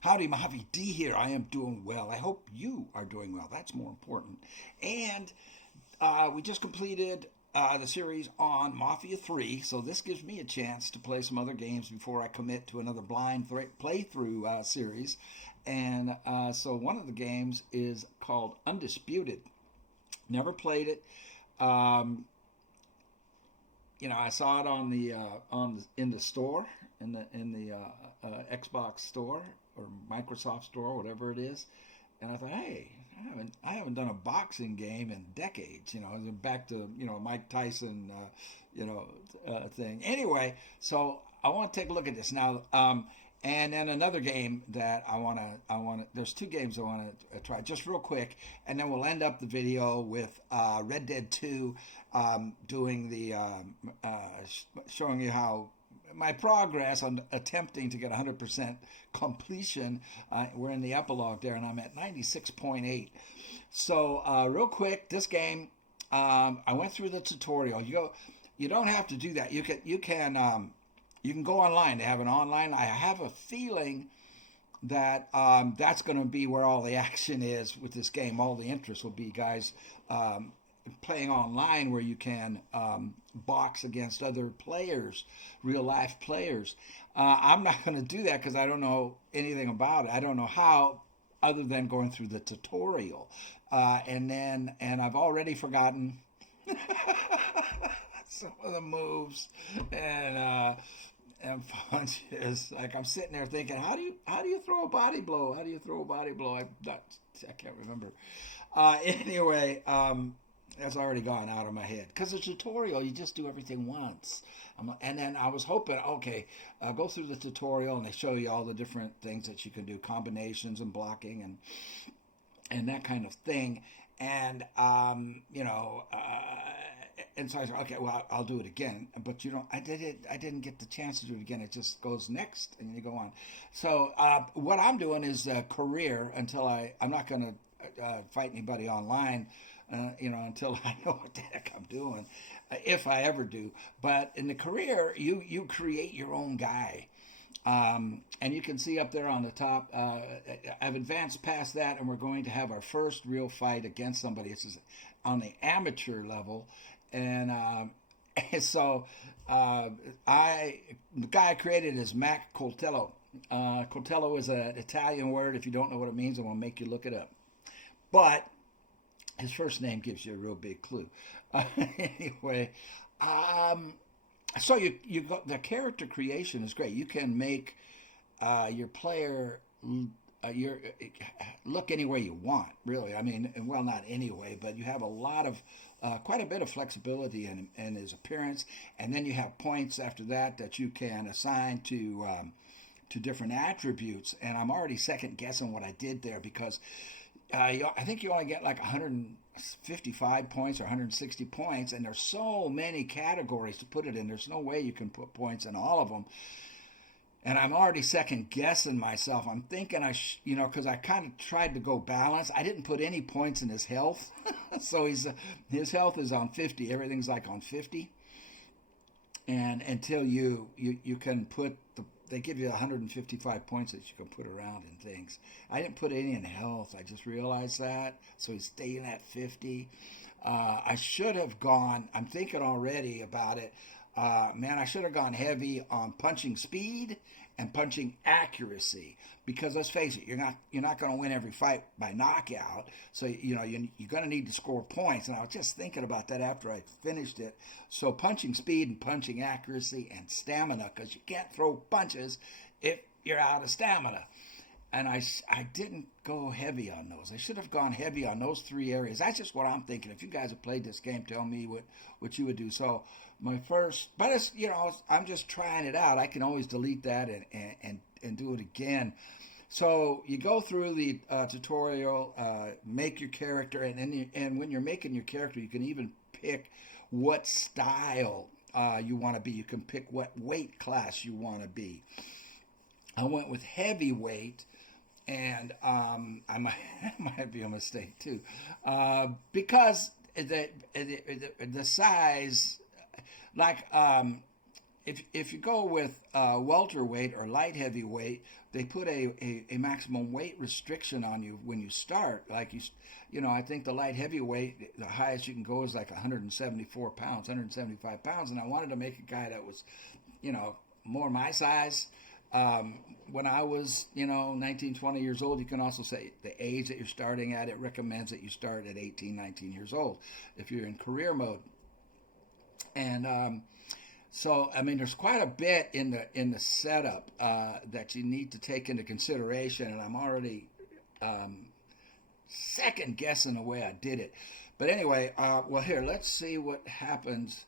Howdy, Mojave D here. I am doing well. I hope you are doing well. That's more important. And we just completed the series on Mafia 3, so this gives me a chance to play some other games before I commit to another blind playthrough series. And so one of the games is called Undisputed. Never played it. Um, I saw it in the store, in the Xbox store or Microsoft store, whatever it is, and I thought, hey, I haven't done a boxing game in decades. Back to Mike Tyson, thing. Anyway, so I want to take a look at this now. And then another game that there's two games I want to try just real quick, and then we'll end up the video with Red Dead 2, doing showing you how my progress on attempting to get 100% completion. We're in the epilogue there, and I'm at 96.8. So real quick, this game, I went through the tutorial. You don't have to do that. You can go online. They have an online. I have a feeling that that's going to be where all the action is with this game. All the interest will be guys playing online, where you can box against other players, real life players. I'm not going to do that because I don't know anything about it. I don't know how, other than going through the tutorial, and I've already forgotten some of the moves and punches. Like, I'm sitting there thinking, how do you throw a body blow? How do you throw a body blow? I can't remember. Anyway, that's already gone out of my head. Because the tutorial, you just do everything once. And then I was hoping, okay, go through the tutorial and they show you all the different things that you can do, combinations and blocking and that kind of thing. And and so I said, okay, well, I'll do it again. But I didn't get the chance to do it again. It just goes next, and you go on. So what I'm doing is career until I'm not going to fight anybody online, until I know what the heck I'm doing, if I ever do. But in the career, you create your own guy. And you can see up there on the top, I've advanced past that, and we're going to have our first real fight against somebody. It's on the amateur level. And so the guy I created is Mac Coltello. Coltello is an Italian word. If you don't know what it means, I will make you look it up. But his first name gives you a real big clue. Anyway, so the character creation is great. You can make your player look any way you want, really. I mean, well, not any way, but you have quite a bit of flexibility in his appearance, and then you have points after that you can assign to different attributes. And I'm already second guessing what I did there, because I think you only get like 155 points or 160 points, and there's so many categories to put it in. There's no way you can put points in all of them. And I'm already second guessing myself. I'm thinking because I kind of tried to go balance. I didn't put any points in his health, so his health is on 50. Everything's like on 50, and until you can they give you 155 points that you can put around in things. I didn't put any in health. I just realized that, so he's staying at 50. I should have gone. I'm thinking already about it. Man, I should have gone heavy on punching speed and punching accuracy, because let's face it, you're not going to win every fight by knockout. So you're going to need to score points. And I was just thinking about that after I finished it. So punching speed and punching accuracy and stamina, because you can't throw punches if you're out of stamina. And I didn't go heavy on those. I should have gone heavy on those three areas. That's just what I'm thinking. If you guys have played this game, tell me what you would do. So but it's, I'm just trying it out. I can always delete that and do it again. So you go through the tutorial, make your character, and when you're making your character, you can even pick what style you want to be. You can pick what weight class you want to be. I went with heavyweight, and I might be a mistake too, because the size, like if you go with welterweight or light heavyweight, they put a maximum weight restriction on you when you start. Like I think the light heavyweight, the highest you can go is like 174 pounds, 175 pounds. And I wanted to make a guy that was, more my size. When I was, 19, 20 years old, you can also say the age that you're starting at, it recommends that you start at 18, 19 years old if you're in career mode. And so, I mean, there's quite a bit in the setup that you need to take into consideration, and I'm already second guessing the way I did it. But anyway, well, here, let's see what happens.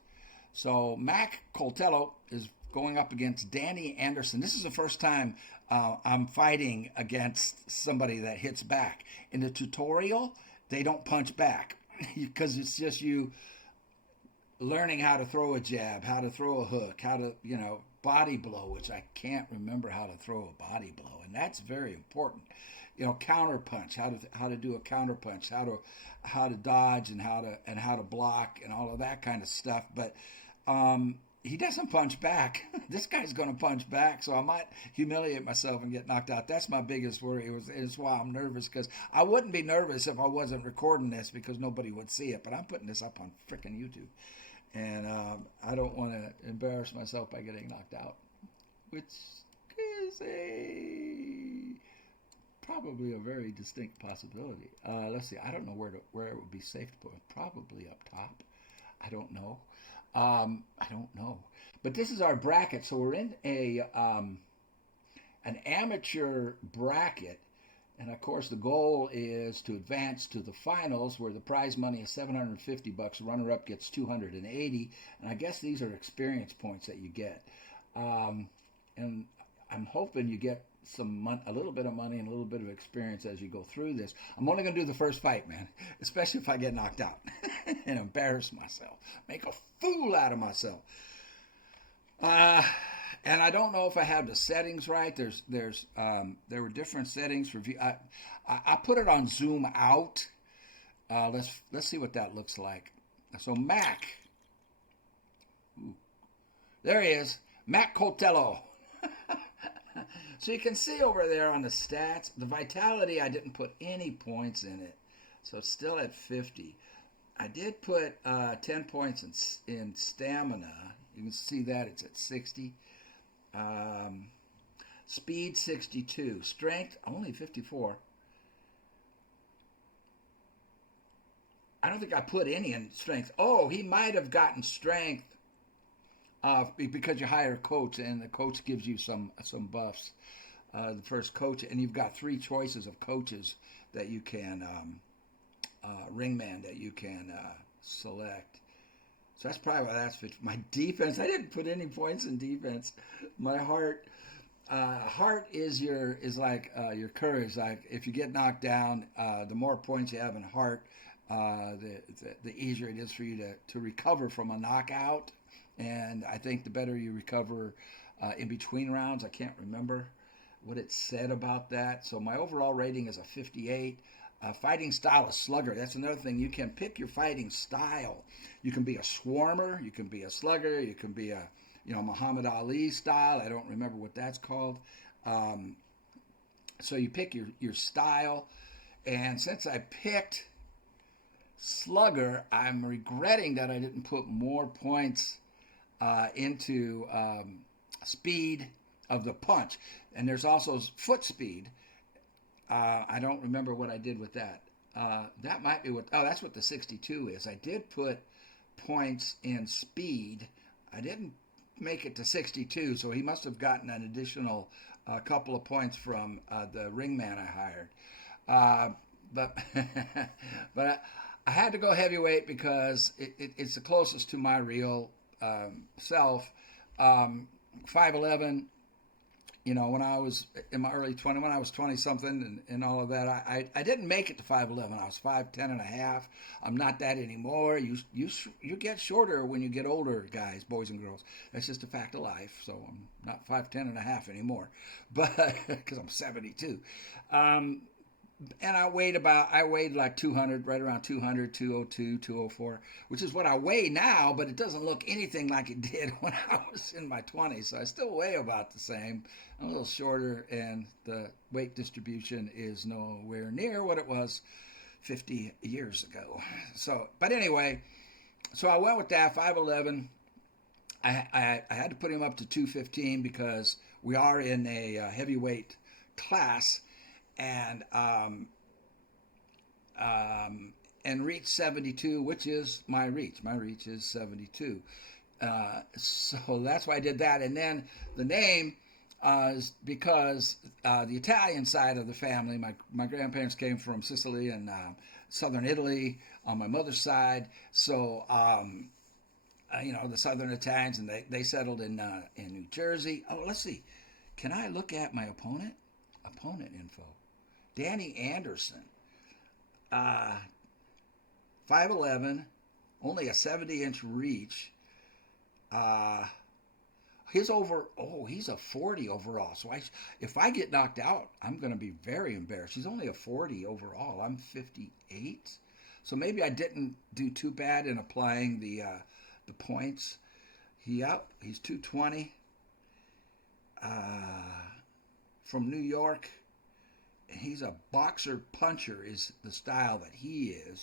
So Mac Coltello is going up against Danny Anderson. This is the first time I'm fighting against somebody that hits back. In the tutorial, they don't punch back because it's just you learning how to throw a jab, how to throw a hook, how to, body blow, which I can't remember how to throw a body blow, and that's very important. Counter punch, how to do a counter punch, how to dodge and how to block and all of that kind of stuff. But he doesn't punch back. This guy's going to punch back, so I might humiliate myself and get knocked out. That's my biggest worry. It's why I'm nervous, because I wouldn't be nervous if I wasn't recording this because nobody would see it. But I'm putting this up on freaking YouTube. And I don't want to embarrass myself by getting knocked out, which is probably a very distinct possibility. Let's see. I don't know where it would be safe to put it. Probably up top. I don't know. But this is our bracket. So we're in an amateur bracket. And of course, the goal is to advance to the finals, where the prize money is $750. Runner-up gets $280, and I guess these are experience points that you get. And I'm hoping you get a little bit of money and a little bit of experience as you go through this. I'm only going to do the first fight, man, especially if I get knocked out and embarrass myself, make a fool out of myself. And I don't know if I have the settings right. There were different settings for view. I put it on zoom out. Let's see what that looks like. So Mac, there he is, Mac Coltello. So you can see over there on the stats, the vitality, I didn't put any points in it, so it's still at 50. I did put 10 points in stamina. You can see that it's at 60. Speed 62, strength only 54. I don't think I put any in strength. Oh, he might have gotten strength because you hire a coach, and the coach gives you some buffs. The first coach, and you've got 3 choices of coaches that you can ringman that you can select. So that's probably why that's fit. My defense, I didn't put any points in defense. My heart is like your courage. Like if you get knocked down, the more points you have in heart, the easier it is for you to recover from a knockout. And I think the better you recover in between rounds. I can't remember what it said about that. So my overall rating is a 58. Fighting style is slugger. That's another thing. You can pick your fighting style. You can be a swarmer. You can be a slugger. You can be a Muhammad Ali style. I don't remember what that's called. So you pick your style. And since I picked slugger, I'm regretting that I didn't put more points into speed of the punch. And there's also foot speed. I don't remember what I did with that. That might be that's what the 62 is. I did put points in speed. I didn't make it to 62, so he must have gotten an additional couple of points from the ringman I hired. But I had to go heavyweight because it's the closest to my real self. 5'11". When I was in my early 20s, when I was 20-something and all of that, I didn't make it to 5'11". I was 5'10 and a half. I'm not that anymore. You get shorter when you get older, guys, boys and girls. That's just a fact of life. So I'm not 5'10 and a half anymore, but because I'm 72. and I weighed like 200, right around 200, 202, 204, which is what I weigh now, but it doesn't look anything like it did when I was in my 20s. So I still weigh about the same. I'm a little shorter, and the weight distribution is nowhere near what it was 50 years ago. So, but anyway, so I went with that 5'11". I had to put him up to 215 because we are in a heavyweight class, and reach 72, which is my reach. My reach is 72. So that's why I did that. And then the name is because the Italian side of the family, my grandparents came from Sicily and southern Italy on my mother's side. So the Southern Italians, and they settled in New Jersey. Oh, let's see. Can I look at my opponent? Opponent info. Danny Anderson. 5'11", only a 70-inch reach. He's a 40 overall. So if I get knocked out, I'm going to be very embarrassed. He's only a 40 overall. I'm 58. So maybe I didn't do too bad in applying the points. He's 220. From New York. He's a boxer puncher is the style that he is.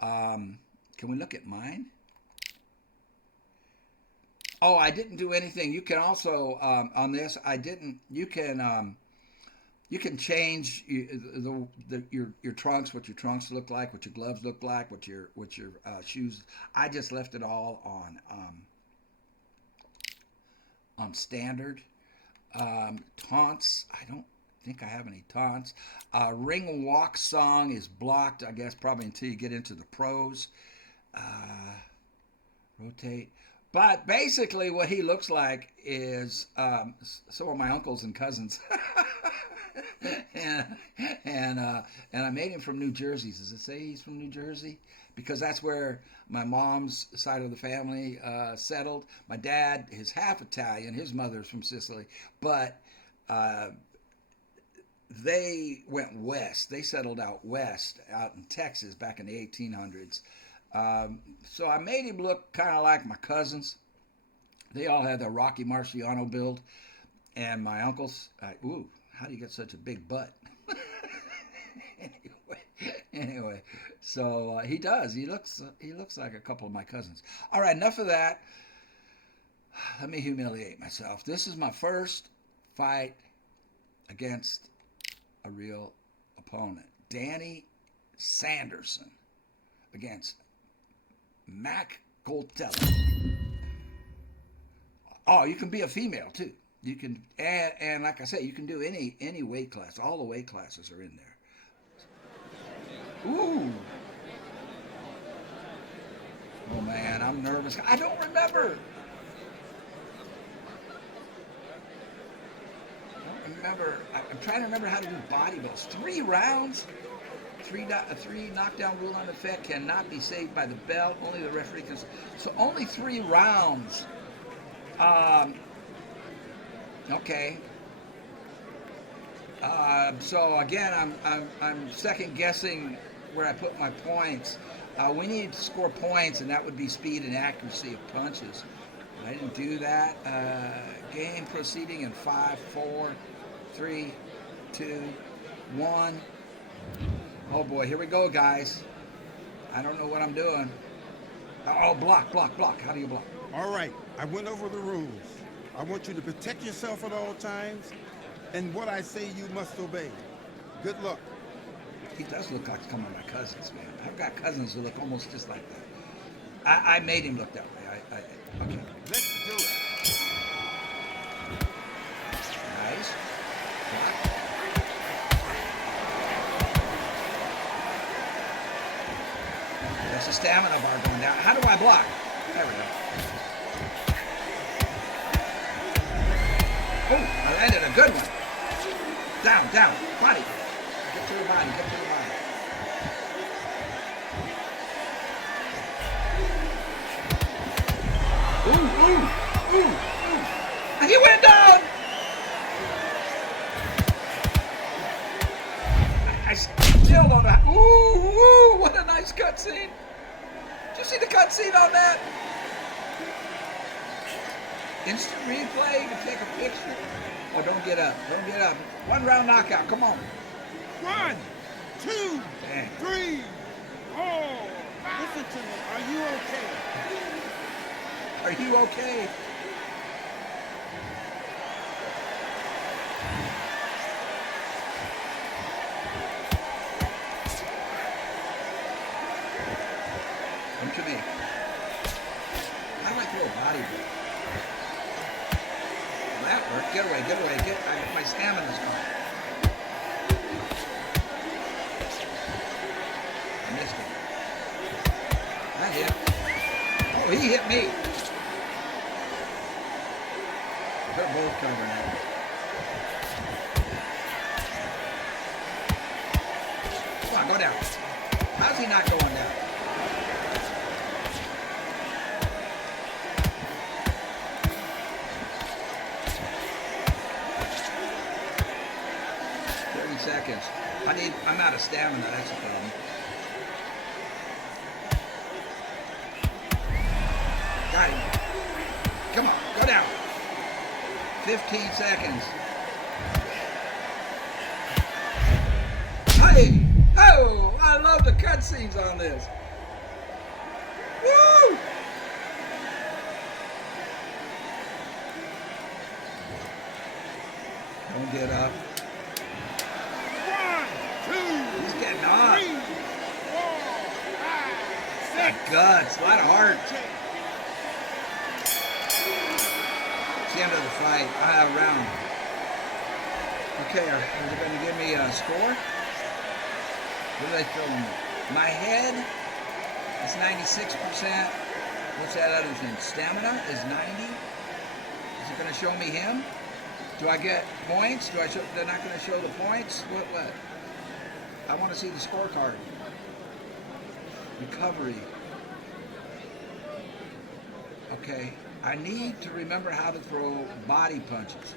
Can we look at mine? Oh, I didn't do anything. You can also on this. You can change your trunks, what your trunks look like, what your gloves look like, what your shoes. I just left it all on standard. Taunts. I don't think I have any taunts. Ring walk song is blocked, I guess, probably until you get into the pros. Rotate. But basically what he looks like is some of my uncles and cousins. and I made him from New Jersey. Does it say he's from New Jersey? Because that's where my mom's side of the family settled. My dad is half Italian. His mother's from Sicily. But they went west. They settled out west, out in Texas back in the 1800s. So I made him look kind of like my cousins. They all had the Rocky Marciano build. And my uncles, how do you get such a big butt? Anyway, so he does. He looks like a couple of my cousins. All right, enough of that. Let me humiliate myself. This is my first fight against a real opponent. Danny Sanderson against Mac Goltelli. Oh, you can be a female too. You can, and like I say, you can do any weight class. All the weight classes are in there. Ooh. Oh man, I'm nervous. I don't remember. I'm trying to remember how to do body blows. 3 rounds. 3 knockdown rule on effect, cannot be saved by the bell. Only the referee can. So only 3 rounds. Okay. So again, I'm second guessing where I put my points. We need to score points, and that would be speed and accuracy of punches. I didn't do that. Game proceeding in 5, 4, 3, 2, 1. Oh boy, here we go, guys. I don't know what I'm doing. Oh, block. How do you block? All right, I went over the rules. I want you to protect yourself at all times, and what I say you must obey. Good luck. He does look like some of my cousins, man. I've got cousins who look almost just like that. I made him look that way. Okay. Let's do it. Nice. There's a stamina bar going down. How do I block? There we go. Oh, I landed a good one. Down. Body. Get to the body. Ooh. He went down. Ooh, what a nice cutscene. Did you see the cutscene on that? Instant replay, you can take a picture. Oh, don't get up. Don't get up. One round knockout. Come on. 1, 2, Dang. 3, 4. Listen to me. Are you okay? Are you okay? Come to me. How do I throw a body blow? Well, that worked. Get away, get away. My stamina's gone. I missed him. That hit. Oh, he hit me. They're both covering that. Come on, go down. How's he not going down? Seconds. I'm out of stamina, that's the problem. Got him. Come on, go down. 15 seconds. Hey! Oh! I love the cutscenes on this. Woo! Don't get up. Guts, a lot of heart. It's the end of the fight, round. Okay, are they going to give me a score? What are they filling me? My head is 96%. What's that other thing? Stamina is 90. Is it going to show me him? Do I get points? They're not going to show the points? What? I want to see the scorecard. Recovery. Okay, I need to remember how to throw body punches.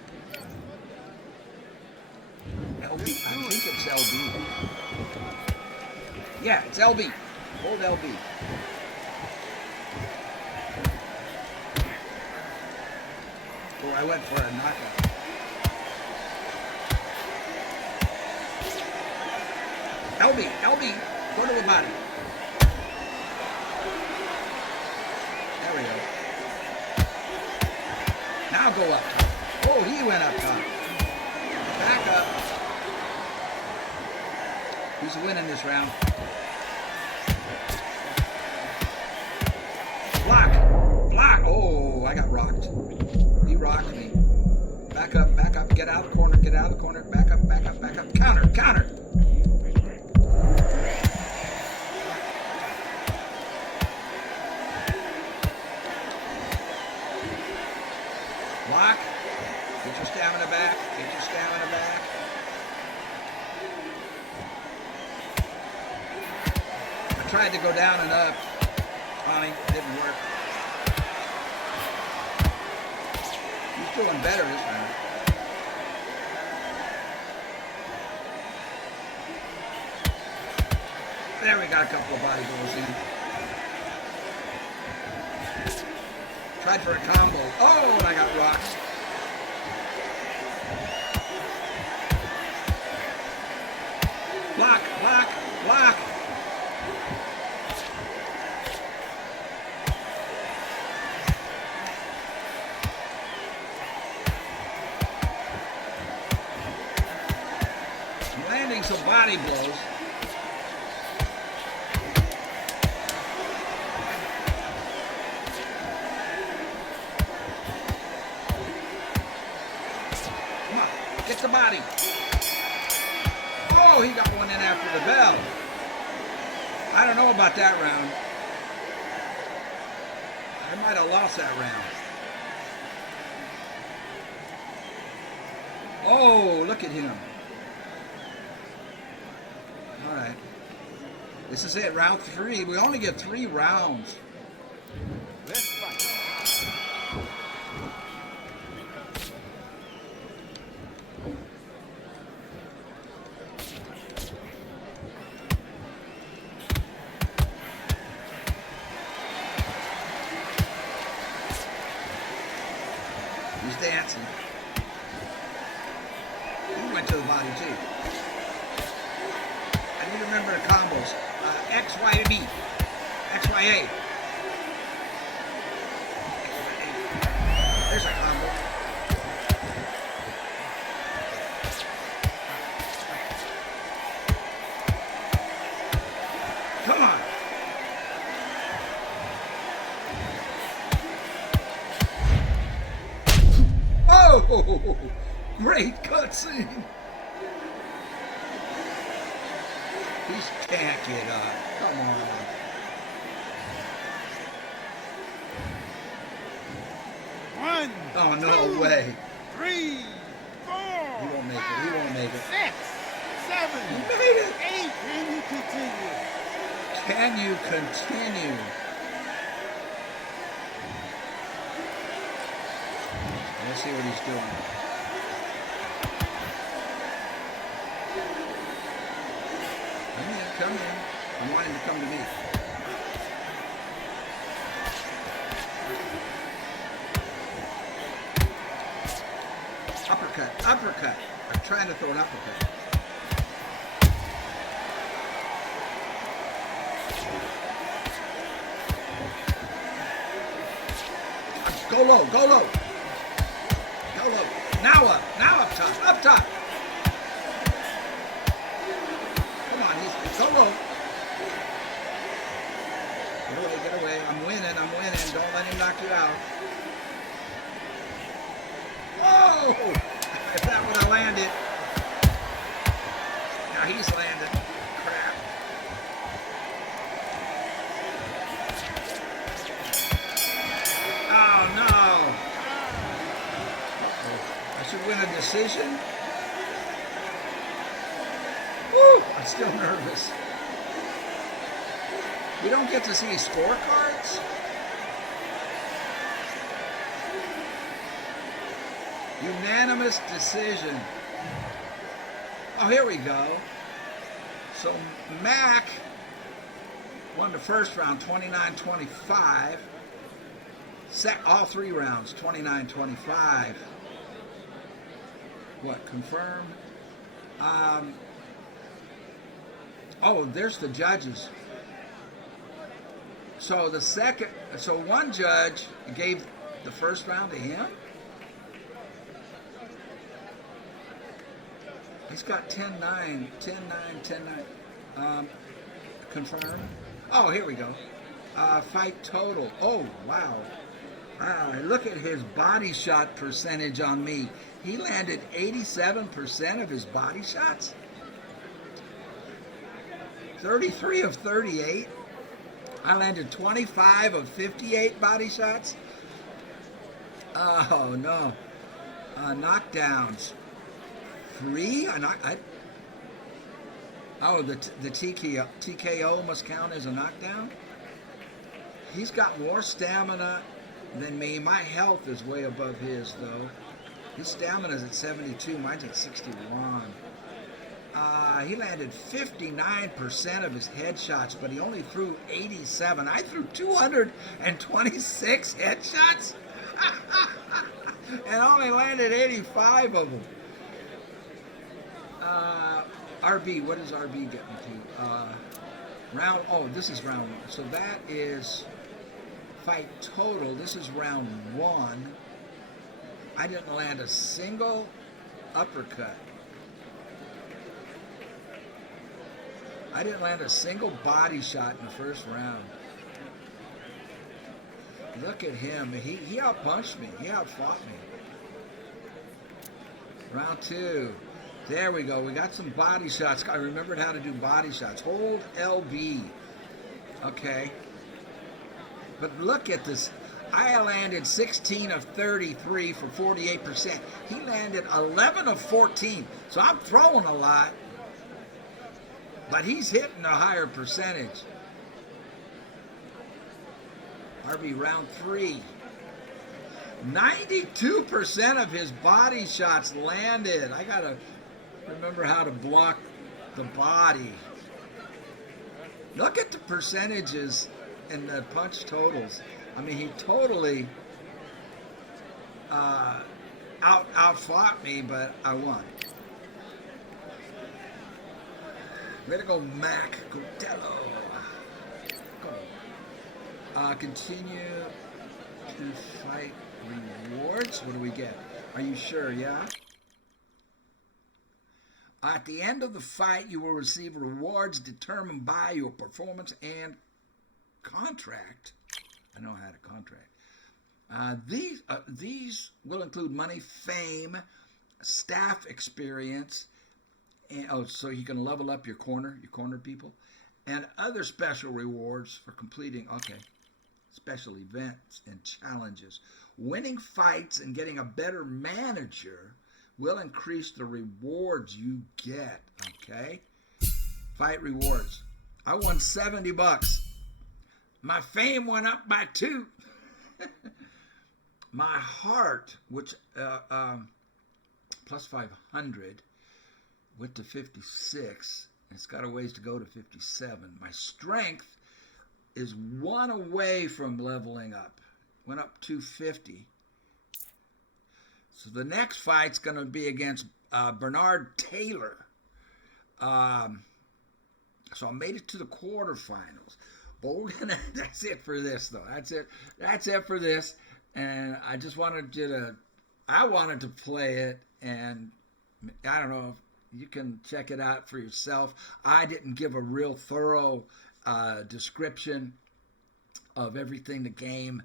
LB, I think it's LB. Yeah, it's LB. Hold LB. Oh, I went for a knockout. LB, go to the body. There we go. Now go up top. Oh, he went up top. Back up. Who's winning this round? Block. Oh, I got rocked. He rocked me. Back up. Get out of the corner. Back up. Counter. Block. Get your stamina back. I tried to go down and up. Honey, didn't work. He's doing better this time. There, we got a couple of body blows in. Tried for a combo. Oh, and I got rocked. Block. I'm landing some body blows. Get the body. Oh, he got one in after the bell. I don't know about that round. I might have lost that round. Oh, look at him. All right. This is it, round 3. We only get 3 rounds. Let's fight. hey. There's a combo. Come on. Oh, great cutscene. He can't get up. Come on. One. Oh, no two, way. 3, 4. He won't make it. He won't make it. 6, 7. He made it. 8. Can you continue? Can you continue? Let's see what he's doing. Come in. I want him to come to me. Uppercut, uppercut. I'm trying to throw an uppercut. Go low, go low. Go low. Now up top, up top. Come on, he's so low. Get away. I'm winning. Don't let him knock you out. Oh! If that would have landed. Now he's landed. Crap. Oh, no. I should win a decision. Woo! I'm still nervous. We don't get to see scorecards? Unanimous decision. Oh, here we go. So Mac won the first round, 29-25. All 3 rounds, 29-25. What, confirm? Oh, there's the judges. So one judge gave the first round to him? He's got 10-9, 10-9, 10-9. Confirm. Oh, here we go. Fight total. Oh, wow. Look at his body shot percentage on me. He landed 87% of his body shots. 33 of 38. I landed 25 of 58 body shots. Oh, no. Knockdowns. 3? Oh, the TKO must count as a knockdown? He's got more stamina than me. My health is way above his, though. His stamina is at 72. Mine's at 61. He landed 59% of his headshots, but he only threw 87. I threw 226 headshots and only landed 85 of them. RB, what does RB get me to? This is round 1. So that is fight total. This is round 1. I didn't land a single uppercut. I didn't land a single body shot in the first round. Look at him. He outpunched me. He outfought me. Round 2. There we go. We got some body shots. I remembered how to do body shots. Hold LB. Okay. But look at this. I landed 16 of 33 for 48%. He landed 11 of 14. So I'm throwing a lot. But he's hitting a higher percentage. RB round 3. 92% of his body shots landed. I got to remember how to block the body. Look at the percentages in the punch totals. I mean, he totally outfought me, but I won. Way to go, Mac Godello. Go. Continue to fight rewards. What do we get? Are you sure? Yeah. At the end of the fight, you will receive rewards determined by your performance and contract. I know I had a contract. These will include money, fame, staff experience, and so you can level up your corner people, and other special rewards for completing special events and challenges. Winning fights and getting a better manager will increase the rewards you get. Okay, fight rewards. I won $70. My fame went up by 2. My heart, which plus 500, went to 56. It's got a ways to go to 57. My strength is 1 away from leveling up. Went up 250. So the next fight's going to be against Bernard Taylor. So I made it to the quarterfinals. But we're gonna. That's it for this, though. That's it. That's it for this. And I just wanted you to. I wanted to play it, and I don't know if you can check it out for yourself. I didn't give a real thorough description of everything the game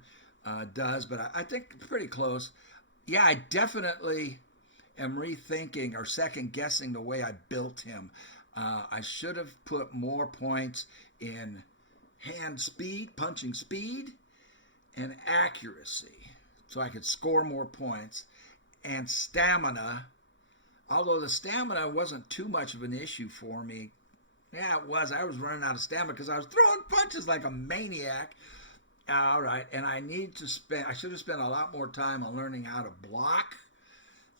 does, but I think pretty close. Yeah, I definitely am rethinking or second guessing the way I built him. I should have put more points in hand speed, punching speed, and accuracy, so I could score more points, and stamina. Although the stamina wasn't too much of an issue for me. Yeah, it was. I was running out of stamina because I was throwing punches like a maniac. All right, and I should have spent a lot more time on learning how to block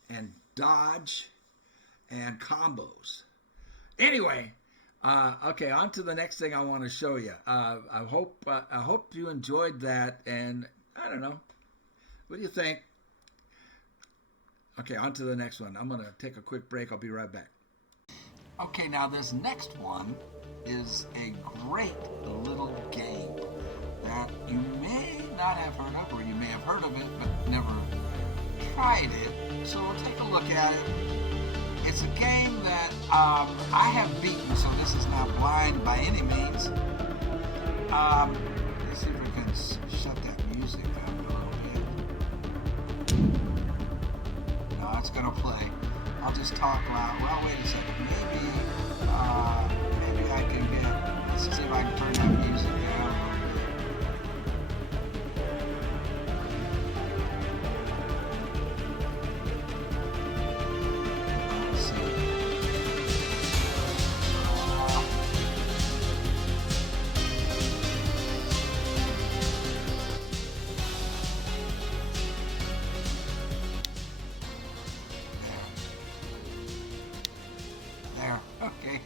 and dodge and combos. Anyway, okay, on to the next thing I want to show you. I hope you enjoyed that, and I don't know. What do you think? Okay, on to the next one. I'm going to take a quick break. I'll be right back. Okay, now this next one is a great little game that you may not have heard of, or you may have heard of it but never tried it. So we'll take a look at it. It's a game that I have beaten, so this is not blind by any means. Let's see if we can shut that music down a little bit. No, it's going to play. I'll just talk loud. Well, wait a second. Maybe I can get. Let's see if I can turn that music down a little bit. Okay.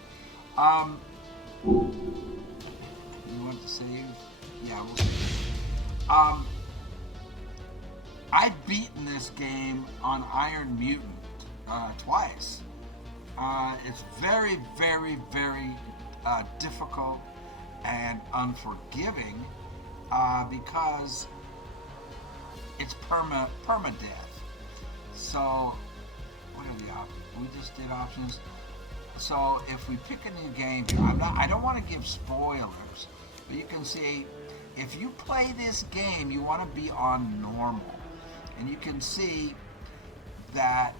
You want to save? Yeah, we'll save. I've beaten this game on Iron Mutant twice. It's very, very, very difficult and unforgiving because it's permadeath. So, what are the options? We just did options. So if we pick a new game here, I don't want to give spoilers, but you can see if you play this game, you want to be on normal, and you can see that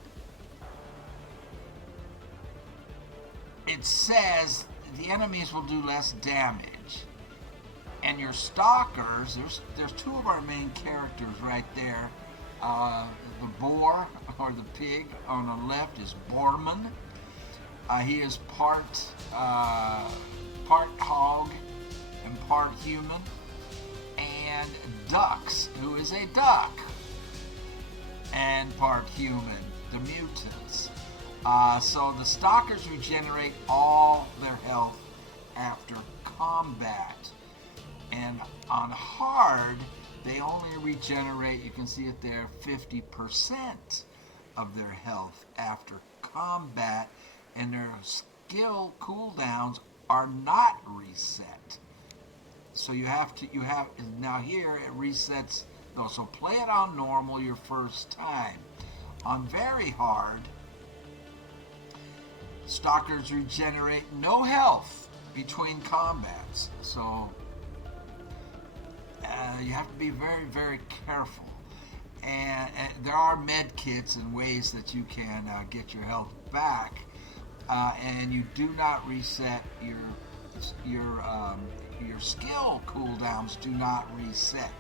it says the enemies will do less damage, and your stalkers. There's 2 of our main characters right there. The boar or the pig on the left is Borman. He is part hog and part human, and Dux, who is a duck, and part human, the mutants. So the stalkers regenerate all their health after combat, and on hard they only regenerate, you can see it there, 50% of their health after combat, and their skill cooldowns are not reset. So you have now here it resets. No, so play it on normal your first time. On very hard, stalkers regenerate no health between combats. So you have to be very, very careful. And there are med kits and ways that you can get your health back, and you do not reset your skill cooldowns. Do not reset,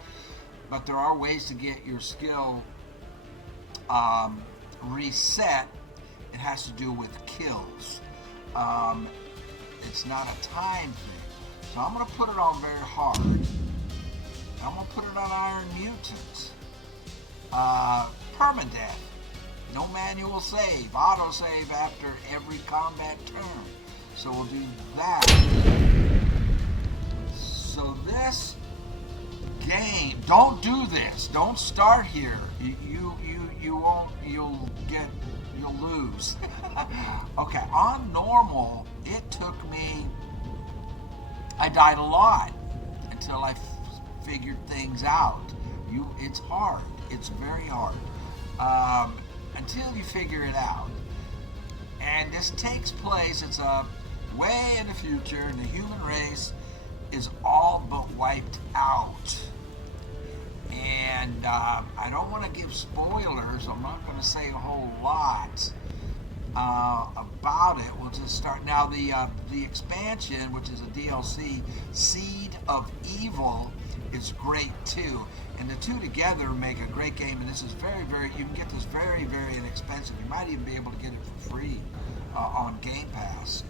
but there are ways to get your skill reset. It has to do with kills. It's not a time thing. So I'm going to put it on very hard. I'm going to put it on Iron Mutant. Permadeath. No manual save. Auto save after every combat turn. So we'll do that. So this game, don't do this. Don't start here. You won't. You'll lose. Okay, on normal, it took me. I died a lot until I figured things out. It's hard. It's very hard until you figure it out. And this takes place. It's a way in the future, and the human race is all but wiped out. And I don't want to give spoilers. I'm not going to say a whole lot about it. We'll just start now. The expansion, which is a DLC, Seed of Evil, is great too. And the two together make a great game. And this is very, very. You can get this very, very inexpensive. You might even be able to get it for free on Game Pass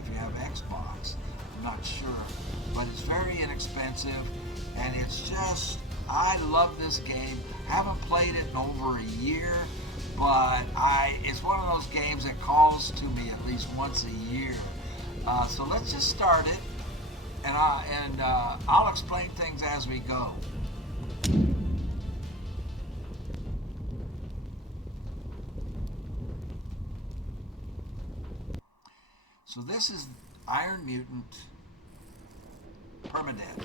if you have Xbox. I'm not sure, but it's very inexpensive, and it's just. I love this game. Haven't played it in over a year, but it's one of those games that calls to me at least once a year. So let's just start it, and I'll explain things as we go. So this is Iron Mutant Permadeath.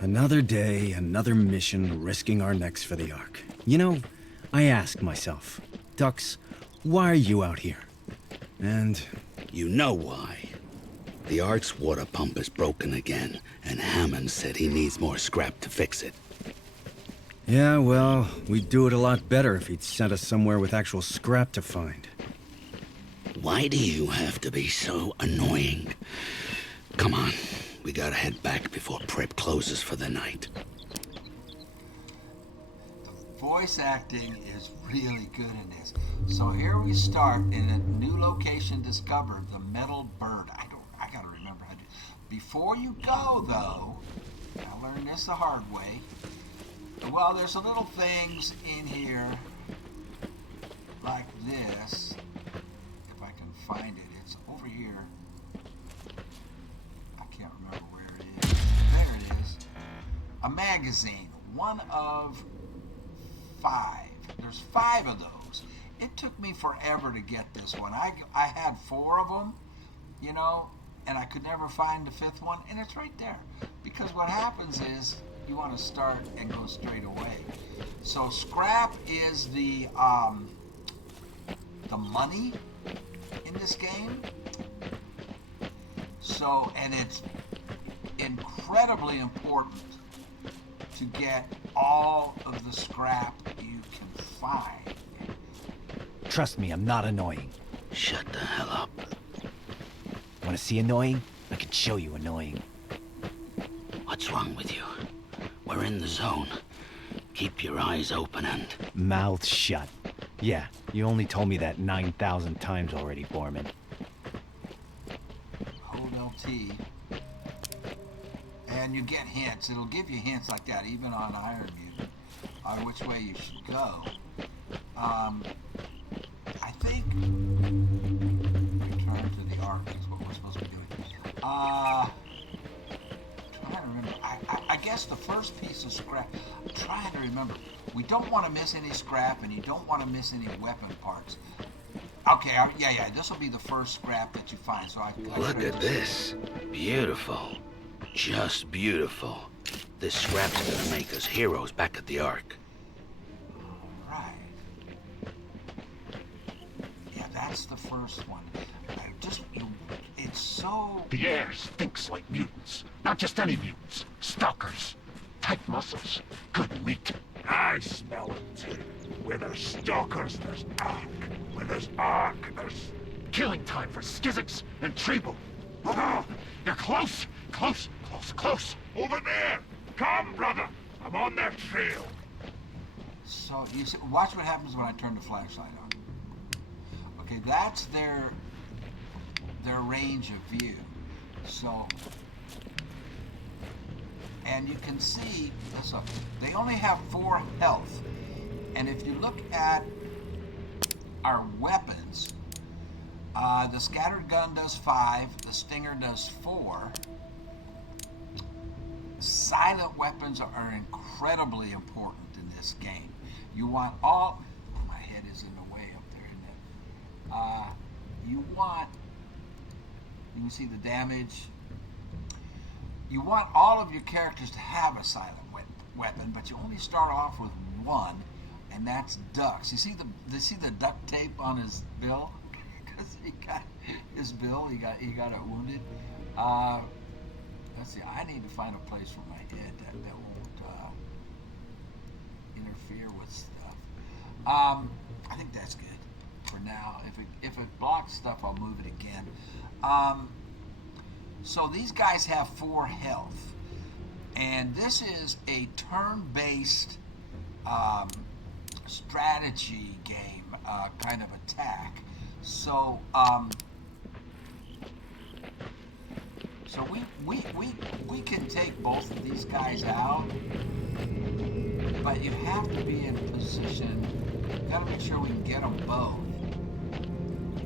Another day, another mission, risking our necks for the Ark. You know, I ask myself, Dux, why are you out here? And... You know why. The Ark's water pump is broken again, and Hammond said he needs more scrap to fix it. yeah, well, we'd do it a lot better if he'd sent us somewhere with actual scrap to find. Why do you have to be so annoying? Come on. We gotta head back before prep closes for the night. The voice acting is really good in this. So here we start in a new location discovered, the Metal Bird. I gotta remember how to. Before you go though, I learned this the hard way. Well, there's a little things in here like this. If I can find it, it's over here. There it is. A magazine. One of 5. There's 5 of those. It took me forever to get this one. I had 4 of them, you know, and I could never find the 5th one, and it's right there. Because what happens is you want to start and go straight away. So scrap is the money in this game. So, and it's incredibly important to get all of the scrap you can find. Trust me, I'm not annoying. Shut the hell up. Want to see annoying? I can show you annoying. What's wrong with you? We're in the zone. Keep your eyes open and... Mouth shut. Yeah, you only told me that 9,000 times already, Borman. Hold LT. And you get hints. It'll give you hints like that, even on Iron Mutant, on which way you should go. I think return to the Ark is what we're supposed to be doing. Trying to remember. I guess the first piece of scrap. I'm trying to remember. We don't want to miss any scrap, and you don't want to miss any weapon parts. Okay, yeah. This will be the first scrap that you find. So Look at this. Beautiful. Just beautiful. This scrap's gonna make us heroes back at the Ark. Right. Yeah, that's the first one. It's so... The air stinks like mutants. Not just any mutants. Stalkers. Tight muscles. Good meat. I smell it too. Where there's stalkers, there's Ark. Where there's Ark, there's killing time for Skizix and Treble. Oh, you're close! Close! Close! Close! Over there! Come, brother! I'm on their trail. So, you see, watch what happens when I turn the flashlight on. Okay, that's their range of view. So, and you can see, so they only have 4 health. And if you look at our weapons, the scattered gun does 5, the stinger does 4. Silent weapons are incredibly important in this game. You want all... My head is in the way up there, isn't it? You can see the damage. You want all of your characters to have a silent weapon, but you only start off with 1, and that's Ducks. You see the duct tape on his bill? Because he got his bill, he got it wounded. Let's see, I need to find a place for my head that won't interfere with stuff. I think that's good for now. If it blocks stuff, I'll move it again. So these guys have 4 health, and this is a turn-based strategy game kind of attack. So so we can take both of these guys out, but you have to be in a position. You gotta make sure we can get them both.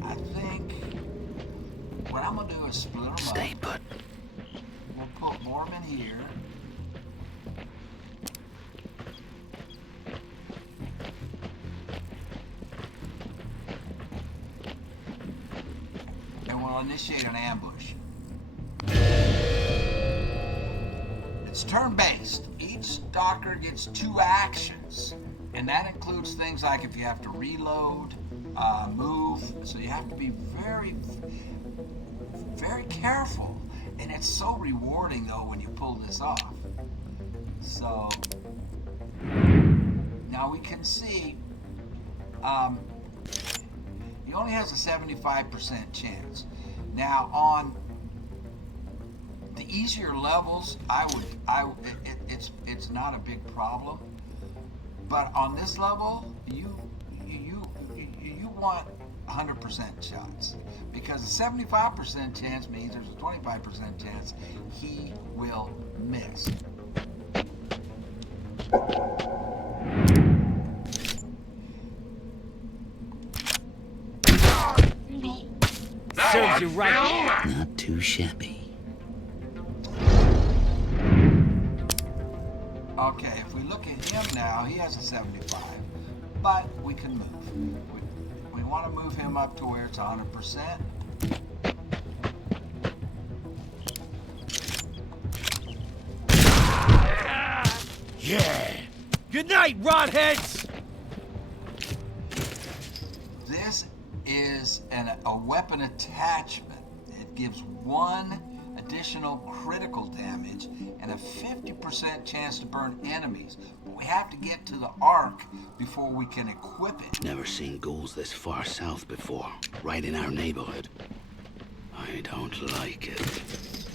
I think what I'm gonna do is split them up. Stay put. We'll put Borman here. And we'll initiate an ambush. It's turn-based. Each stalker gets 2 actions, and that includes things like if you have to reload, move. So you have to be very, very careful. And it's so rewarding, though, when you pull this off. So now we can see he only has a 75% chance. Now on the easier levels, it's not a big problem. But on this level, you want 100% shots, because a 75% chance means there's a 25% chance he will miss. Serves you right. Not too shabby. Okay, if we look at him now, he has a 75, but we can move. We want to move him up to where it's 100%. Yeah. Good night, rodheads. This is a weapon attachment. It gives 1 additional critical damage and a 50% chance to burn enemies. But we have to get to the Ark before we can equip it. Never seen ghouls this far south before. Right in our neighborhood. I don't like it.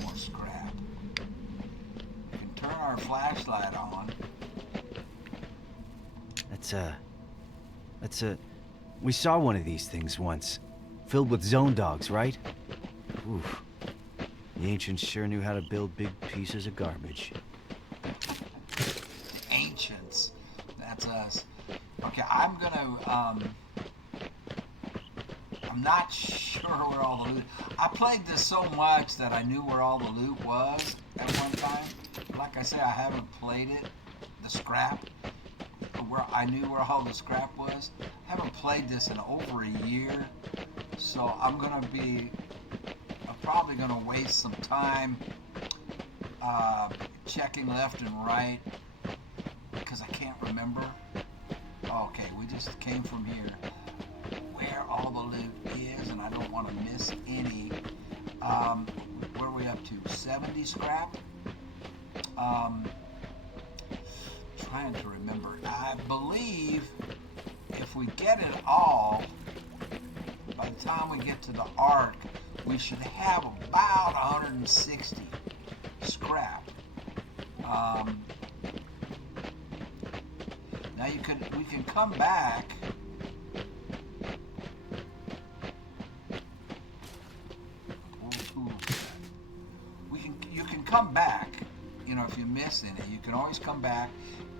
More scrap. We can turn our flashlight on. We saw one of these things once. Filled with zone dogs, right? Oof. The ancients sure knew how to build big pieces of garbage. The ancients. That's us. Okay, I'm not sure where all the loot... I played this so much that I knew where all the loot was at one time. Like I said, I haven't played it, the scrap, where I knew where all the scrap was. I haven't played this in over a year, so I'm probably gonna waste some time checking left and right because I can't remember. Okay, we just came from here. Where all the loot is, and I don't want to miss any. Where are we up to? 70 scrap? Trying to remember. I believe if we get it all, by the time we get to the Ark, we should have about 160 scrap. Now we can come back. You can come back. You know, if you miss any, you can always come back,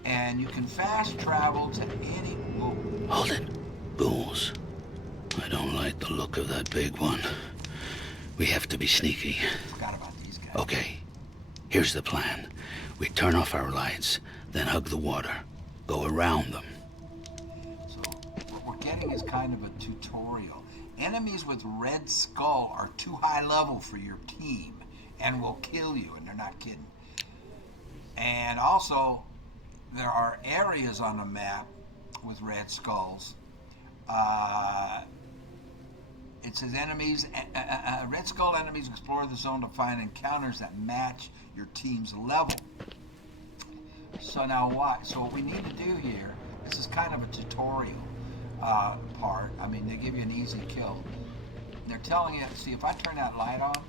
and you can fast travel to any. Whoa. Hold it. Ghouls. I don't like the look of that big one. We have to be sneaky. Forgot about these guys. Okay. Here's the plan. We turn off our lights, then hug the water. Go around them. So what we're getting is kind of a tutorial. Enemies with red skull are too high level for your team and will kill you, and they're not kidding. And also, there are areas on the map with red skulls. It says enemies, red skull enemies explore the zone to find encounters that match your team's level. So now what? So what we need to do here, this is kind of a tutorial part. I mean, they give you an easy kill. They're telling you, see, if I turn that light on,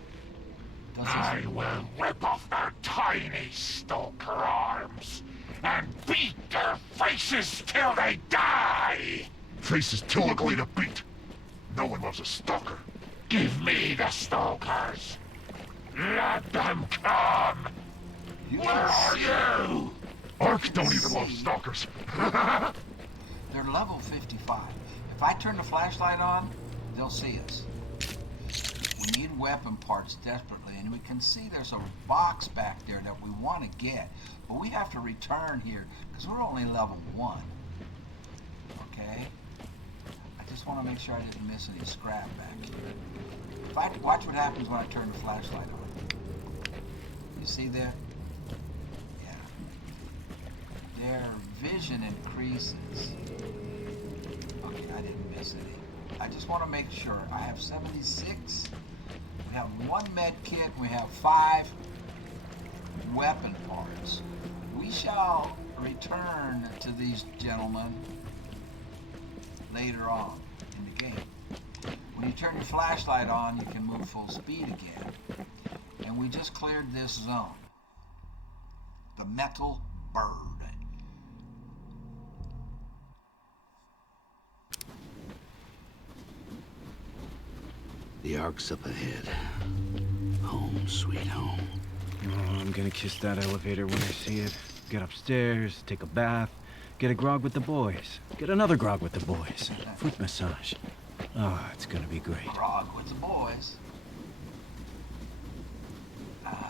does I this... will rip off their tiny stalker arms and beat their faces till they die! Faces too ugly to beat. No one loves a stalker. Give me the stalkers. Let them come. Where are you? Ark don't even love stalkers. They're level 55. If I turn the flashlight on, they'll see us. We need weapon parts desperately, and we can see there's a box back there that we want to get, but we have to return here because we're only level 1. Okay? I just want to make sure I didn't miss any scrap back here. Watch what happens when I turn the flashlight on. You see there? Yeah. Their vision increases. Okay, I didn't miss any. I just want to make sure. I have 76. We have 1 med kit. We have 5 weapon parts. We shall return to these gentlemen later on in the game. When you turn your flashlight on, you can move full speed again. And we just cleared this zone. The Metal Bird. The Ark's up ahead. Home, sweet home. Oh, I'm gonna kiss that elevator when I see it. Get upstairs, take a bath, get a grog with the boys. Get another grog with the boys. Foot massage. Oh, it's gonna be great. Grog with the boys. Not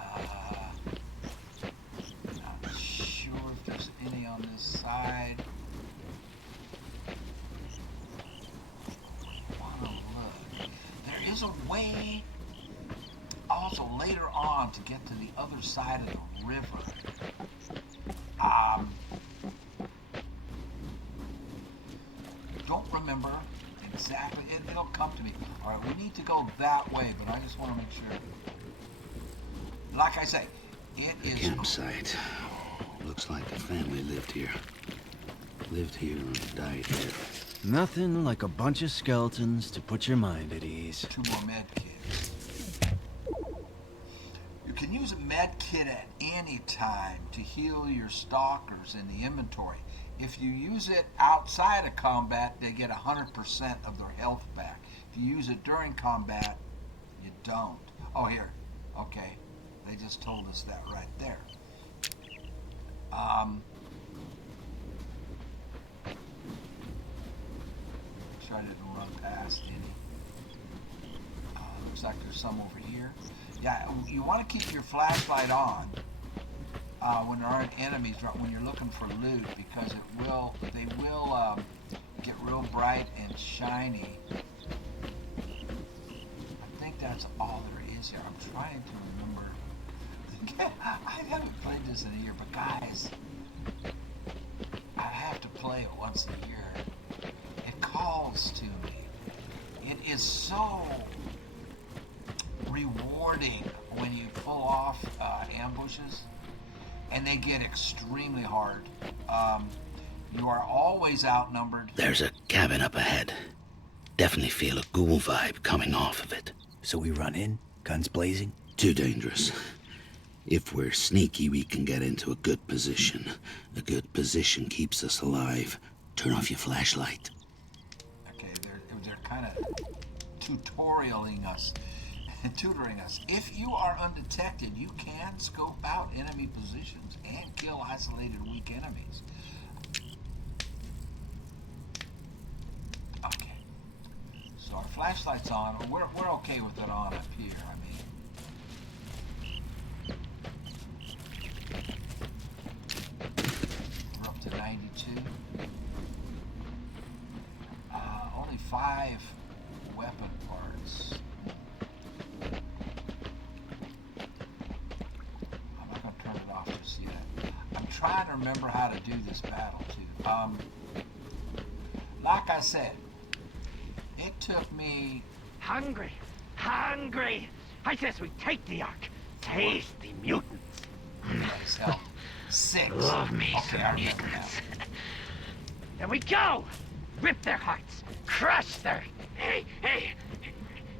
sure if there's any on this side. Wanna look. There is a way also later on to get to the other side of the river. Don't remember exactly. It'll come to me. All right, we need to go that way, but I just want to make sure. Like I say, it is... Campsite. Looks like a family lived here. Lived here and died here. Nothing like a bunch of skeletons to put your mind at ease. 2 more med kits. You can use a med kit at any time to heal your stalkers in the inventory. If you use it outside of combat, they get 100% of their health back. If you use it during combat, you don't. Oh, here. Okay. They just told us that right there. Make sure I didn't run past any. Looks like there's some over here. Yeah, you want to keep your flashlight on when there aren't enemies, when you're looking for loot, because they will get real bright and shiny. I think that's all there is here. I'm trying to remember I haven't played this in a year, but guys, I have to play it once a year. It calls to me. It is so rewarding when you pull off ambushes, and they get extremely hard. You are always outnumbered. There's a cabin up ahead. Definitely feel a ghoul vibe coming off of it. So we run in, guns blazing? Too dangerous. If we're sneaky, we can get into a good position. A good position keeps us alive. Turn off your flashlight. Okay, they're kind of tutorialing us, tutoring us. If you are undetected, you can scope out enemy positions and kill isolated weak enemies. Okay, so our flashlight's on. We're okay with it on up here. I mean, we're up to 92. Only 5 weapon parts. I'm not going to turn it off just yet. I'm trying to remember how to do this battle too. Like I said, it took me. Hungry! Hungry! I says we take the Ark. Taste the mutants. Let's help. 6. Love me Okay, I some remember now. mutants. Then we go! Rip their hearts. Crush their... Hey, hey!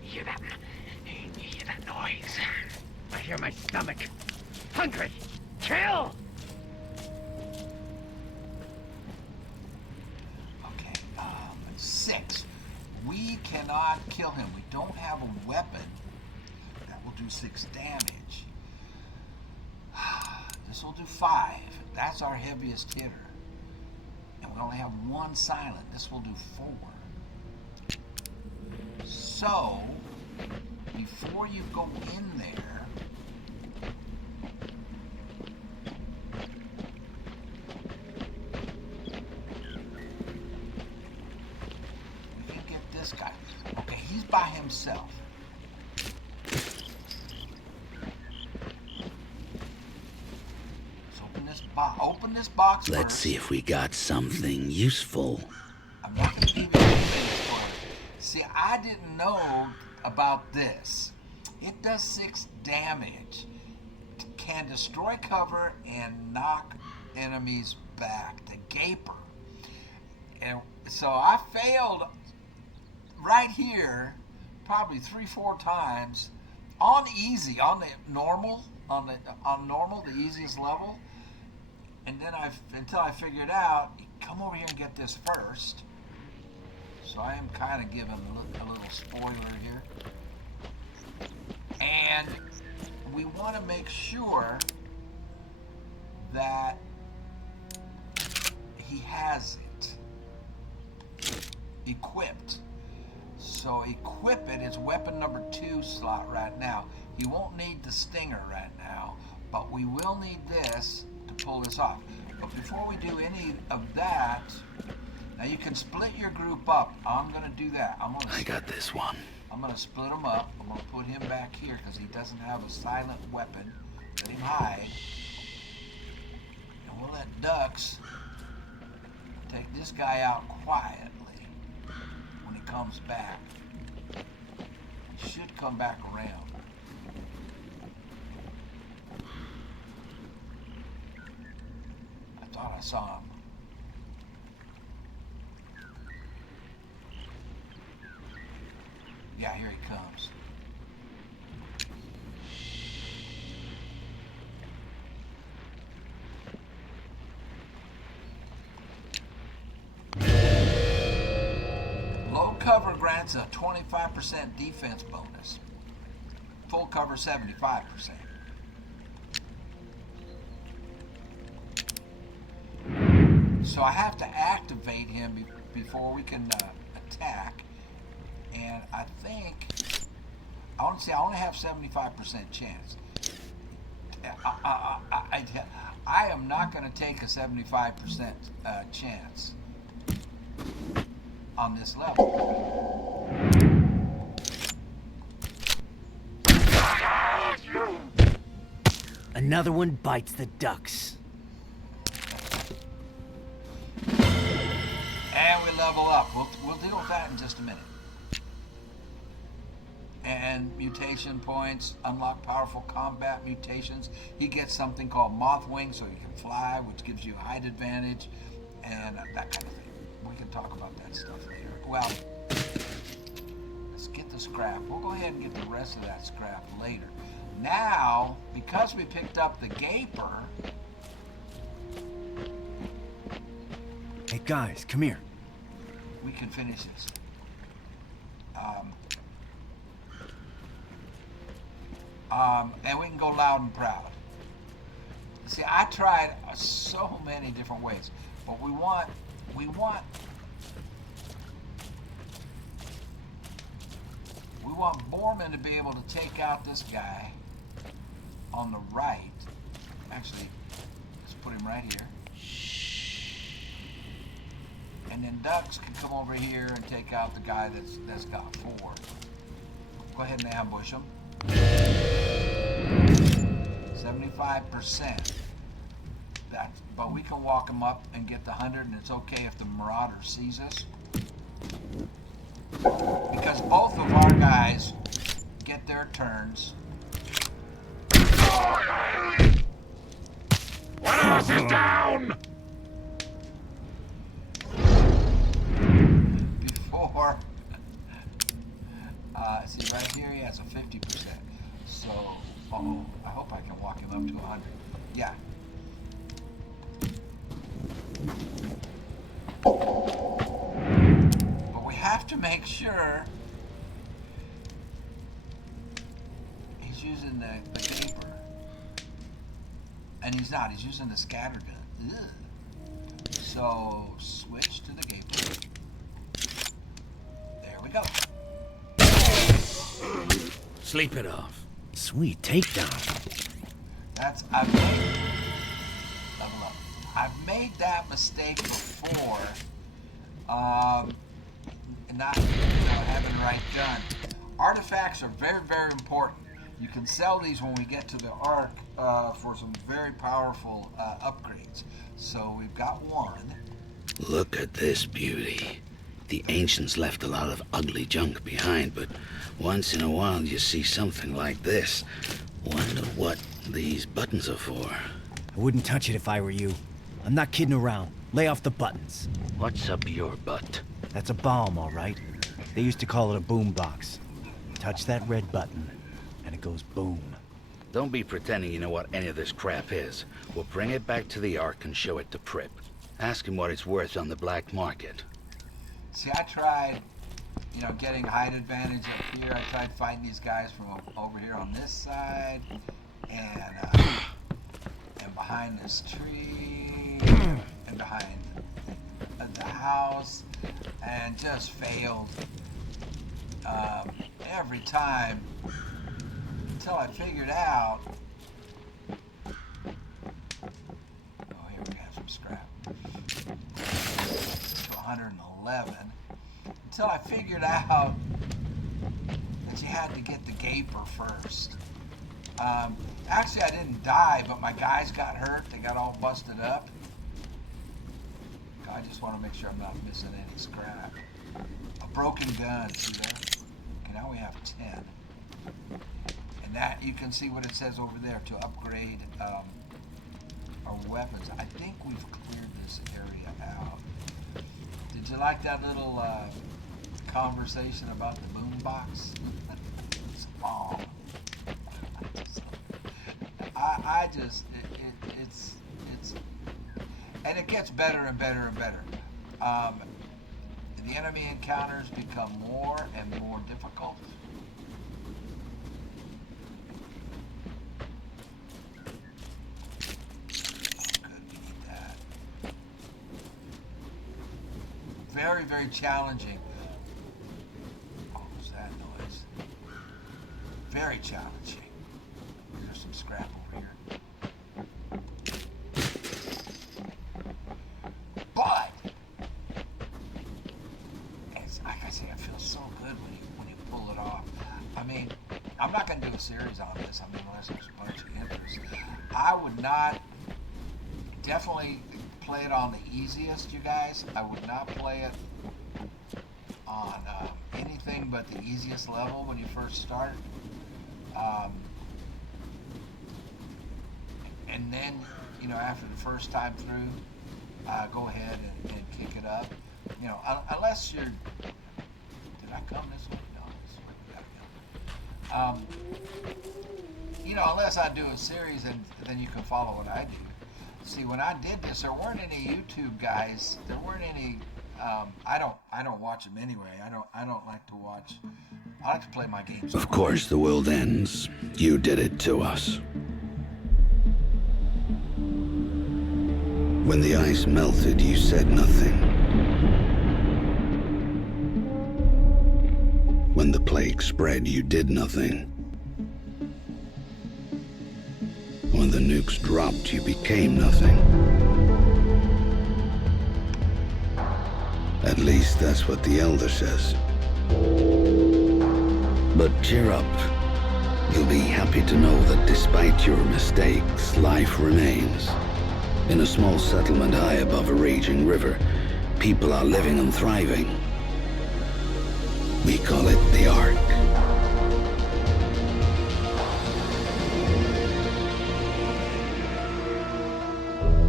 You hear that? You hear that noise? I hear my stomach. Hungry! Kill! Okay, 6. We cannot kill him. We don't have a weapon that will do 6 damage. This will do 5. That's our heaviest hitter. And we only have 1 silent. This will do 4. So, before you go in there, we can get this guy. Okay, he's by himself. Let's open this box Let's first. see if we got something useful. I'm not going to give you anything for it. See, I didn't know about this. It does 6 damage. Can destroy cover and knock enemies back. The Gaper. And so I failed right here probably 3-4 times on easy, on the normal, on normal, the easiest level. And then until I figured out, come over here and get this first. So I am kind of giving a little spoiler here. And we want to make sure that he has it equipped. So equip it is weapon number 2 slot right now. You won't need the stinger right now, but we will need this to pull this off. But before we do any of that, now you can split your group up. I'm going to do that. I got this one. I'm going to split him up. I'm going to put him back here because he doesn't have a silent weapon. Let him hide. And we'll let Ducks take this guy out quietly when he comes back. He should come back around. I thought I saw him. Yeah, here he comes. Low cover grants a 25% defense bonus. Full cover 75%. So I have to activate him before we can attack. And I think, I want to say I only have 75% chance. I am not going to take a 75% chance on this level. Another one bites the ducks. And we level up. We'll deal with that in just a minute. And mutation points, unlock powerful combat mutations. He gets something called moth wings, so he can fly, which gives you a height advantage, and that kind of thing. We can talk about that stuff later. Well, let's get the scrap. We'll go ahead and get the rest of that scrap later. Now, because we picked up the gaper. Hey guys, come here. We can finish this. And we can go loud and proud. See, I tried so many different ways, but we want Borman to be able to take out this guy on the right. Actually, let's put him right here. And then Ducks can come over here and take out the guy that's got 4. Go ahead and ambush him. 75%. But we can walk him up and get the 100, and it's okay if the Marauder sees us. Because both of our guys get their turns. One of us is down! Before, see right here he has a 50%. So, I hope I can walk him up to 100. Yeah. But we have to make sure he's using the gaper. And he's not. He's using the scatter gun. Ugh. So, switch to the gaper. There we go. Sleep it off. Sweet takedown. I've made that mistake before. Not having the right gun. Artifacts are very, very important. You can sell these when we get to the Ark for some very powerful upgrades. So we've got one. Look at this beauty. The ancients left a lot of ugly junk behind, but once in a while you see something like this. Wonder what these buttons are for. I wouldn't touch it if I were you. I'm not kidding around. Lay off the buttons. What's up your butt? That's a bomb, all right. They used to call it a boom box. Touch that red button, and it goes boom. Don't be pretending you know what any of this crap is. We'll bring it back to the Ark and show it to Prip. Ask him what it's worth on the black market. See, I tried, getting height advantage up here. I tried fighting these guys from over here on this side, and behind this tree, and behind the house, and just failed every time until I figured out. Oh, here we have some scrap. To 111. Until I figured out that you had to get the gaper first. Actually, I didn't die, but my guys got hurt. They got all busted up. I just want to make sure I'm not missing any scrap. A broken gun, see there? Okay, now we have 10. And that, you can see what it says over there to upgrade our weapons. I think we've cleared this area out. Did you like that little conversation about the boombox? It's bomb. It's and it gets better and better and better. The enemy encounters become more and more difficult. Good, we need that. Very, very challenging. What was that noise? Very challenging. There's some scrap over here. But it's like I say, it feels so good when you pull it off. I mean, I'm not going to do a series on this. I mean, unless there's a bunch of interest. I would not definitely play it on the easiest, you guys. I would not play it on anything but the easiest level when you first start. And then, after the first time through, go ahead and kick it up. Unless you're... Did I come this way? No, this way we gotta go. Unless I do a series, and then you can follow what I do. See, when I did this, there weren't any YouTube guys. There weren't any. I don't watch them anyway. I don't like to watch. I like to play my games. Of course, the world ends. You did it to us. When the ice melted, you said nothing. When the plague spread, you did nothing. When the nukes dropped, you became nothing. At least that's what the Elder says. But cheer up. You'll be happy to know that despite your mistakes, life remains. In a small settlement high above a raging river, people are living and thriving. We call it the Ark.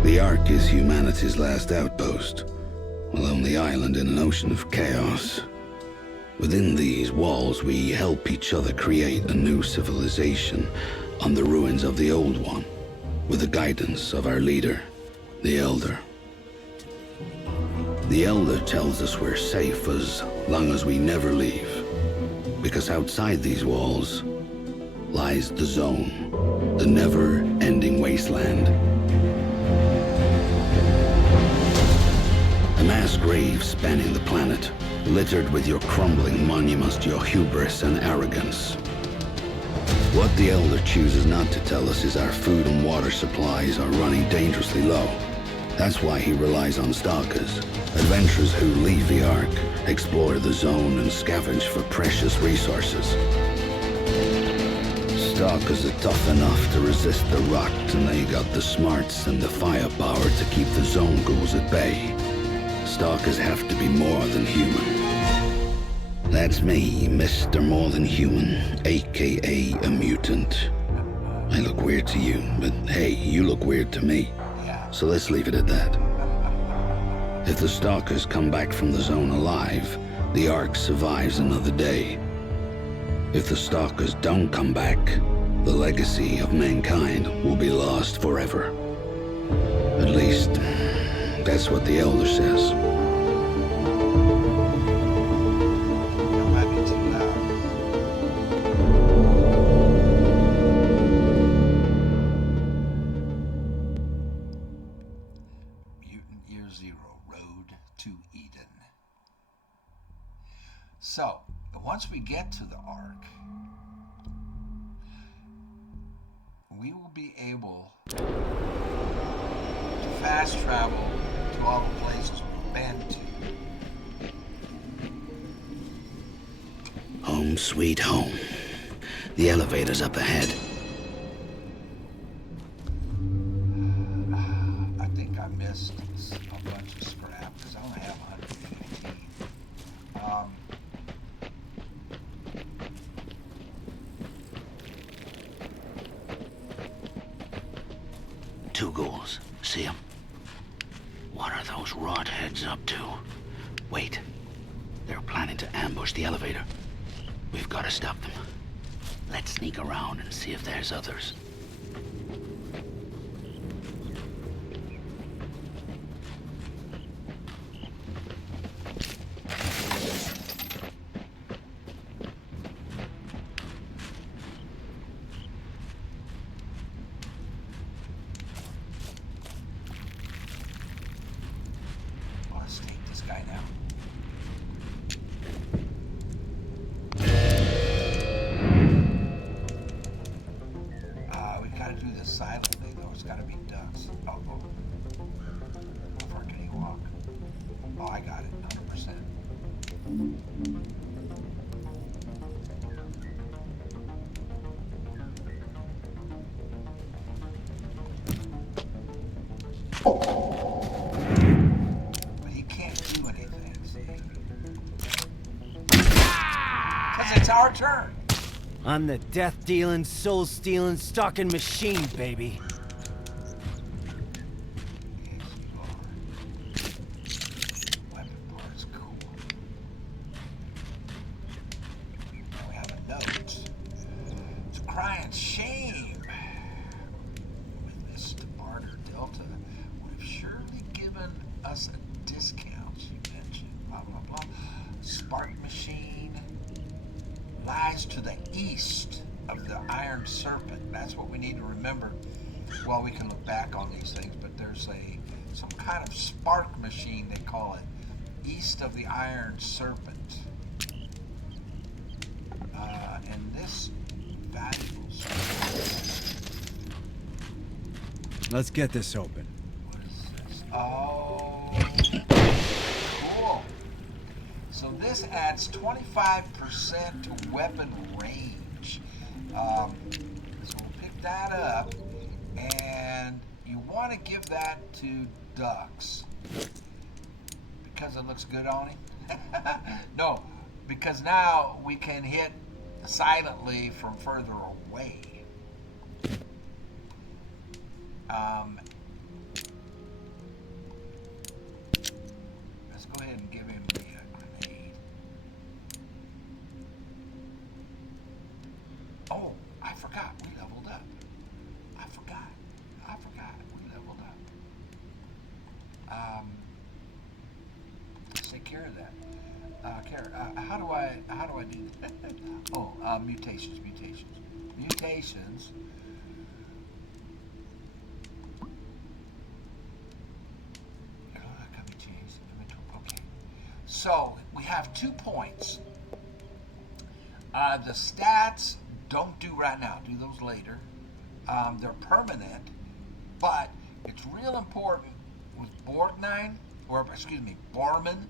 The Ark is humanity's last outpost, a lonely island in an ocean of chaos. Within these walls, we help each other create a new civilization on the ruins of the old one, with the guidance of our leader, the Elder. The Elder tells us we're safe as long as we never leave, because outside these walls lies the Zone, the never-ending wasteland. A mass grave spanning the planet, littered with your crumbling monuments to your hubris and arrogance. What the Elder chooses not to tell us is our food and water supplies are running dangerously low. That's why he relies on stalkers, adventurers who leave the Ark, explore the Zone, and scavenge for precious resources. Stalkers are tough enough to resist the rot, and they got the smarts and the firepower to keep the Zone ghouls at bay. Stalkers have to be more than human. That's me, Mr. More Than Human, aka a mutant. I look weird to you, but hey, you look weird to me. So let's leave it at that. If the Stalkers come back from the Zone alive, the Ark survives another day. If the Stalkers don't come back, the legacy of mankind will be lost forever. At least, that's what the Elder says. That might be too loud. Mutant Year Zero, Road to Eden. So, once we get to the Ark, we will be able to fast travel to all the places we've been to. Home sweet home. The elevator's up ahead. I think I missed a bunch of scrap because I only have 115. Two ghouls. See them? What are those rot heads up to? Wait. They're planning to ambush the elevator. We've got to stop them. Let's sneak around and see if there's others. Let's take this guy now. We gotta do this silently though. It's gotta be ducks. Oh. How far can he walk? Oh, I got it. 100%. our turn. I'm the death-dealing, soul-stealing, stalking machine, baby. Weapon bar is cool. Now we have a note. It's crying shame. With this barter, Delta would have surely given us a discount, she mentioned. Blah, blah, blah. Spark machine lies to the east of the Iron Serpent. That's what we need to remember. Well, we can look back on these things, but there's some kind of spark machine, they call it, east of the Iron Serpent. And this valuable spark. Let's get this open. What is this? Oh, cool. So this adds 25% to weapon range. So we'll pick that up, and you want to give that to Dux because it looks good on him. No, because now we can hit silently from further away. Let's go ahead and give him the grenade. Oh, I forgot. We leveled up. I forgot. We leveled up. Let's take care of that. How do I do that? Oh, mutations. Okay. So we have 2 points. The stats don't do right now. Do those later. They're permanent, but it's real important with Borgnine, or excuse me, Borman,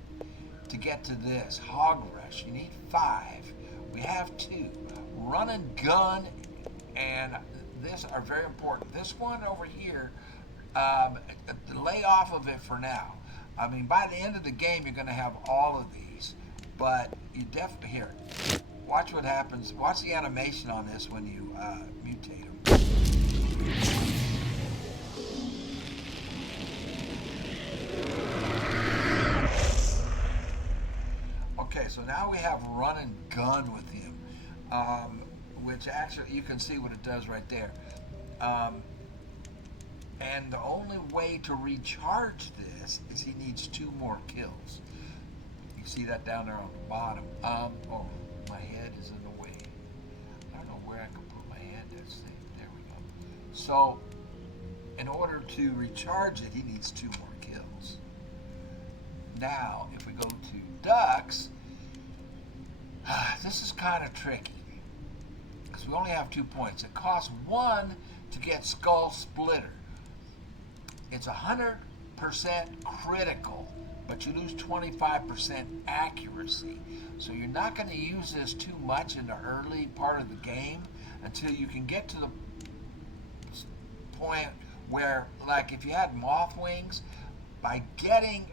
to get to this Hog Rush. You need 5. We have 2. Run and gun, and this are very important. This one over here, lay off of it for now. I mean, by the end of the game, you're going to have all of these, but you definitely here. Watch what happens. Watch the animation on this when you mutate them. Okay, so now we have run and gun with him, which actually you can see what it does right there. And the only way to recharge this is he needs 2 more kills. You see that down there on the bottom. Oh, my head is in the way. I don't know where I can put my head. There we go. So, in order to recharge it, he needs 2 more kills. Now, if we go to Dux, this is kind of tricky because we only have 2 points. It costs 1 to get Skull Splitter. It's 100% critical, but you lose 25% accuracy. So you're not going to use this too much in the early part of the game until you can get to the point where, like if you had Moth Wings, by getting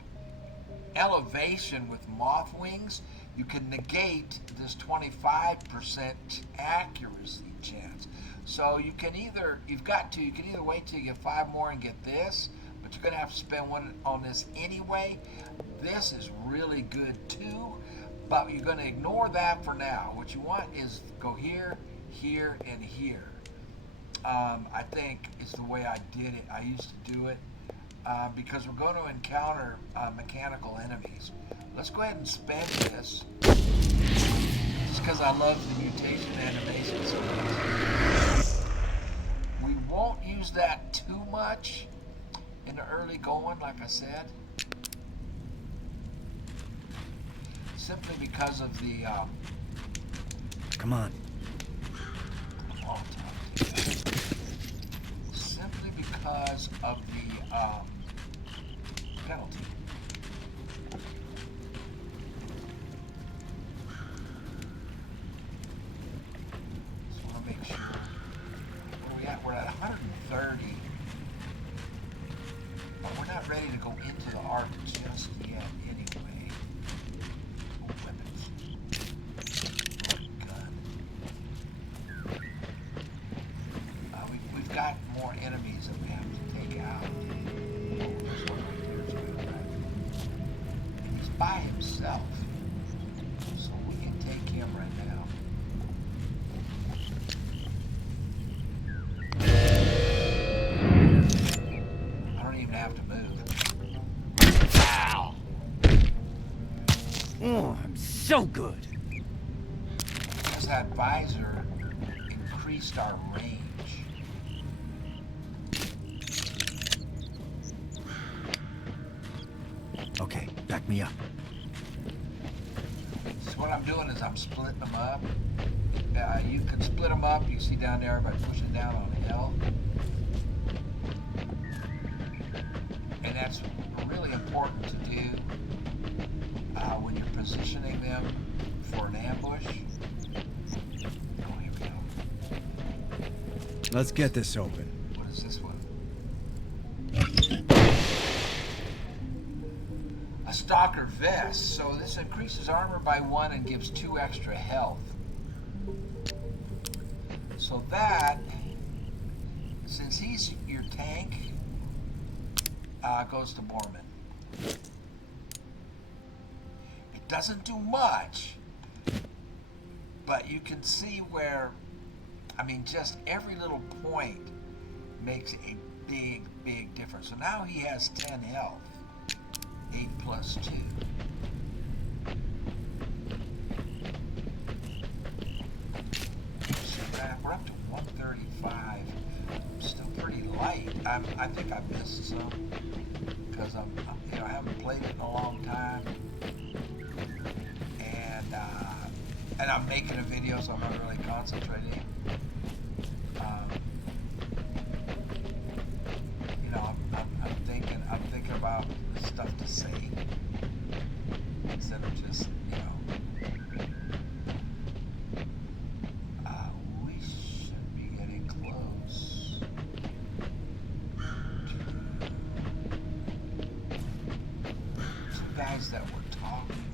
elevation with Moth Wings, you can negate this 25% accuracy chance. So you can either wait till you get 5 more and get this, but you're going to have to spend 1 on this anyway. This is really good too, but you're going to ignore that for now. What you want is go here, here, and here. I think it's the way I did it. I used to do it because we're going to encounter mechanical enemies. Let's go ahead and spend this just because I love the mutation animation so much. We won't use that too much in the early going, like I said, simply because of the Come on. simply because of the penalty. Just want to make sure. Where are we at? We're at 130. But we're not ready to go into the arc just yet anyway. Oh, weapons. Gun. got more enemies that we have to take out. Oh, this one right there is good, right? And he's by himself. So we can take him right now. I don't even have to move. Ow! Oh, I'm so good. Because that visor increased our range. Okay, back me up. So what I'm doing is I'm splitting them up. You can split them up, you see down there by pushing down on L. And that's really important to do when you're positioning them for an ambush. Oh, here we go. Let's get this open. What is this one? A stalker vest. So this increases armor by 1 and gives 2 extra health. So that, since he's your tank, goes to Borman. It doesn't do much, but you can see where, I mean, just every little point makes a big, big difference. So now he has 10 health. 8 plus 2. We're up to 135. Still pretty light. I think I missed some because I haven't played it in a long time, and I'm making a video, so I'm not really concentrating. I'm thinking about stuff to say instead of just, we should be getting close to 2 guys that were talking.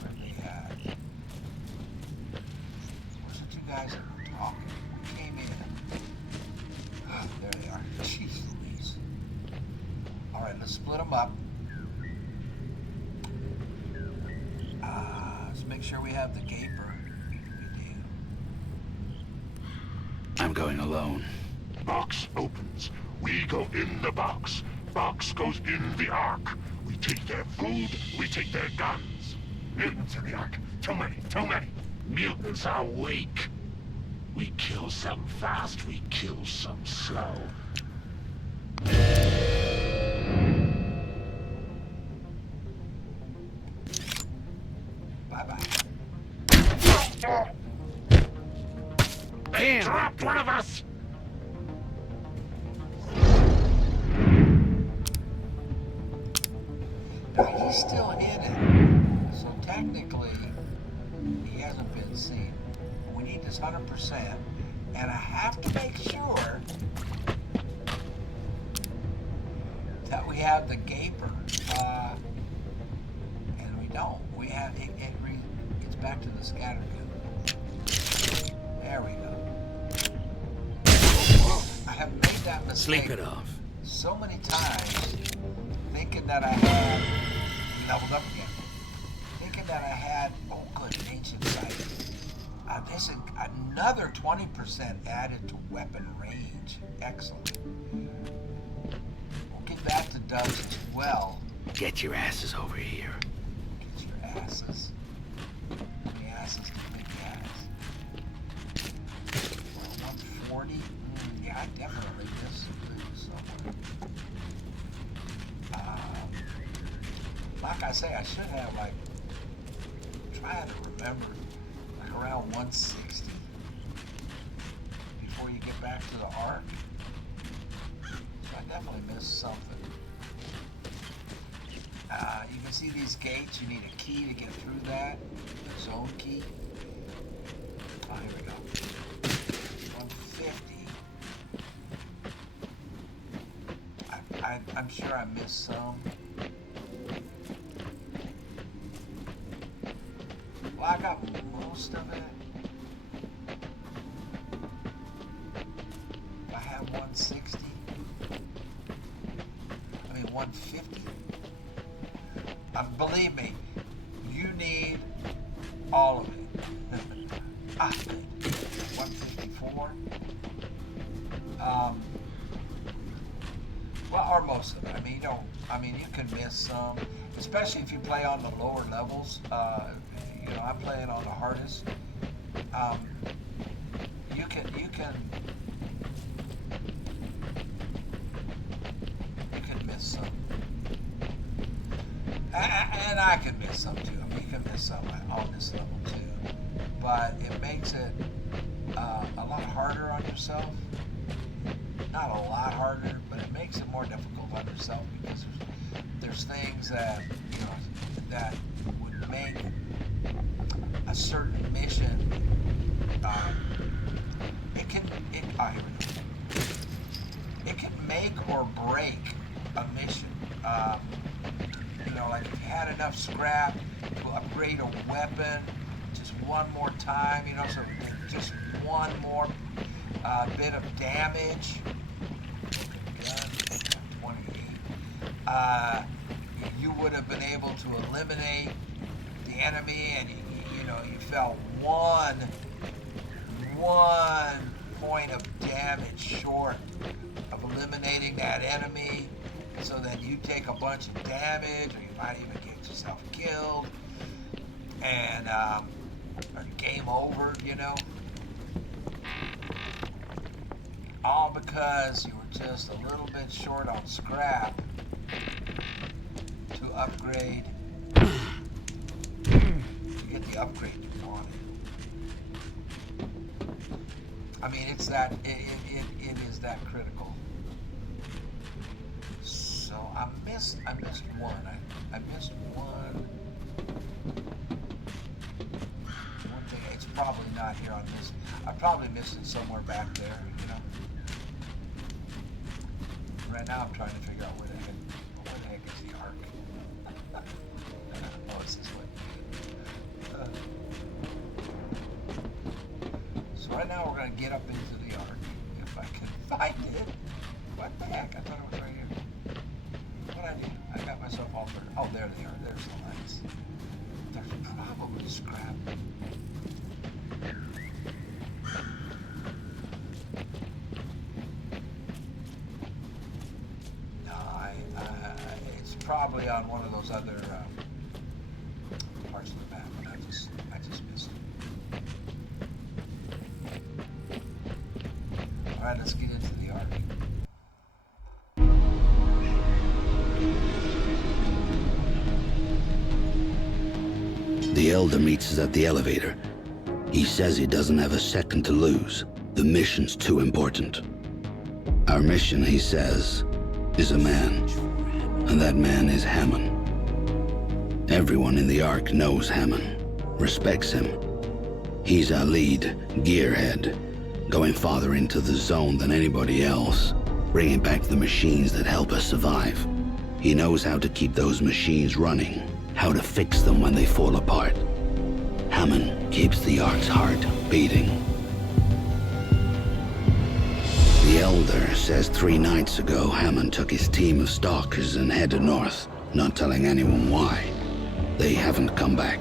Where they at? Where's the 2 guys that were talking? We came in. Oh, there they are. Jeez Louise. Alright, let's split them up. Let's make sure we have the gaper. We do. I'm going alone. Box opens. We go in the box. Box goes in the Ark. We take their food, we take their guns. Mutants in the Ark. Too many, too many. Mutants are weak. We kill some fast, we kill some slow. Bye-bye. They dropped one of us! Now, he's still in it, so technically he hasn't been seen. We need this 100%, and I have to make sure that we have the gaper, and we don't. We have it's back to the scattergun. There we go. I have made that mistake. Sleep it off. So many times, thinking that I had doubled up again. Thinking that I had, oh good, an ancient sight. This is another 20% added to weapon range. Excellent. We'll get back to dubs as well. Get your asses over here. Get your asses. The asses to big ass. 140? Yeah, I definitely missed somewhere. Like I say, I should have, trying to remember, around 160 before you get back to the Ark. So I definitely missed something. You can see these gates. You need a key to get through that. The zone key. Oh, here we go. 150. I'm sure I missed some. Well, I got most of it. 160? I mean, 150? Believe me, you need all of it. Good. 154. Well, or most of it. I mean, you can miss some, especially if you play on the lower levels. I'm playing on the hardest. You can miss some, and I can miss some too. I mean, you can miss some on this level too, but it makes it a lot harder on yourself. Not a lot harder, but it makes it more difficult on yourself because there's things that that would make a certain mission. It can make or break a mission. Like if you had enough scrap to upgrade a weapon just one more time, so just one more bit of damage. 28. You would have been able to eliminate the enemy, and you fell one point of damage short of eliminating that enemy, so then you take a bunch of damage, or you might even get yourself killed, and game over, all because you were just a little bit short on scrap to upgrade, to get the upgrade you wanted. I mean, it is that critical. So I missed one. I missed one thing. It's probably not here on this. I probably missed it somewhere back there, Right now I'm trying to figure out where the heck is the arc. Oh, it's this way. So right now we're going to get up into the arc, if I can find it. What the heck? I thought it was right here. What I do? I got myself all turned. Oh, there they are. There's the lights. There's probably scrap. It's probably on one of those other parts of the map, and I just missed it. All right, let's get into the arc. The Elder meets us at the elevator. He says he doesn't have a second to lose. The mission's too important. Our mission, he says, is a man. And that man is Hammond. Everyone in the Ark knows Hammond, respects him. He's our lead, gearhead, going farther into the zone than anybody else, bringing back the machines that help us survive. He knows how to keep those machines running, how to fix them when they fall apart. Hammond keeps the Ark's heart beating. The Elder says 3 nights ago Hammond took his team of stalkers and headed north, not telling anyone why. They haven't come back.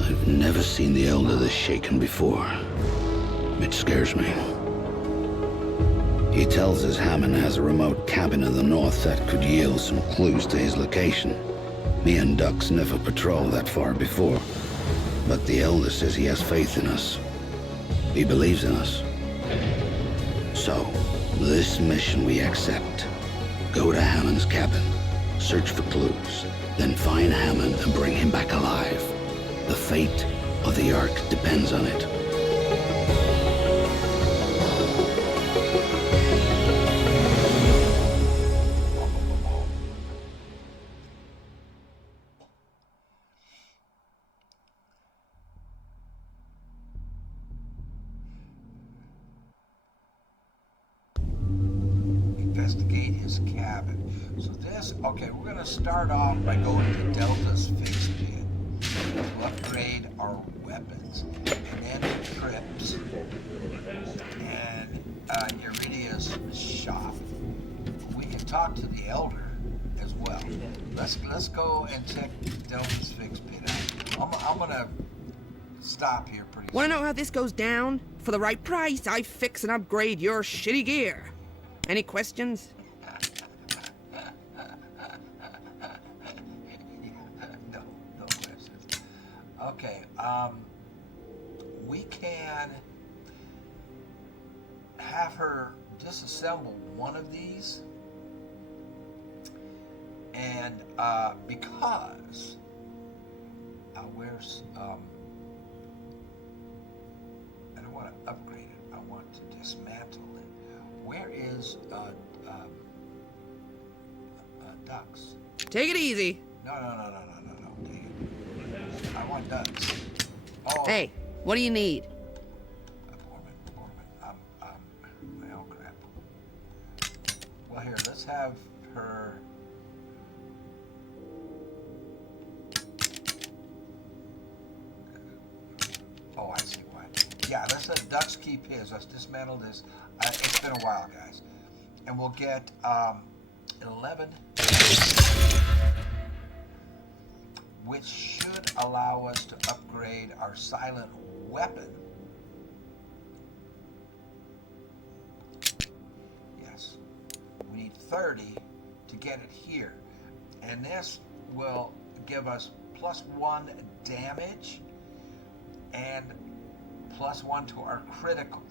I've never seen the Elder this shaken before. It scares me. He tells us Hammond has a remote cabin in the north that could yield some clues to his location. Me and Dux never patrolled that far before, but the Elder says he has faith in us. He believes in us. So, this mission we accept. Go to Hammond's cabin, search for clues, then find Hammond and bring him back alive. The fate of the Ark depends on it. Investigate his cabin. So this, okay, we're going to start off by going to Delta's face pit to upgrade our weapons, and then Trips and Iridia's talk to the elder as well. Let's go and check Delvin's fix pit out. I'm gonna stop here pretty soon. Want to know how this goes down? For the right price, I fix and upgrade your shitty gear. Any questions? No questions. Okay, we can have her disassemble one of these, and because where's I don't want to upgrade it. I want to dismantle it. Where is ducks? Take it easy. No. Take it. I want ducks. Oh. Hey, what do you need? Oh crap. Well, here, let's have her. Oh, I see why. Yeah, let's let Ducks keep his. Let's dismantle this. It's been a while, guys. And we'll get 11, which should allow us to upgrade our silent weapon. Yes. We need 30 to get it here. And this will give us +1 damage and +1 to our critical.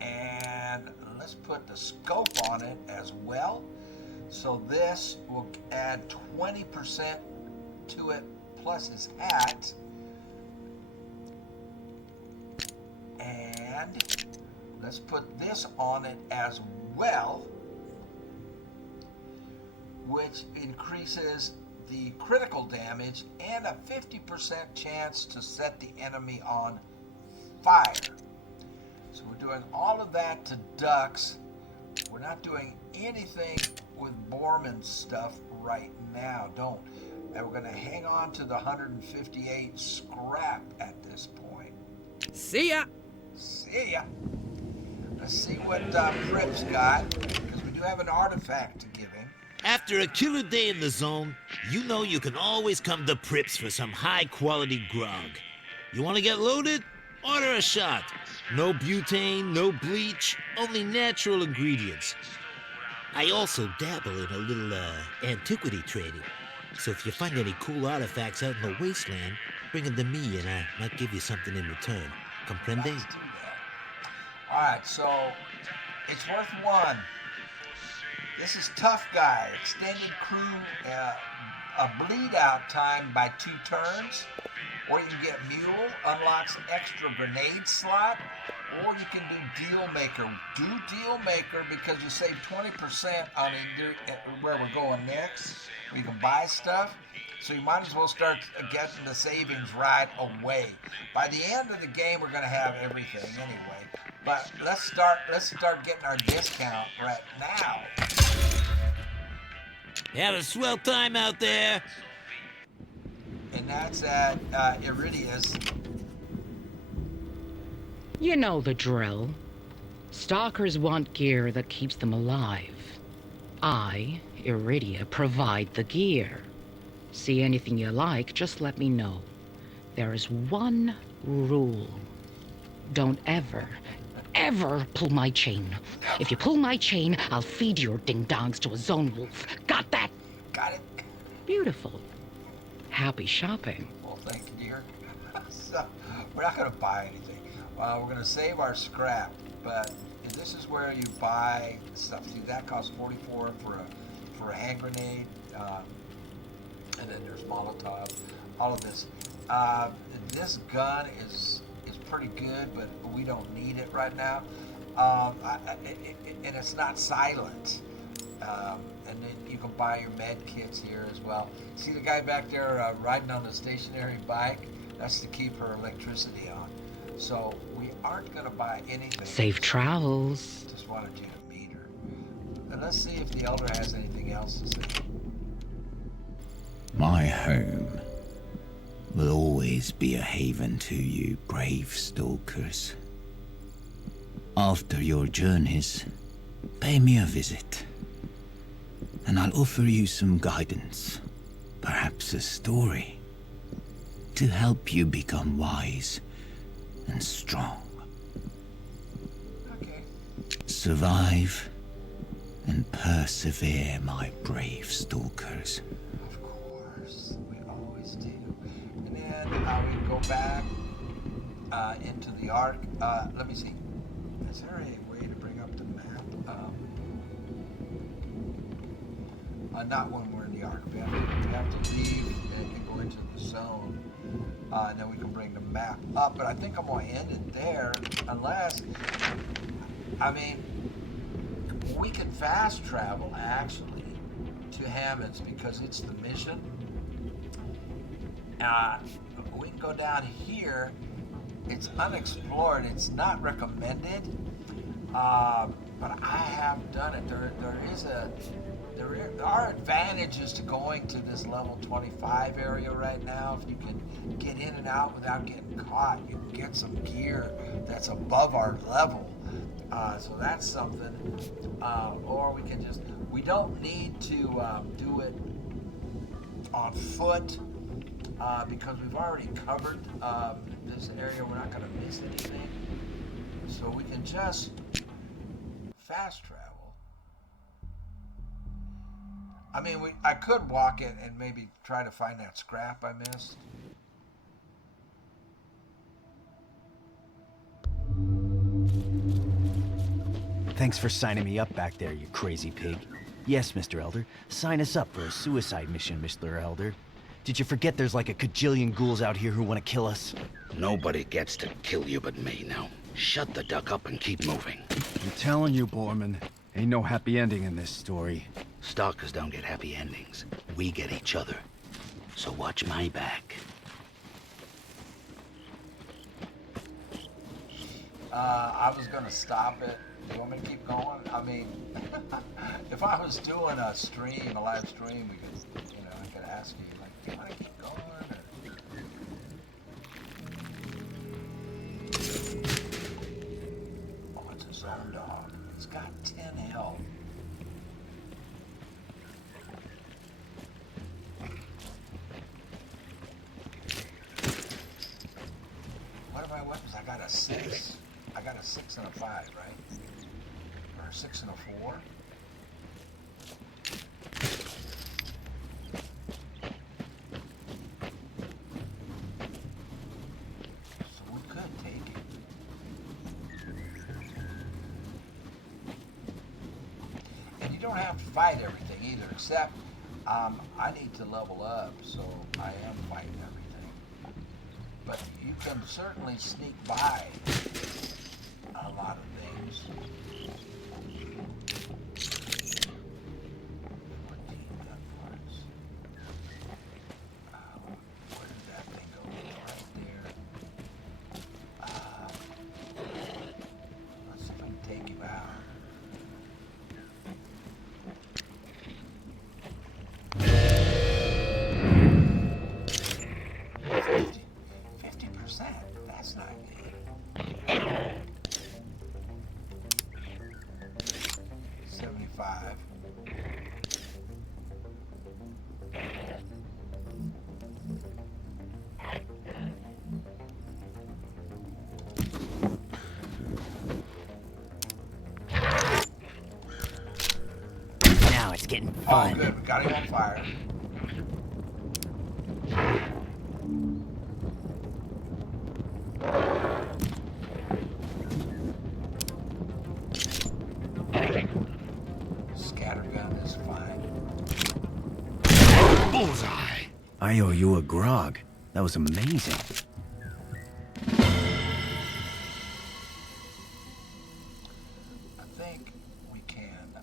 And let's put the scope on it as well. So this will add 20% to it plus his hat. And let's put this on it as well, which increases the critical damage and a 50% chance to set the enemy on fire. So we're doing all of that to ducks. We're not doing anything with Borman's stuff right now, and we're going to hang on to the 158 scrap at this point. See ya. See ya. Let's see what Prip's got, because we do have an artifact to give him. After a killer day in the zone, you know you can always come to Prips for some high-quality grog. You want to get loaded? Order a shot. No butane, no bleach, only natural ingredients. I also dabble in a little, antiquity trading. So if you find any cool artifacts out in the wasteland, bring them to me and I might give you something in return. Comprende? Let's do that. Alright, so it's worth 1. This is Tough Guy. Extended crew, a bleed out time by 2 turns. Or you can get Mule, unlocks extra grenade slot. Or you can do Deal Maker. Do Deal Maker because you save 20% on where we're going next. Where you can buy stuff. So you might as well start getting the savings right away. By the end of the game, we're going to have everything anyway. But let's start getting our discount right now. Have a swell time out there. And that's at Iridius. You know the drill. Stalkers want gear that keeps them alive. I, Iridia, provide the gear. See anything you like, just let me know. There is one rule. Don't ever pull my chain. If you pull my chain, I'll feed your ding-dongs to a zone wolf. Got that? Got it. Beautiful. Happy shopping. Well, thank you, dear. So, we're not going to buy anything. We're going to save our scrap, but this is where you buy stuff. See, that costs 44 for a hand grenade, and then there's Molotov. All of this. This gun is pretty good, but we don't need it right now. And it's not silent. And then you can buy your med kits here as well. See the guy back there riding on the stationary bike? That's to keep her electricity on. So we aren't going to buy anything. Safe travels. Just wanted you to meet her. And let's see if the elder has anything else to say. My home will always be a haven to you, brave stalkers. After your journeys, pay me a visit, and I'll offer you some guidance, perhaps a story, to help you become wise and strong. Okay. Survive and persevere, my brave stalkers. Of course, we always do. And then we go back into the Ark. Let me see. Is there a way to bring up the map? Not when we're in the Ark. We have to leave and go into the zone. And then we can bring the map up. But I think I'm going to end it there unless, I mean, we can fast travel actually to Hammond's because it's the mission. We can go down here. It's unexplored. It's not recommended, but I have done it. There are advantages to going to this level 25 area right now. If you can get in and out without getting caught, you can get some gear that's above our level. So that's something. Or we can just, we don't need to do it on foot because we've already covered this area. We're not going to miss anything. So we can just fast travel. I mean, I could walk it and maybe try to find that scrap I missed. Thanks for signing me up back there, you crazy pig. Yes, Mr. Elder. Sign us up for a suicide mission, Mr. Elder. Did you forget there's like a cajillion ghouls out here who want to kill us? Nobody gets to kill you but me now. Shut the duck up and keep moving. I'm telling you, Borman, ain't no happy ending in this story. Stalkers don't get happy endings. We get each other. So watch my back. I was going to stop it. Do you want me to keep going? I mean, if I was doing a stream, a live stream, we could, you know, I could ask you, like, do you want to keep going? Or... Oh, it's a zone dog. It's got 10 health. What are my weapons? I got a 6. I got a 6 and a 5, right? Or a 6 and a 4? So we could take it. And you don't have to fight everything either, except I need to level up, so I am fighting everything. But you can certainly sneak by a lot of things. 14 gun parts. Where did that thing go? Right there. Let's see if I can take him out. 50%. That's not good. 75. Now it's getting Oh, fun. good. We got him on fire. Scattergun is fine. Bullseye! I owe you a grog. That was amazing. I think we can,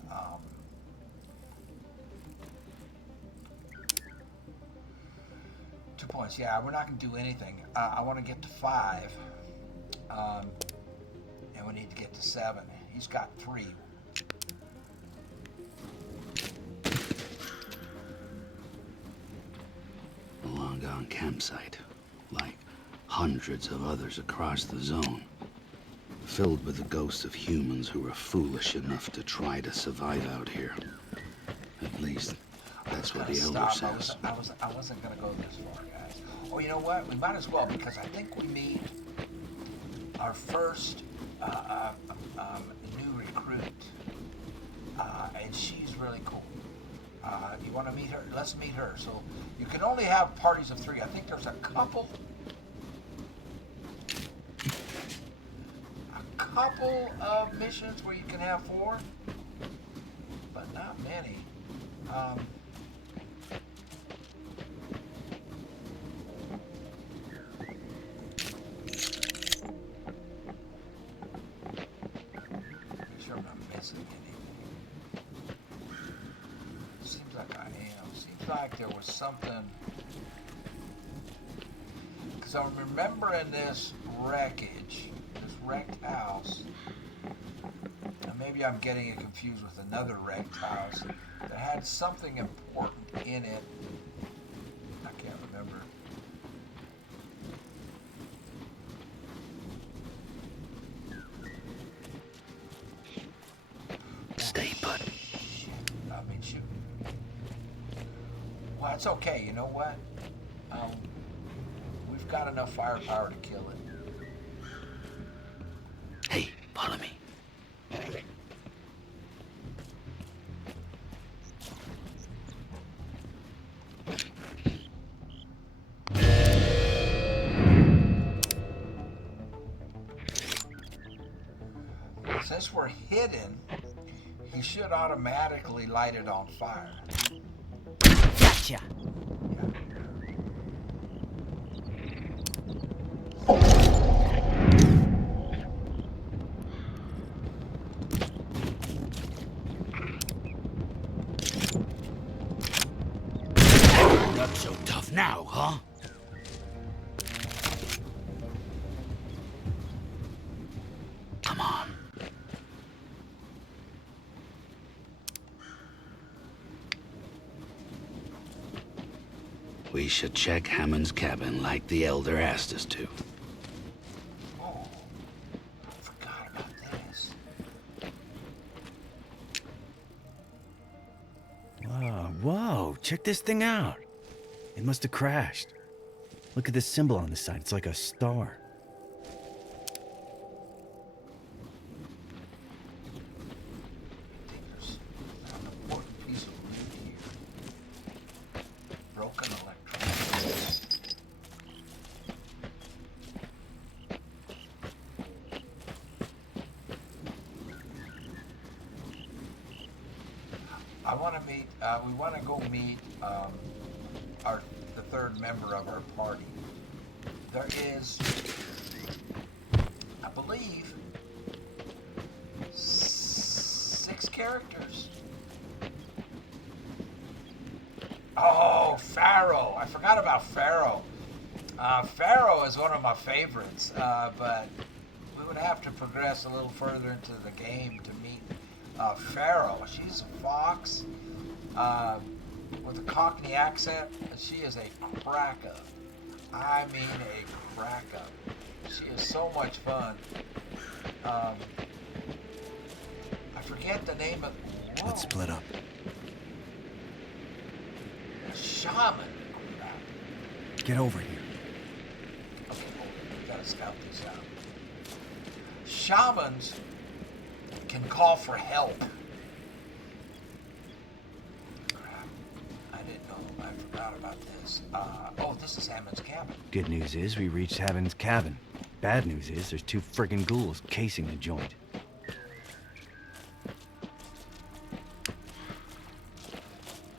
2 points. Yeah, we're not going to do anything. I want to get to 5. And we need to get to 7. He's got 3. A long-gone campsite. Like hundreds of others across the zone. filled with the ghosts of humans who were foolish enough to try to survive out here. At least, that's what the Elder says. I wasn't gonna go this far, guys. Oh, you know what? We might as well, because I think we meet our first new recruit, and she's really cool. You want to meet her? Let's meet her. So you can only have parties of 3. I think there's a couple of missions where you can have 4, but not many. Make sure I'm not missing anything. Seems like I am. Seems like there was something. Because I'm remembering this wreckage, this wrecked house. And maybe I'm getting it confused with another wrecked house that had something important in it. I can't remember. Stay put. Shit. I mean, shoot. Well, it's okay. You know what? We've got enough firepower to kill it. Hey, follow me. Since we're hidden, he should automatically light it on fire. Gotcha! Not so tough now, huh? Come on. We should check Hammond's cabin like the Elder asked us to. Oh, I forgot about this. Whoa, check this thing out. It must have crashed. Look at this symbol on the side. It's like a star. I think there's an important piece of loot here. Broken electronics. I want to meet. We want to go meet the third member of our party. There is, I believe, 6 characters. Oh, Pharaoh! I forgot about Pharaoh. Pharaoh is one of my favorites, but we would have to progress a little further into the game to meet Pharaoh. She's a fox with a Cockney accent, and she is a crack-up. I mean a crack-up. She is so much fun. I forget the name of... Whoa. Let's split up. Shaman. Crap. Get over here. Okay, hold on. We gotta scout this out. Shamans can call for help. Crap. I didn't know. I forgot about this. Oh, this is Hammond's cabin. Good news is we reached Hammond's cabin. Bad news is there's 2 friggin' ghouls casing the joint.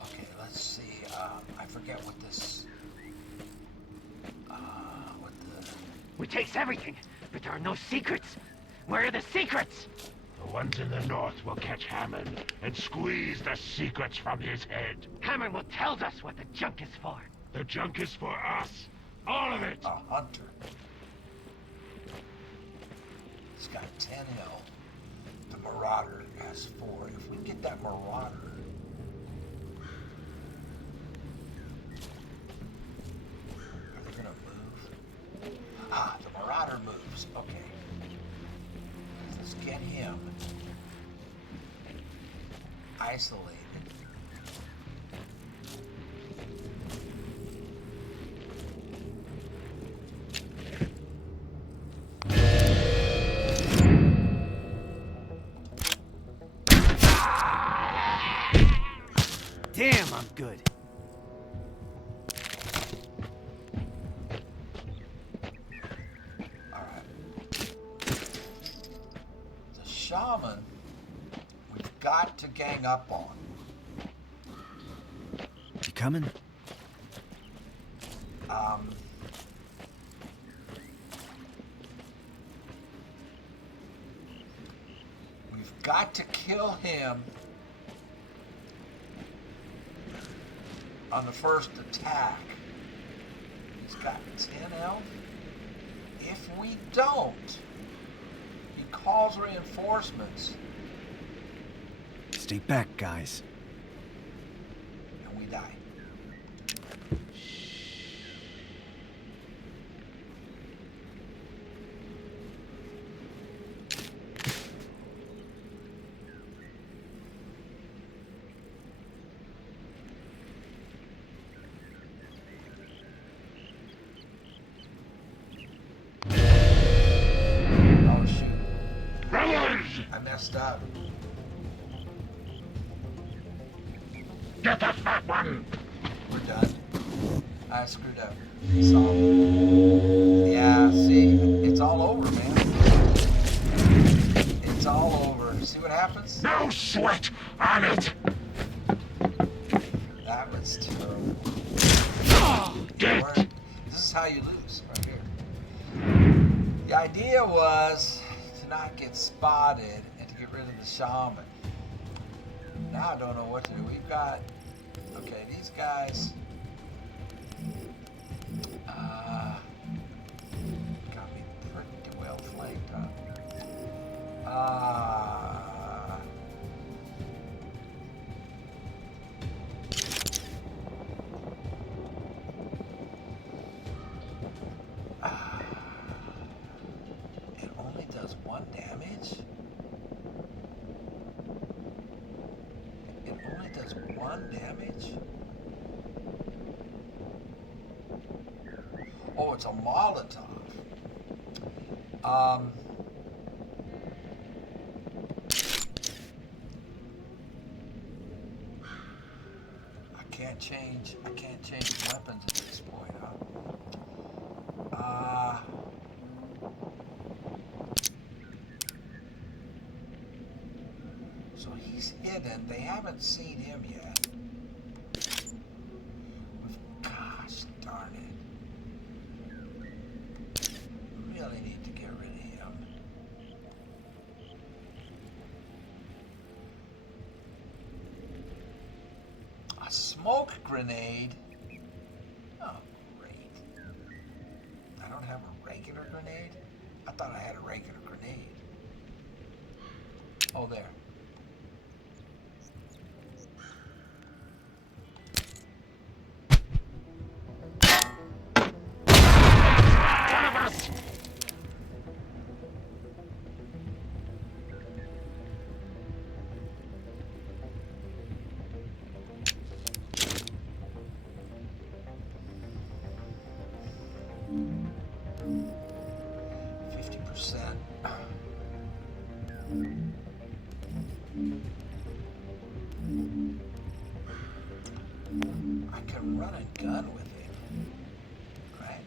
Okay, let's see. I forget what this... what the... We takes everything, but there are no secrets. Where are the secrets? The ones in the north will catch Hammond and squeeze the secrets from his head. Hammond will tell us what the junk is for. The junk is for us. All of it. A hunter. It's got 10 health. The Marauder has 4. If we can get that Marauder... Are they gonna move? Ah, the Marauder moves. Okay. is get him isolated. Damn, I'm good. The shaman, we've got to gang up on. You coming? We've got to kill him on the first attack. He's got 10 health. If we don't, he calls reinforcements Stay back, guys. and we die. Oh shoot. I messed up. Get that fat one! We're done. I screwed up. Solid. Yeah, see? It's all over, man. It's all over. See what happens? No sweat on it! That was terrible. Get! This is how you lose, right here. The idea was to not get spotted and to get rid of the shaman. Now I don't know what to do. We've got, okay, these guys got me pretty well flanked up. It only does 1 damage? It only does 1 damage? Oh, it's a Molotov. I can't change weapons at this point, huh? So he's hidden. They haven't seen him yet. Gosh darn it. Really need to get rid of him. A smoke grenade? Oh, great. I don't have a regular grenade? I thought I had a regular grenade. Oh, there. I can run a gun with him, right?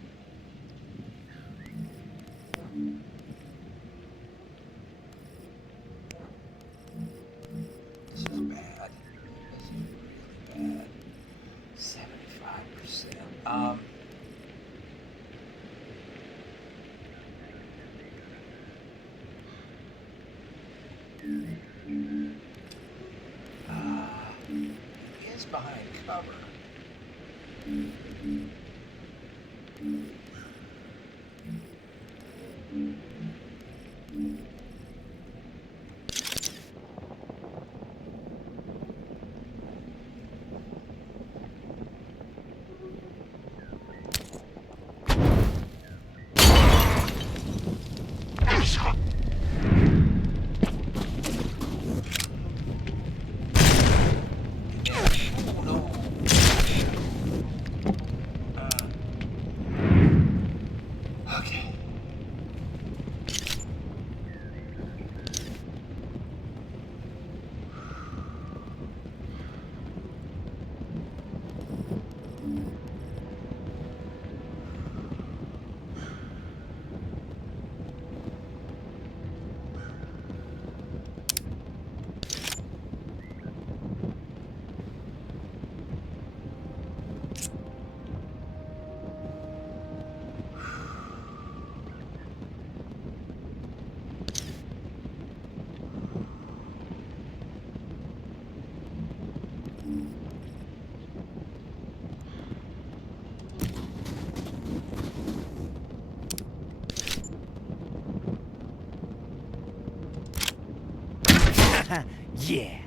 This is bad. This is really bad. 75%. He is behind cover. Yeah.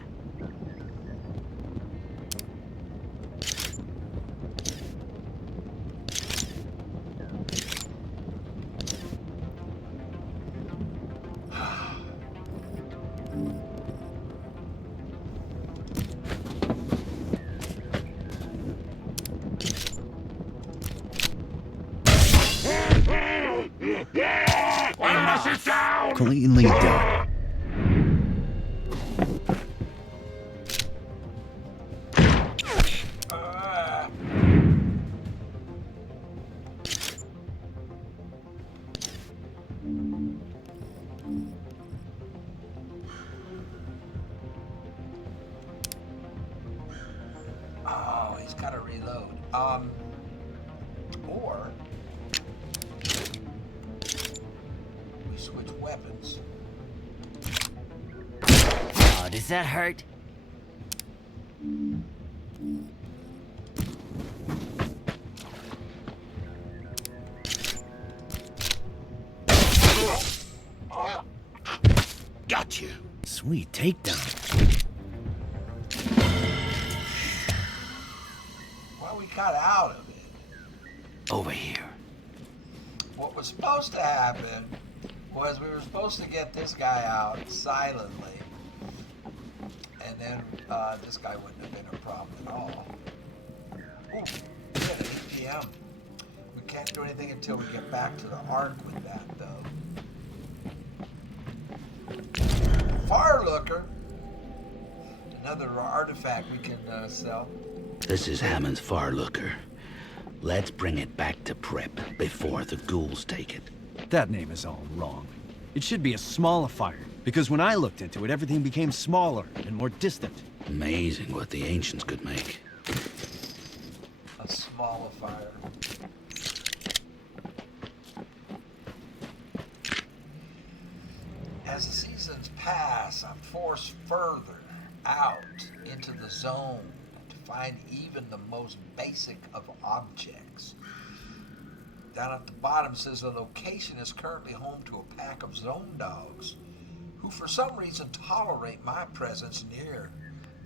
Sit down! Cleanly done. Oh, he's got to reload. Or we switch weapons. Oh, does that hurt? Got you. Sweet takedown. Well, we got out of it. Over here. What was supposed to happen was we were supposed to get this guy out silently, and then this guy wouldn't have been a problem at all. Ooh, yeah, 8 p.m. We can't do anything until we get back to the Ark with that, though. Far Looker, another artifact we can sell. This is Hammond's Far Looker. Let's bring it back to Prep before the ghouls take it. That name is all wrong. It should be a smaller fire, because when I looked into it, everything became smaller and more distant. Amazing what the ancients could make. A smaller fire. As the seasons pass, I'm forced further out into the zone to find even the most basic of objects. Down at the bottom says the location is currently home to a pack of zone dogs who for some reason tolerate my presence near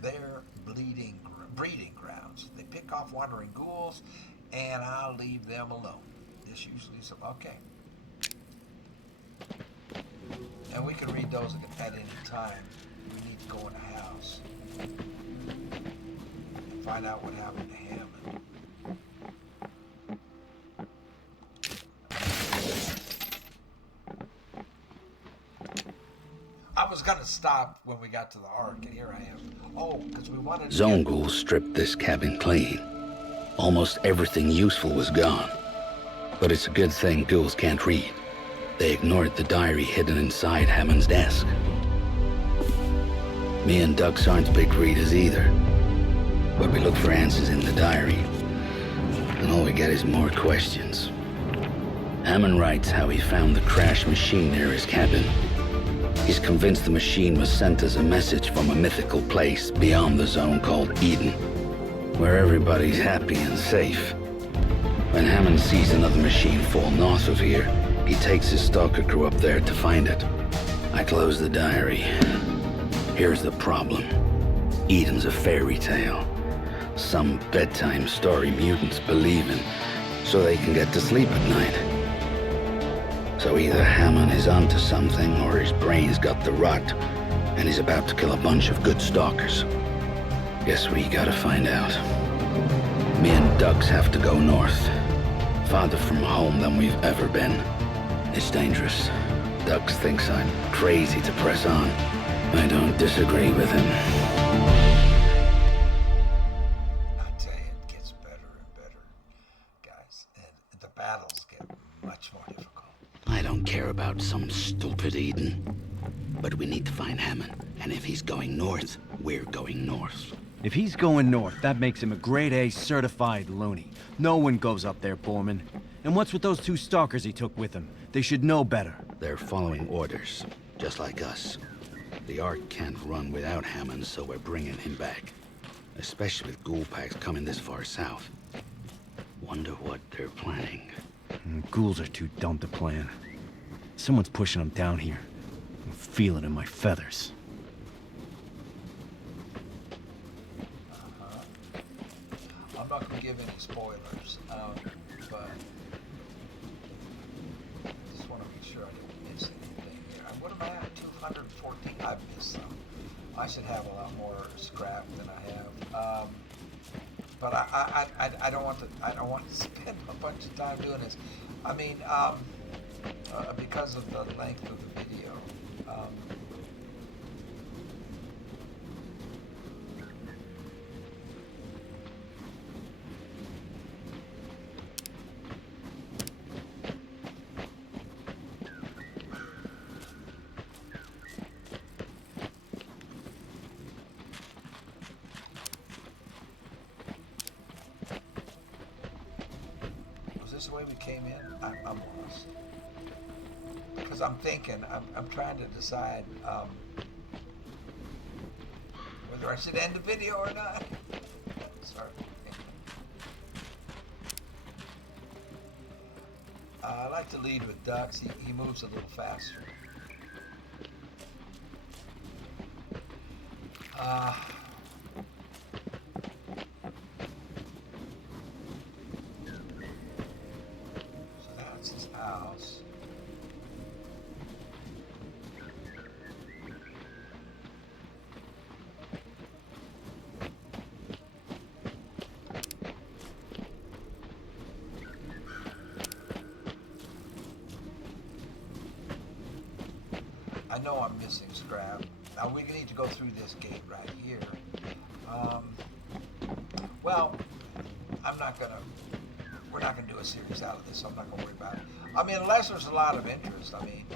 their breeding grounds. They pick off wandering ghouls and I'll leave them alone. This usually is okay. And we can read those at any time. We need to go in the house and find out what happened to Hammond. I was gonna stop when we got to the Ark, and here I am. Oh, because we wanted to Zone ghouls stripped this cabin clean. Almost everything useful was gone. But it's a good thing ghouls can't read. They ignored the diary hidden inside Hammond's desk. Me and Dux aren't big readers either. But we look for answers in the diary. And all we get is more questions. Hammond writes how he found the crashed machine near his cabin. He's convinced the machine was sent as a message from a mythical place beyond the zone called Eden, where everybody's happy and safe. When Hammond sees another machine fall north of here, he takes his stalker crew up there to find it. I close the diary. Here's the problem. Eden's a fairy tale. Some bedtime story mutants believe in, so they can get to sleep at night. So either Hammond is onto something, or his brain's got the rot, and he's about to kill a bunch of good stalkers. Guess we gotta find out. Me and Dux have to go north. Farther from home than we've ever been. It's dangerous. Dux thinks I'm crazy to press on. I don't disagree with him. I tell you, it gets better and better, guys. And the battles get much more difficult. I don't care about some stupid Eden. But we need to find Hammond. And if he's going north, we're going north. If he's going north, that makes him a grade A certified loony. No one goes up there, Borman. And what's with those 2 stalkers he took with him? They should know better. They're following orders, just like us. The Ark can't run without Hammond, so we're bringing him back. Especially with ghoul packs coming this far south. Wonder what they're planning. Ghouls are too dumb to plan. Someone's pushing them down here. I'm feeling in my feathers. give any spoilers, but just want to make sure I don't miss anything here. What am I at? 214. I've missed some. I should have a lot more scrap than I have. But I don't want to spend a bunch of time doing this. I mean, because of the length of the video. Is this the way we came in? I'm lost. Because I'm thinking, I'm trying to decide whether I should end the video or not. Sorry. I like to lead with ducks. He moves a little faster. So that's his house. I know I'm missing scrap. Now we need to go through this gate right here. Well, we're not gonna do a series out of this, so I'm not gonna worry about it. I mean, unless there's a lot of interest, I mean.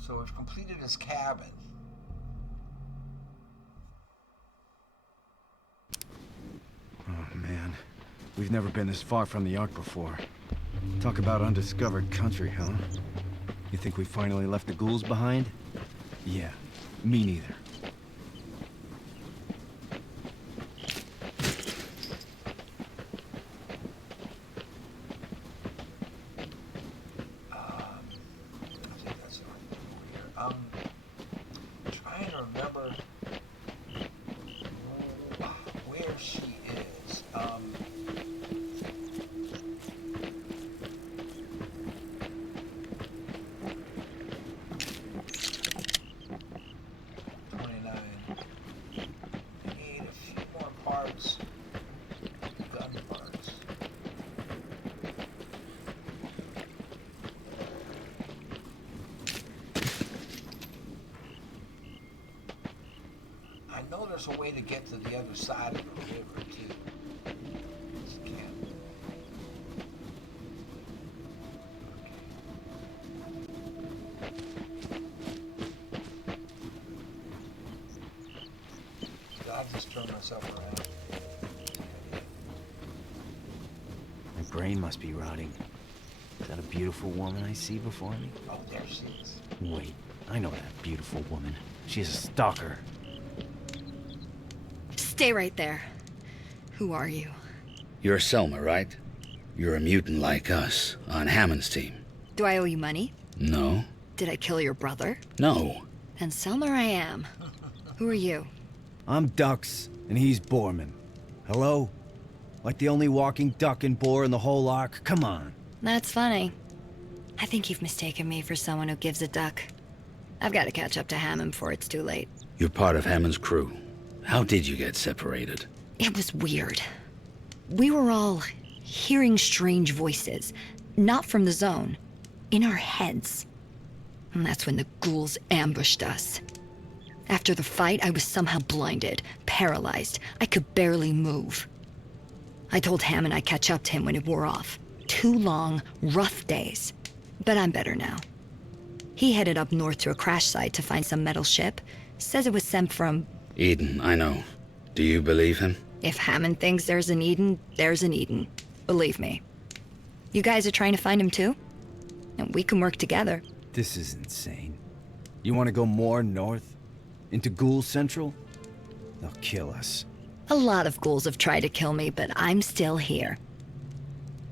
So we've completed his cabin. Oh, man. We've never been this far from the Ark before. Talk about undiscovered country, huh? You think we finally left the ghouls behind? Yeah, me neither. I think that's right over here. Trying to remember where she is. 29. I need a few more parts. Gun parts. I know there's a way to get to the other side of the river too. Just can't. Did I just turn myself around? My brain must be rotting. Is that a beautiful woman I see before me? Oh, there she is. Wait, I know that beautiful woman. She's a stalker. Stay right there. Who are you? You're Selma, right? You're a mutant like us, on Hammond's team. Do I owe you money? No? Did I kill your brother? No. And Selma I am. Who are you? I'm Dux, and he's Borman. Hello? Like the only walking duck and boar in the whole Ark? Come on. That's funny. I think you've mistaken me for someone who gives a duck. I've got to catch up to Hammond before it's too late. You're part of Hammond's crew. How did you get separated? It was weird. We were all hearing strange voices, not from the zone, in our heads. And that's when the ghouls ambushed us. After the fight, I was somehow blinded, paralyzed. I could barely move. I told Hammond I'd catch up to him when it wore off. 2 long, rough days. But I'm better now. He headed up north to a crash site to find some metal ship. Says it was sent from... Eden, I know. Do you believe him? If Hammond thinks there's an Eden, there's an Eden. Believe me. You guys are trying to find him too? And we can work together. This is insane. You want to go more north? Into Ghoul Central? They'll kill us. A lot of ghouls have tried to kill me, but I'm still here.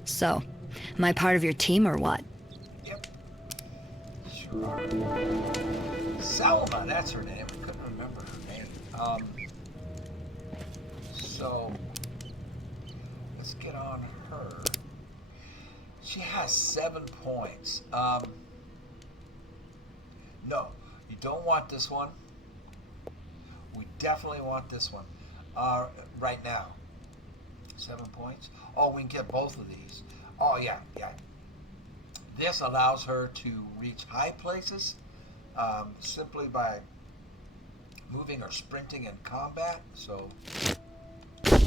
So, am I part of your team or what? Yep. Sure are. Selma, that's her name. I couldn't remember her So let's get on her. She has 7 points. No, you don't want this one. We definitely want this one right now. 7 points. Oh, we can get both of these. Oh, yeah. This allows her to reach high places simply by moving or sprinting in combat. So and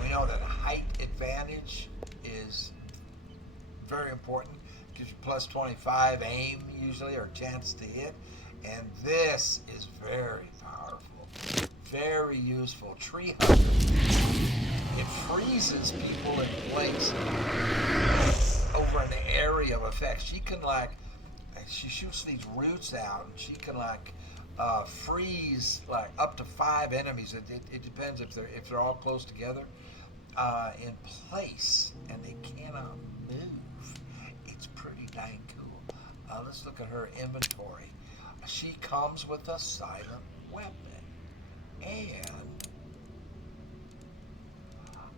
we know that height advantage is very important. Gives you plus 25 aim usually, or chance to hit. And this is very powerful. Very useful. Tree Hugger. It freezes people in place over an area of effect. She can she shoots these roots out, and she can freeze up to 5 enemies. It depends if they're all close together in place, and they cannot move. It's pretty dang cool. Let's look at her inventory. She comes with a silent weapon, and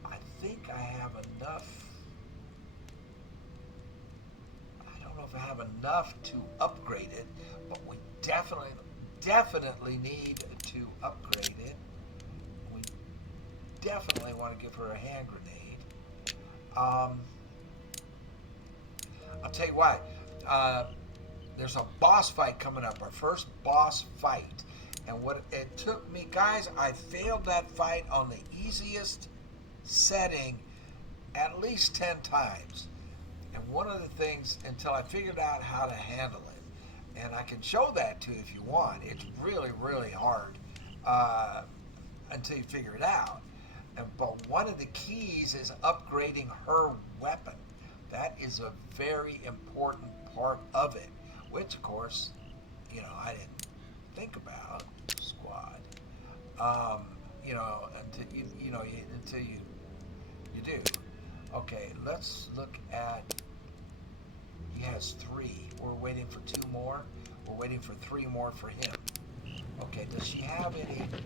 I think I have enough. I don't know if I have enough to upgrade it, but we definitely need to upgrade it. We definitely want to give her a hand grenade. I'll tell you what. There's a boss fight coming up, our first boss fight. And what it took me, guys, I failed that fight on the easiest setting at least 10 times. And one of the things, until I figured out how to handle it, and I can show that to you if you want, it's really, really hard until you figure it out. But one of the keys is upgrading her weapon. That is a very important part of it. Which, of course, I didn't think about, squad. Until you do. Okay, let's look at. He has 3. We're waiting for 2 more. We're waiting for 3 more for him. Okay, does she have any? Do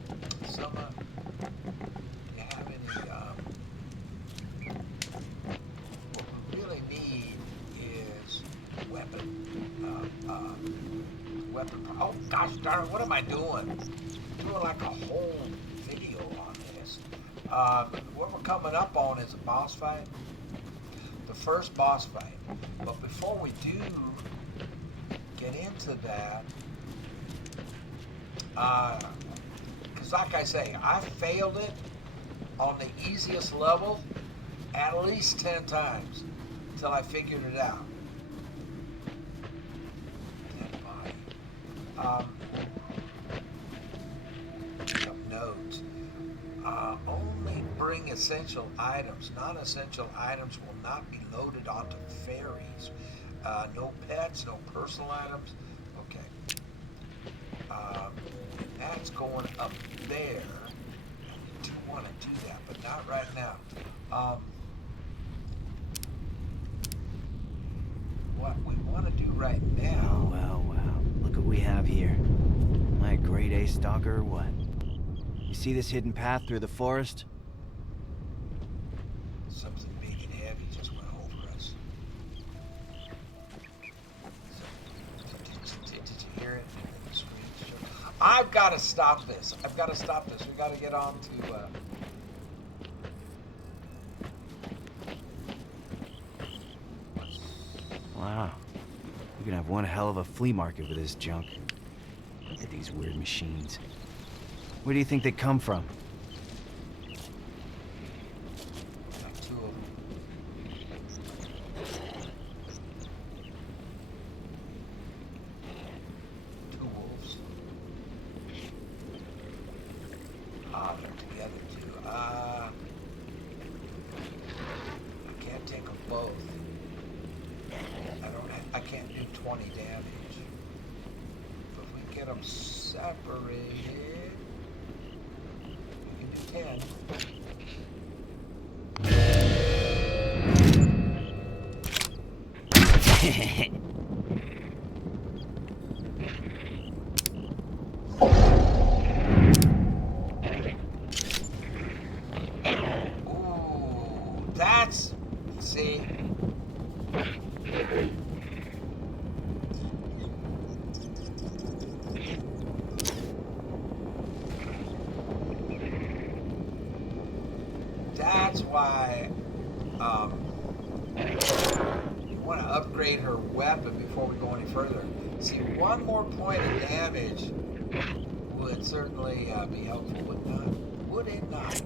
you have any? What we really need is weapon. Weapon. Oh gosh darn it! What am I doing? I'm doing like a whole video on this. What we're coming up on is a boss fight. The first boss fight. But before we do get into that, because like I say, I failed it on the easiest level at least 10 times until I figured it out. Notes. Only bring essential items. Non-essential items will not be loaded onto ferries. No pets, no personal items. Okay. That's going up there. I do want to do that, but not right now. What we want to do right now. Well. Look what we have here. Am I a grade A stalker or what? You see this hidden path through the forest? Something big and heavy just went over us. Did you hear it? The screech? I've got to stop this. We got to get on to. Wow. You can have one hell of a flea market with this junk. Look at these weird machines. Where do you think they come from? Like 2 of them. 2 wolves. They're together too. I can't take them both. I can't do 20 damage. But if we get them separated, we can do 10. Ooh, that's... See? That's why you want to upgrade her weapon before we go any further. See, one more point of damage would certainly be helpful, would it not?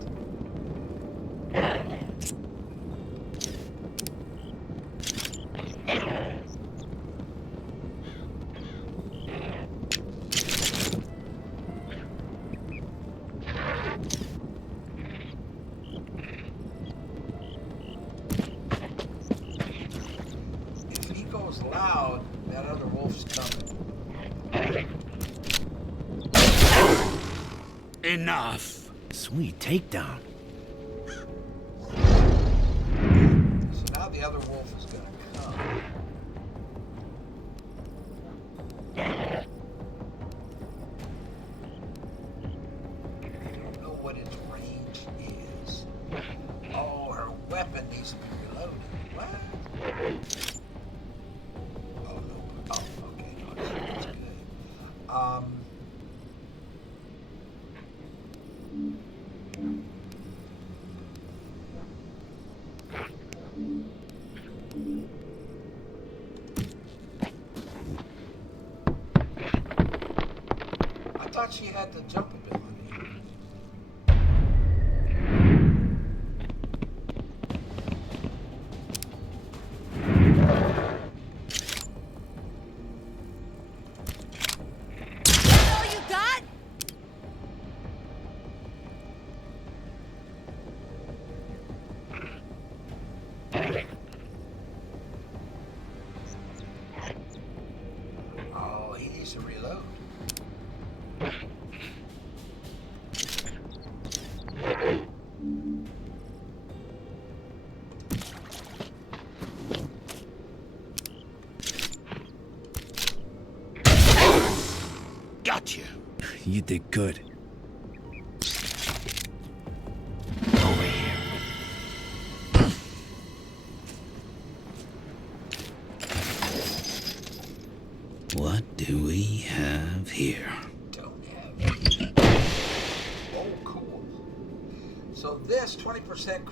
If he goes loud, that other wolf's coming. Enough. Sweet takedown. So now the other wolf is going to come. I don't know what its range is. Oh, her weapon needs to be reloaded. What? Oh, no. Oh, okay. No, that's good. I thought she had the jump ability. All you got? Oh, he needs to reload. Got you. You did good. Over here. What do we have here? Don't have it. Oh, cool. So this 20%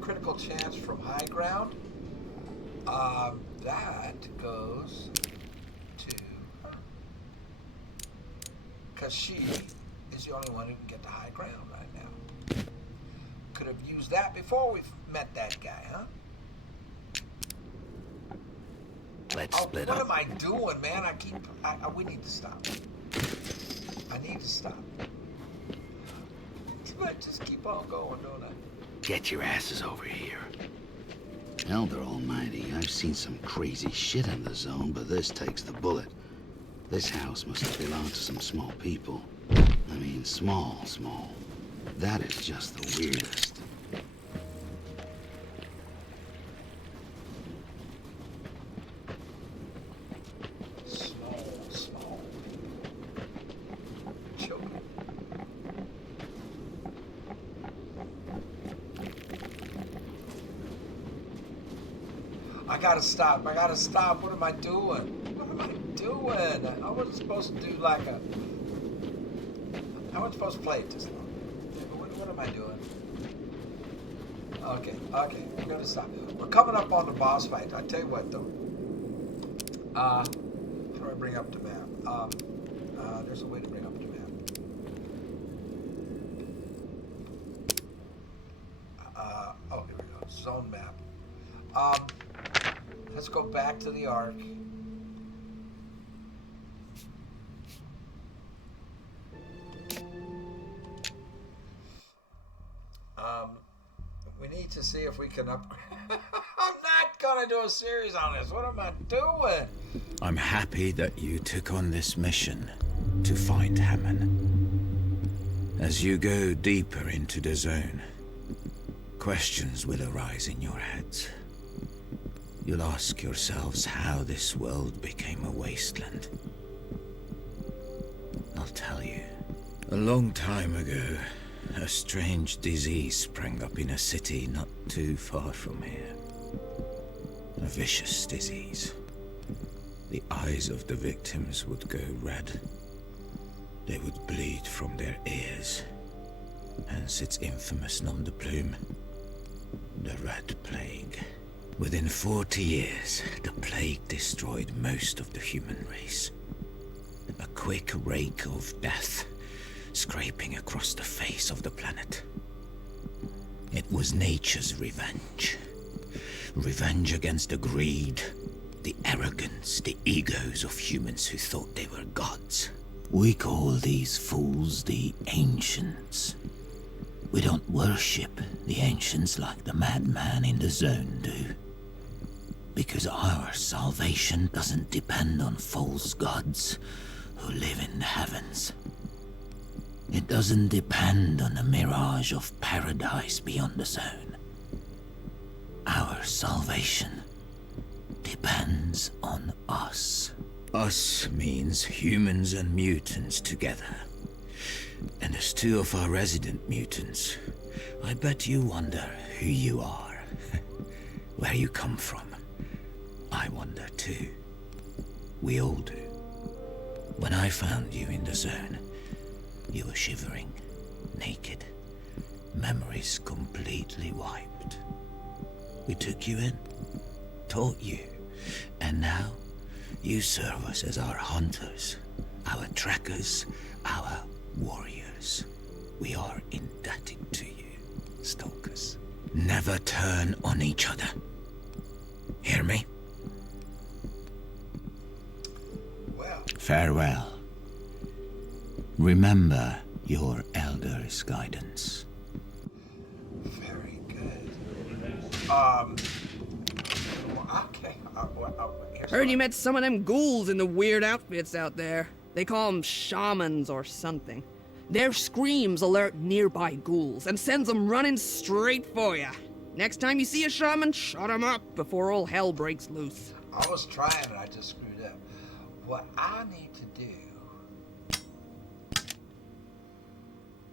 critical chance from high ground, that goes to, because she is the only one who can get the high ground right now. Could have used that before we met that guy, huh? Let's Oh, split what up. am I doing, man? We need to stop. I need to stop. I just keep on going, don't I? Get your asses over here. Elder Almighty, I've seen some crazy shit in the zone, but this takes the bullet. This house must have belonged to some small people. I mean, small. That is just the weirdest. Small. Choking. I gotta stop. What am I doing? I wasn't supposed to do like a... I wasn't supposed to play it this long. What am I doing? Okay, we're gonna stop. We're coming up on the boss fight. I tell you what, though. How do I bring up the map? There's a way to bring up the map. Oh, here we go. Zone map. Let's go back to the Ark. We need to see if we can upgrade. I'm not gonna do a series on this. What am I doing? I'm happy that you took on this mission to find Hammond. As you go deeper into the zone, questions will arise in your heads. you'll ask yourselves how this world became a wasteland. I'll tell you. A long time ago, a strange disease sprang up in a city not too far from here. A vicious disease. The eyes of the victims would go red. They would bleed from their ears. Hence its infamous nom de plume, the Red Plague. Within 40 years, the plague destroyed most of the human race. A quick rake of death, scraping across the face of the planet. It was nature's revenge. Revenge against the greed, the arrogance, the egos of humans who thought they were gods. We call these fools the Ancients. We don't worship the Ancients like the madman in the zone do. Because our salvation doesn't depend on false gods who live in the heavens. It doesn't depend on a mirage of paradise beyond the zone. Our salvation depends on us. Us means humans and mutants together. And as two of our resident mutants, I bet you wonder who you are, where you come from. I wonder too. We all do. When I found you in the zone, you were shivering, naked, memories completely wiped. We took you in, taught you, and now you serve us as our hunters, our trackers, our warriors. We are indebted to you, stalkers. Never turn on each other. Hear me? Well, farewell. Remember your elder's guidance. very good. Okay. Heard you met some of them ghouls in the weird outfits out there. They call them shamans or something. Their screams alert nearby ghouls and sends them running straight for you. Next time you see a shaman, shut him up before all hell breaks loose. I was trying and I just screwed up. What I need to do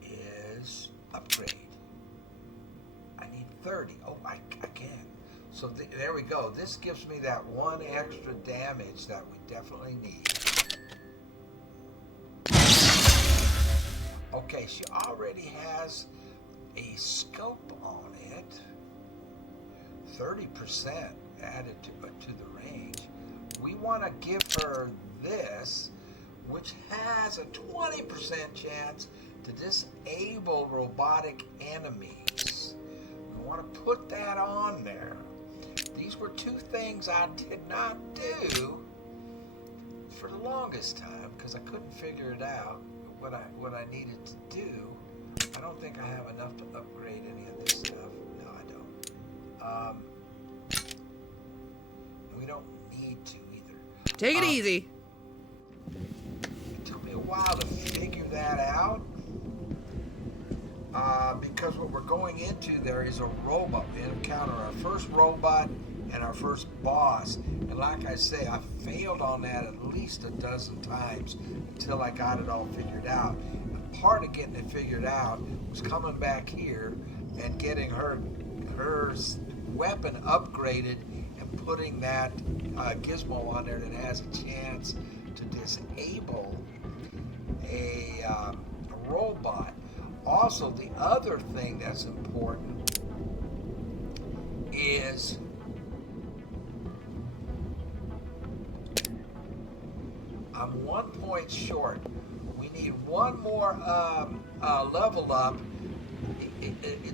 is upgrade. I need 30. Oh, I can. So there we go. This gives me that one extra damage that we definitely need. Okay, she already has a scope on it. 30% added to the range. We want to give her this, which has a 20% chance to disable robotic enemies. We want to put that on there. These were two things I did not do for the longest time because I couldn't figure it out what I needed to do. I don't think I have enough to upgrade any of this stuff. No, I don't. We don't need to either. Take it easy. It took me a while to figure that out. Because what we're going into there is a robot. We encounter our first robot and our first boss. And like I say, I failed on that at least a dozen times until I got it all figured out. And part of getting it figured out was coming back here and getting her weapon upgraded and putting that gizmo on there that has a chance to disable a robot. Also, the other thing that's important is I'm 1 point short. We need one more level up.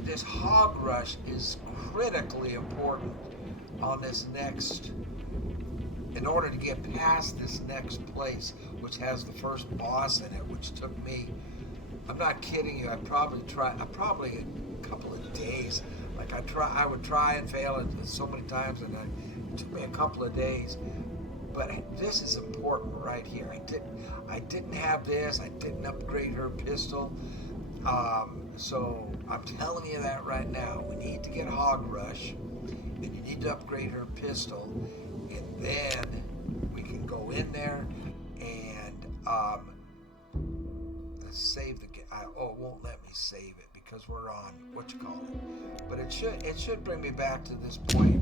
This hog rush is critically important on this next, in order to get past this next place, which has the first boss in it, which took me, I'm not kidding you, I probably a couple of days. Like I would try and fail it so many times, and it took me a couple of days. But this is important right here. I didn't have this. I didn't upgrade her pistol. So I'm telling you that right now. We need to get Hog Rush, and you need to upgrade her pistol, and then we can go in there and let's save the game. Oh, it won't let me save it because we're on what you call it, but it should bring me back to this point.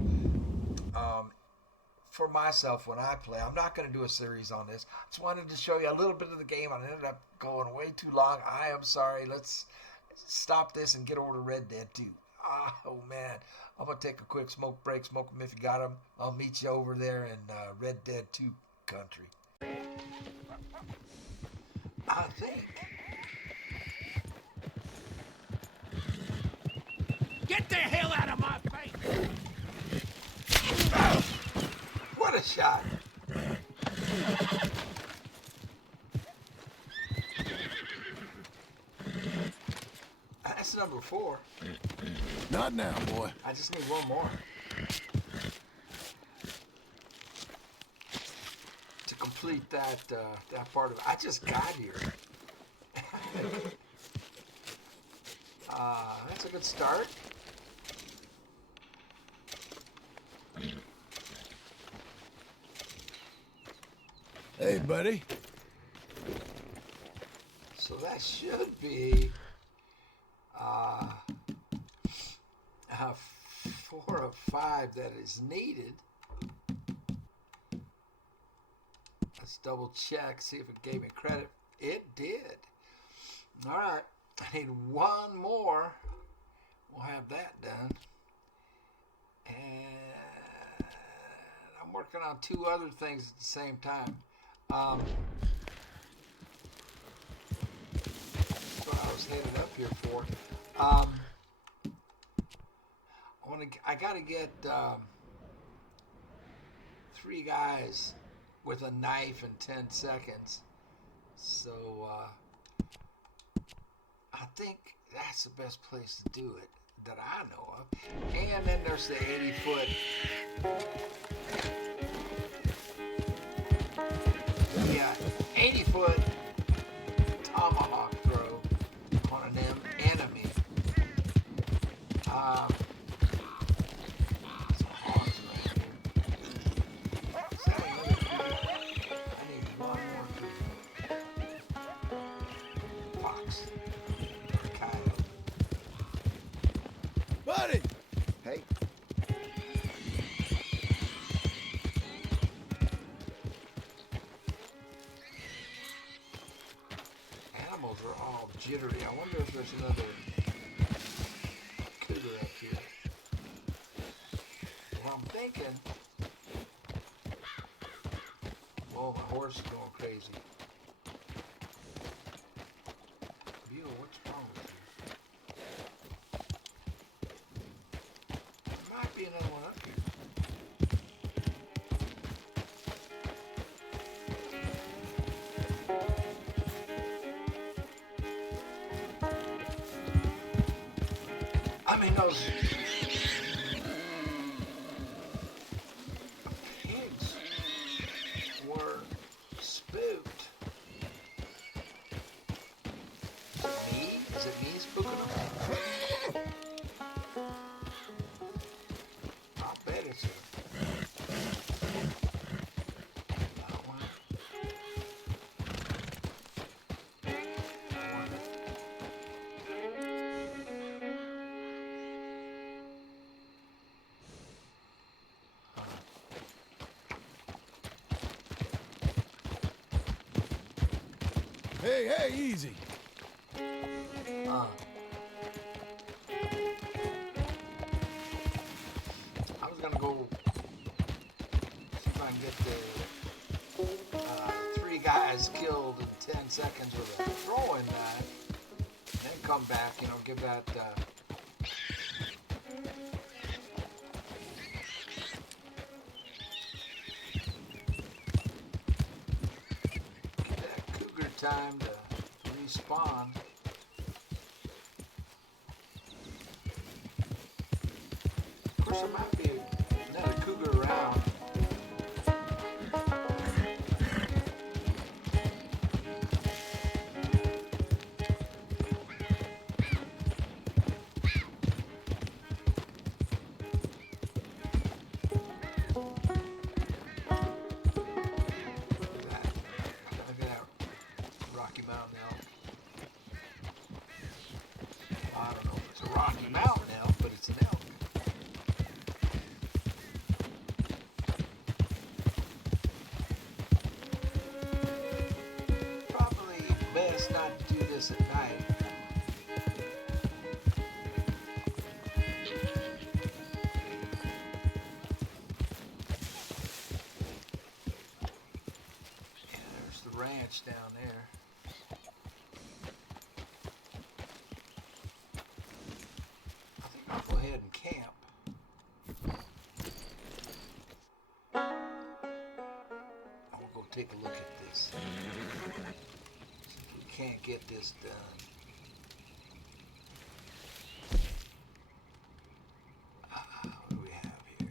For myself, when I play, I'm not going to do a series on this. I just wanted to show you a little bit of the game. I ended up going way too long. I am sorry. Let's stop this and get over to Red Dead 2. Oh man, I'm gonna take a quick smoke break. Smoke them if you got them. I'll meet you over there in Red Dead 2 country. I think. Get the hell out of my face! What a shot! That's number 4. Not now, boy. I just need one more to complete that part of it. I just got here. That's a good start. Hey, buddy. So that should be 4 of 5 that is needed. Let's double check, see if it gave me credit. It did. All right, I need one more. We'll have that done. And I'm working on 2 other things at the same time. That's what I was headed up here for. I gotta get 3 guys with a knife in 10 seconds. So I think that's the best place to do it that I know of. And then there's the 80-foot. Yeah, 80-foot tomahawk throw on an enemy. Buddy! Hey. Animals are all jittery. I wonder if there's another cougar up here. Well, I'm thinking. Oh, my horse is going crazy. Bill, what's wrong with you? There might be another one up here. I mean, those pigs were spooked. Me? Is it me spooking them? I'll bet it's that one. That one. Hey, easy. I was gonna go see if I can get the 3 guys killed in 10 seconds with a throwing knife, then come back, give that cougar time to respawn. Of course, there might be another cougar around. down there. I think I'll go ahead and camp. I'll go take a look at this. See if we can't get this done. What do we have here?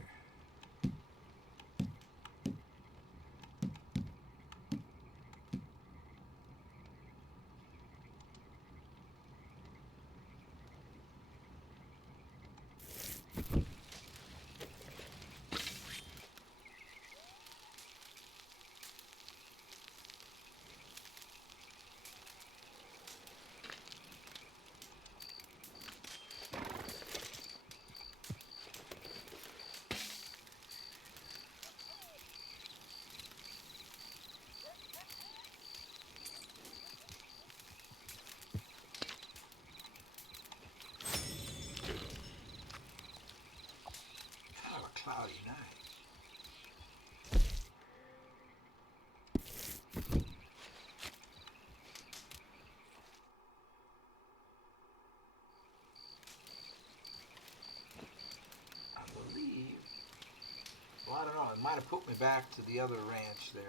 Cloudy night. I believe, well, I don't know, it might have put me back to the other ranch there.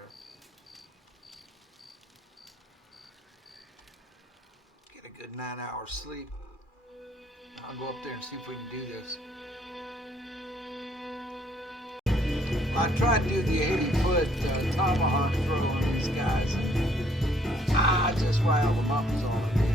Get a good 9 hours sleep. I'll go up there and see if we can do this. I tried to do the 80-foot tomahawk throw on these guys. I just riled them up is all I did.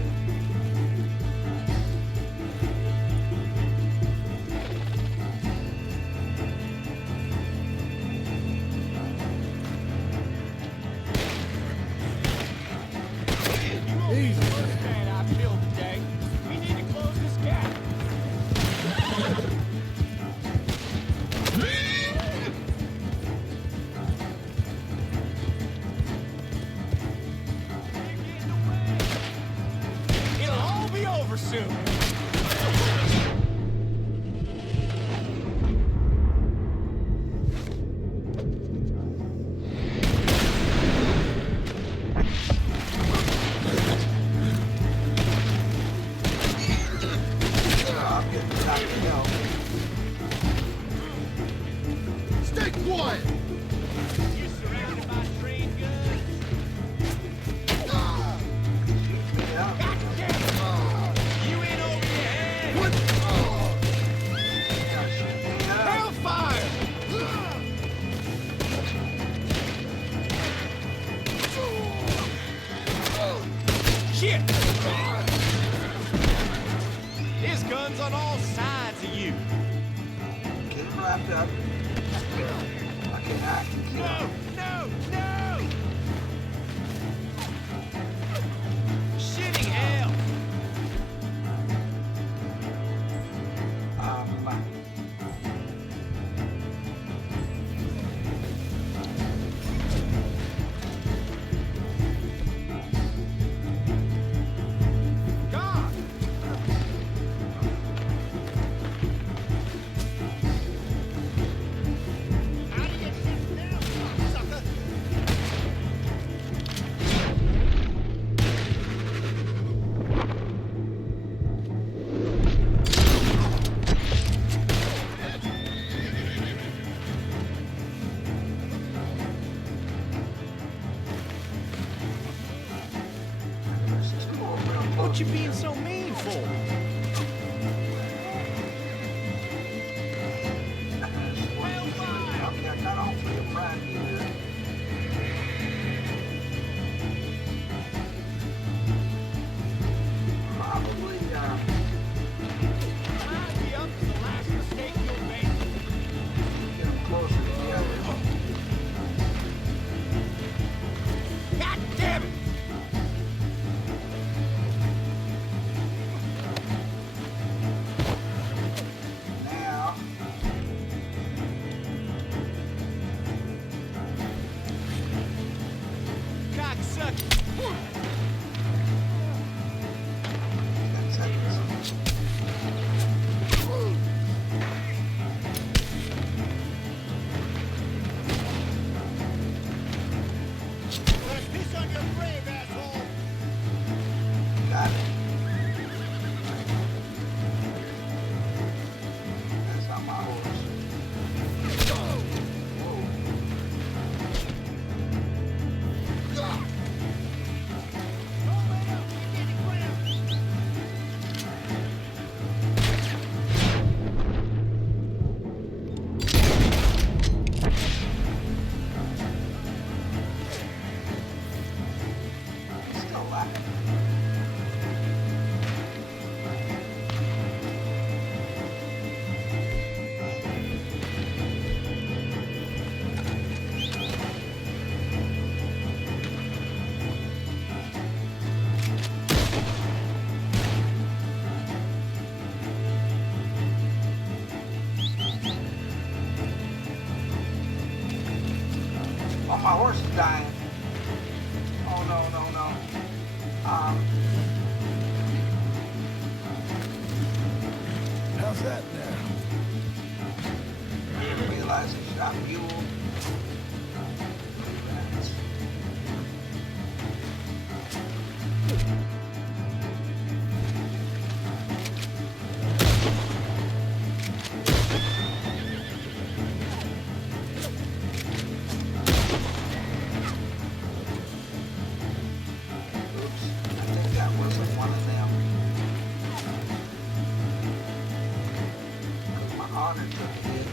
What you being so mean for? Okay, I got all three of them right here. Probably, get them closer together. God damn it! horse is dying. Oh no, no, no. How's that now? I didn't realize it shot mule. Rats. Oops, I think that wasn't one of them. 'Cause my honor took a hit.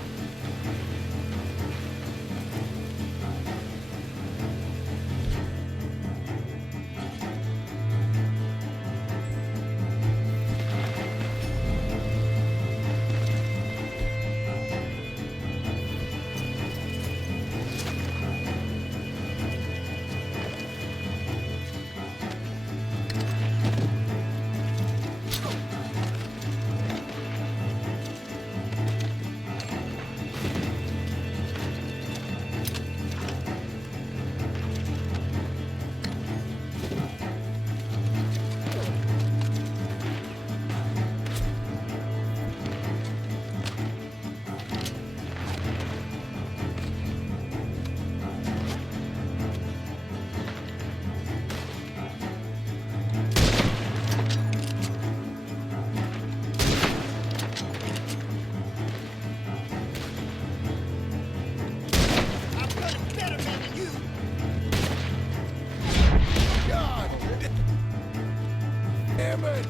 Damn it!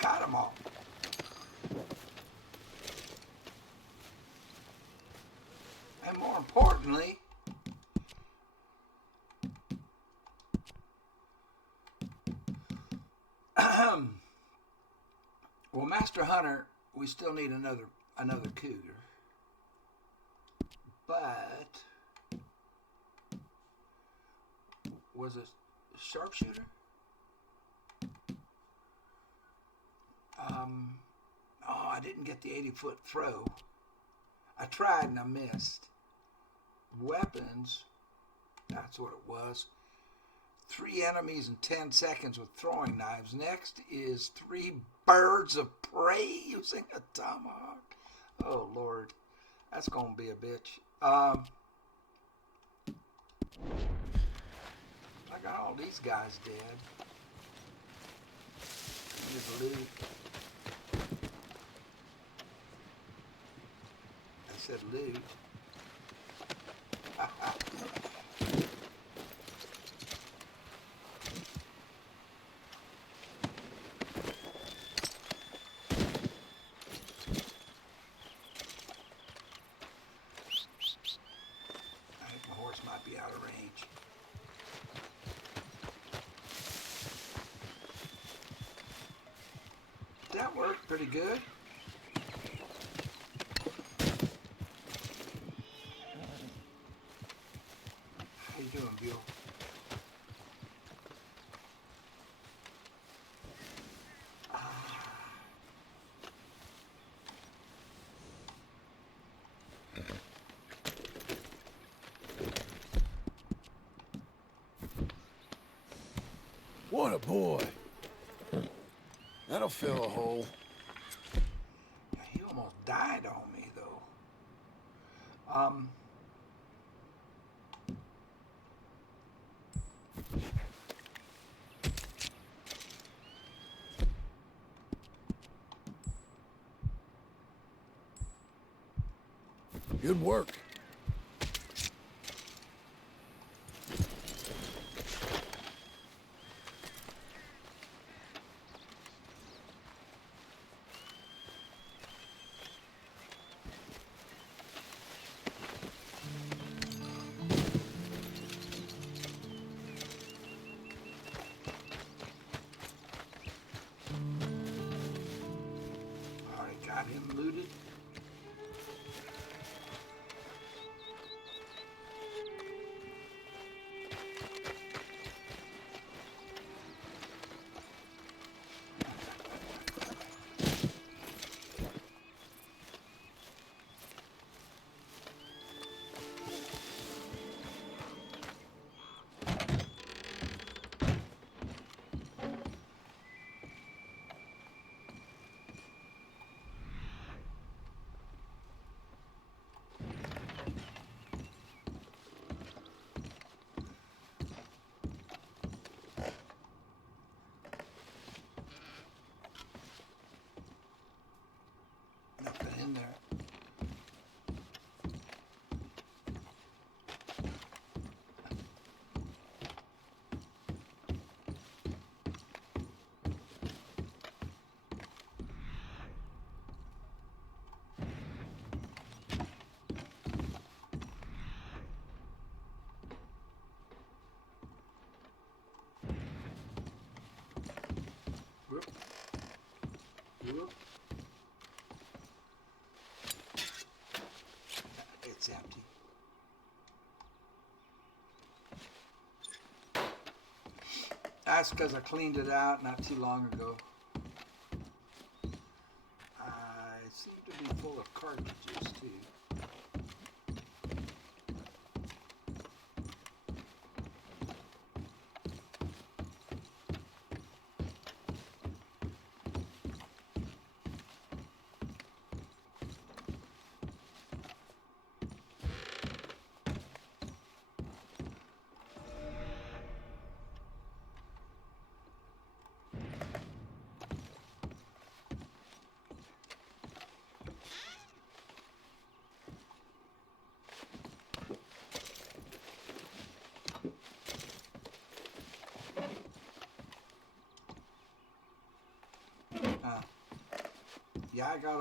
Got them all. And more importantly, well, Master Hunter, we still need another cougar. But was it sharpshooter? Oh, I didn't get the 80-foot throw. I tried and I missed. Weapons, that's what it was. 3 enemies in 10 seconds with throwing knives. Next is 3 birds of prey using a tomahawk. Oh, Lord. That's going to be a bitch. I got all these guys dead. Here's loot. I said loot. pretty good. How you doing, Bill? What a boy. That'll fill a hole. He almost died on me, though. Good work. Alright, got him looted. Nothing in there. Whoop. Whoop. It's empty. That's because I cleaned it out not too long ago. It seemed to be full of cartridges too. Yeah, I got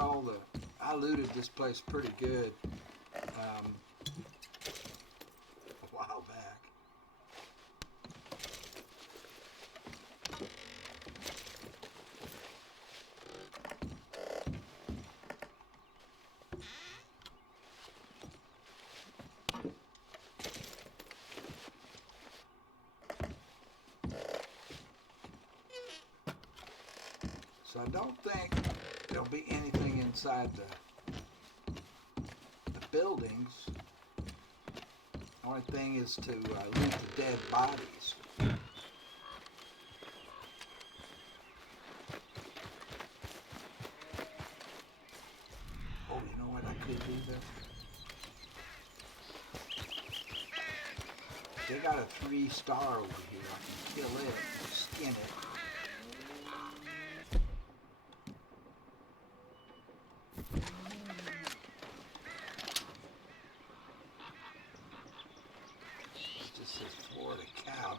I looted this place pretty good a while back. So I don't think there'll be anything inside the buildings. The only thing is to loot the dead bodies. Oh, you know what I could do though? They got a 3-star over here. I can kill it and skin it.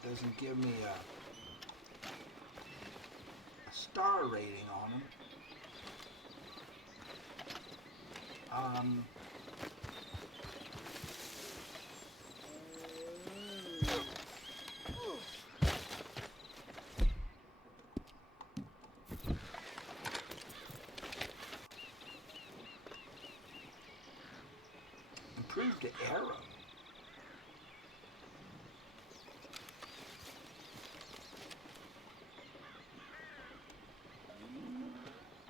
Doesn't give me a star rating on them. improved arrow.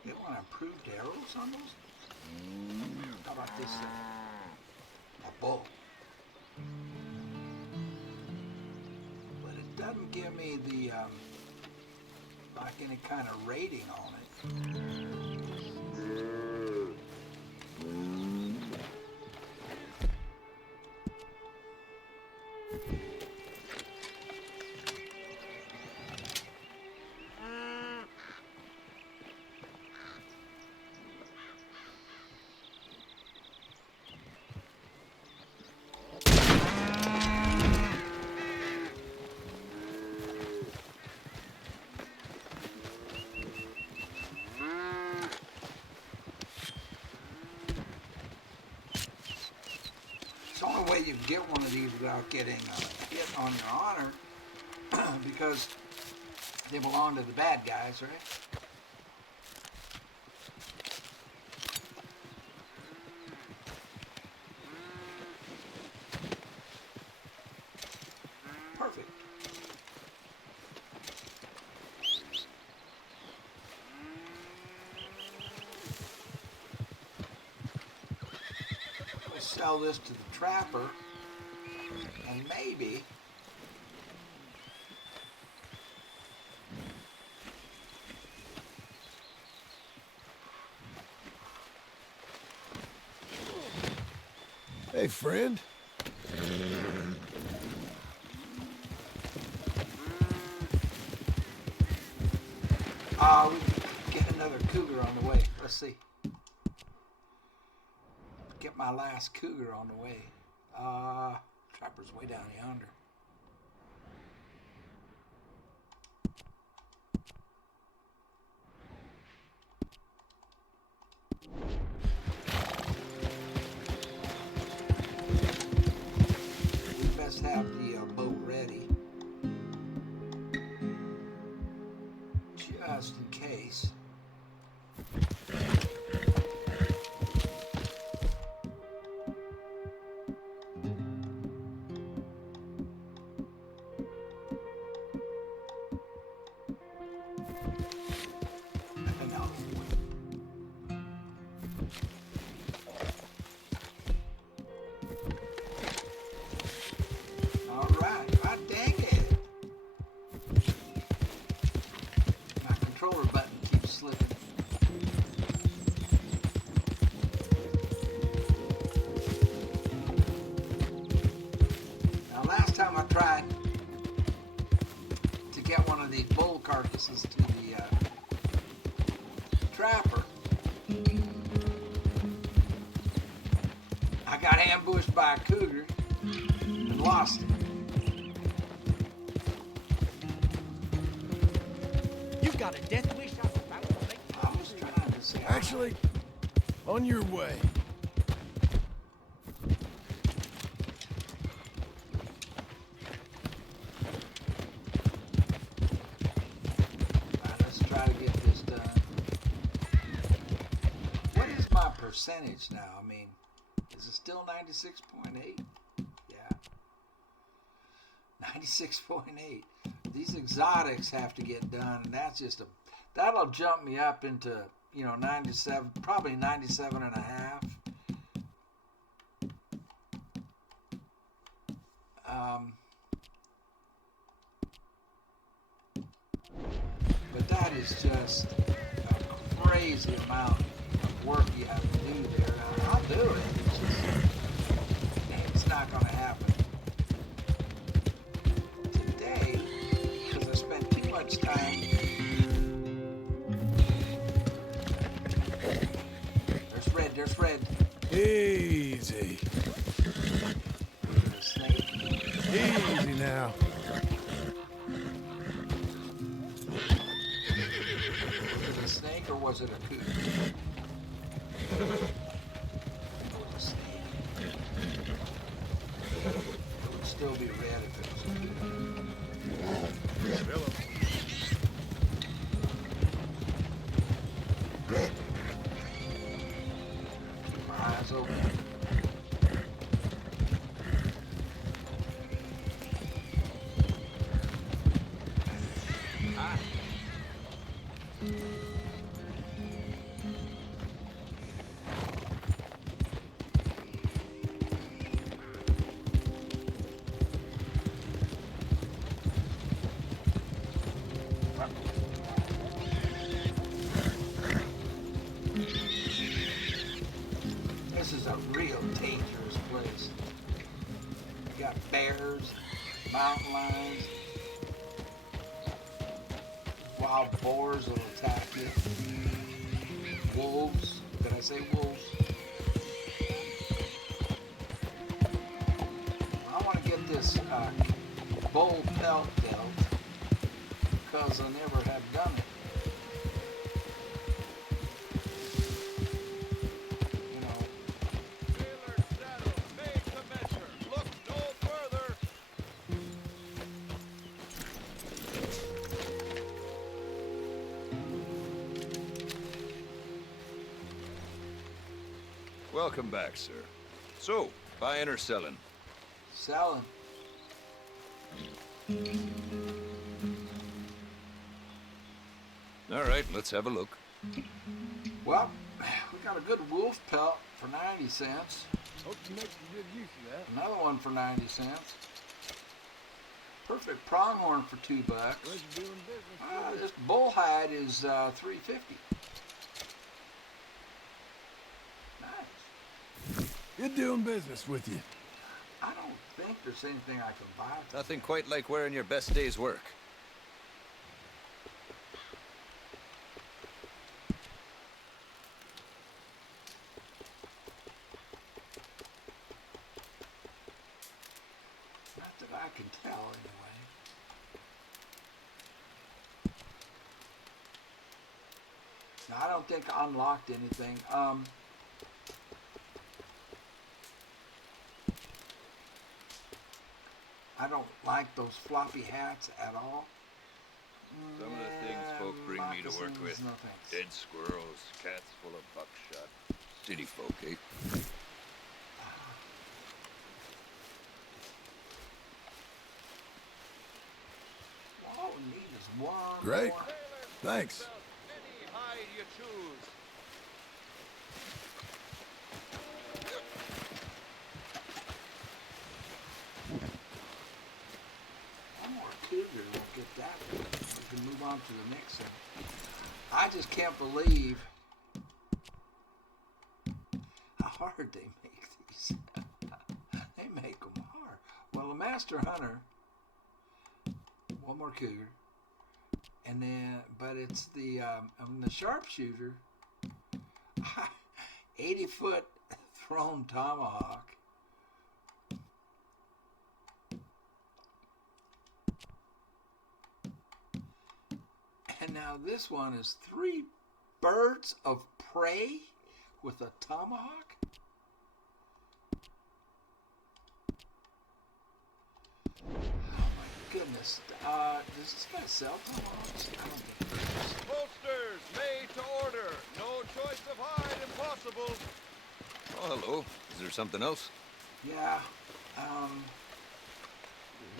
They want improved arrows on those? How about this a bow? But it doesn't give me the like any kind of rating on it. The only way you can get one of these without getting hit on your honor, because they belong to the bad guys, right? Perfect. We'll sell this to the trapper, and maybe Hey, friend. we get another cougar on the way. Let's see. Get my last cougar on the way. Trapper's way down yonder. We best have the boat ready. Just in case. Tried to get one of these bull carcasses to the trapper. I got ambushed by a cougar and lost it. You got a death wish I was trying to say. Actually, on your way. Percentage now. I mean, is it still 96.8? Yeah, 96.8. These exotics have to get done, and that's just that'll jump me up into 97, probably 97 and a half. But that is just a crazy amount work you have to do there. I'll do it. It's not going to happen today because I spent too much time. There's red. Easy. Snake. Easy now. Was it a snake or was it a cougar? It was a snake. It would still be red if it was a cougar. Keep my eyes open. is a real dangerous place. You got bears, mountain lions, wild boars will attack you, wolves. Did I say wolves? I want to get this bull pelt dealt because I never have done it. You know. Taylor saddle, made to measure. Look no further. Welcome back, sir. So, buying or selling? Selling. All right, let's have a look. Well, we got a good wolf pelt for 90 cents. Hope you make some good use of that. Another one for 90 cents. Perfect pronghorn for $2. Pleasure doing business. This bull hide is $3.50. Nice. Good doing business with you. I don't think there's anything I can buy. Nothing quite like wearing your best day's work. Not that I can tell, anyway. No, I don't think I unlocked anything. I don't like those floppy hats at all. Some of the things folk bring me to work Moccasins, with. no thanks. Dead squirrels, cats full of buckshot. City folk, eh? All we need is one Great. more. Thanks. Any hide you choose. One more cougar, we'll get that. We can move on to the next one. I just can't believe how hard they make these. They make them hard. Well, the Master Hunter, one more cougar, and then, but it's the sharpshooter, 80-foot thrown tomahawk. And now this one is 3 birds of prey with a tomahawk. Oh my goodness. Does this guy sell tomahawks? I don't think it does. Holsters made to order. No choice of hide impossible. Oh, hello. Is there something else? Yeah. Do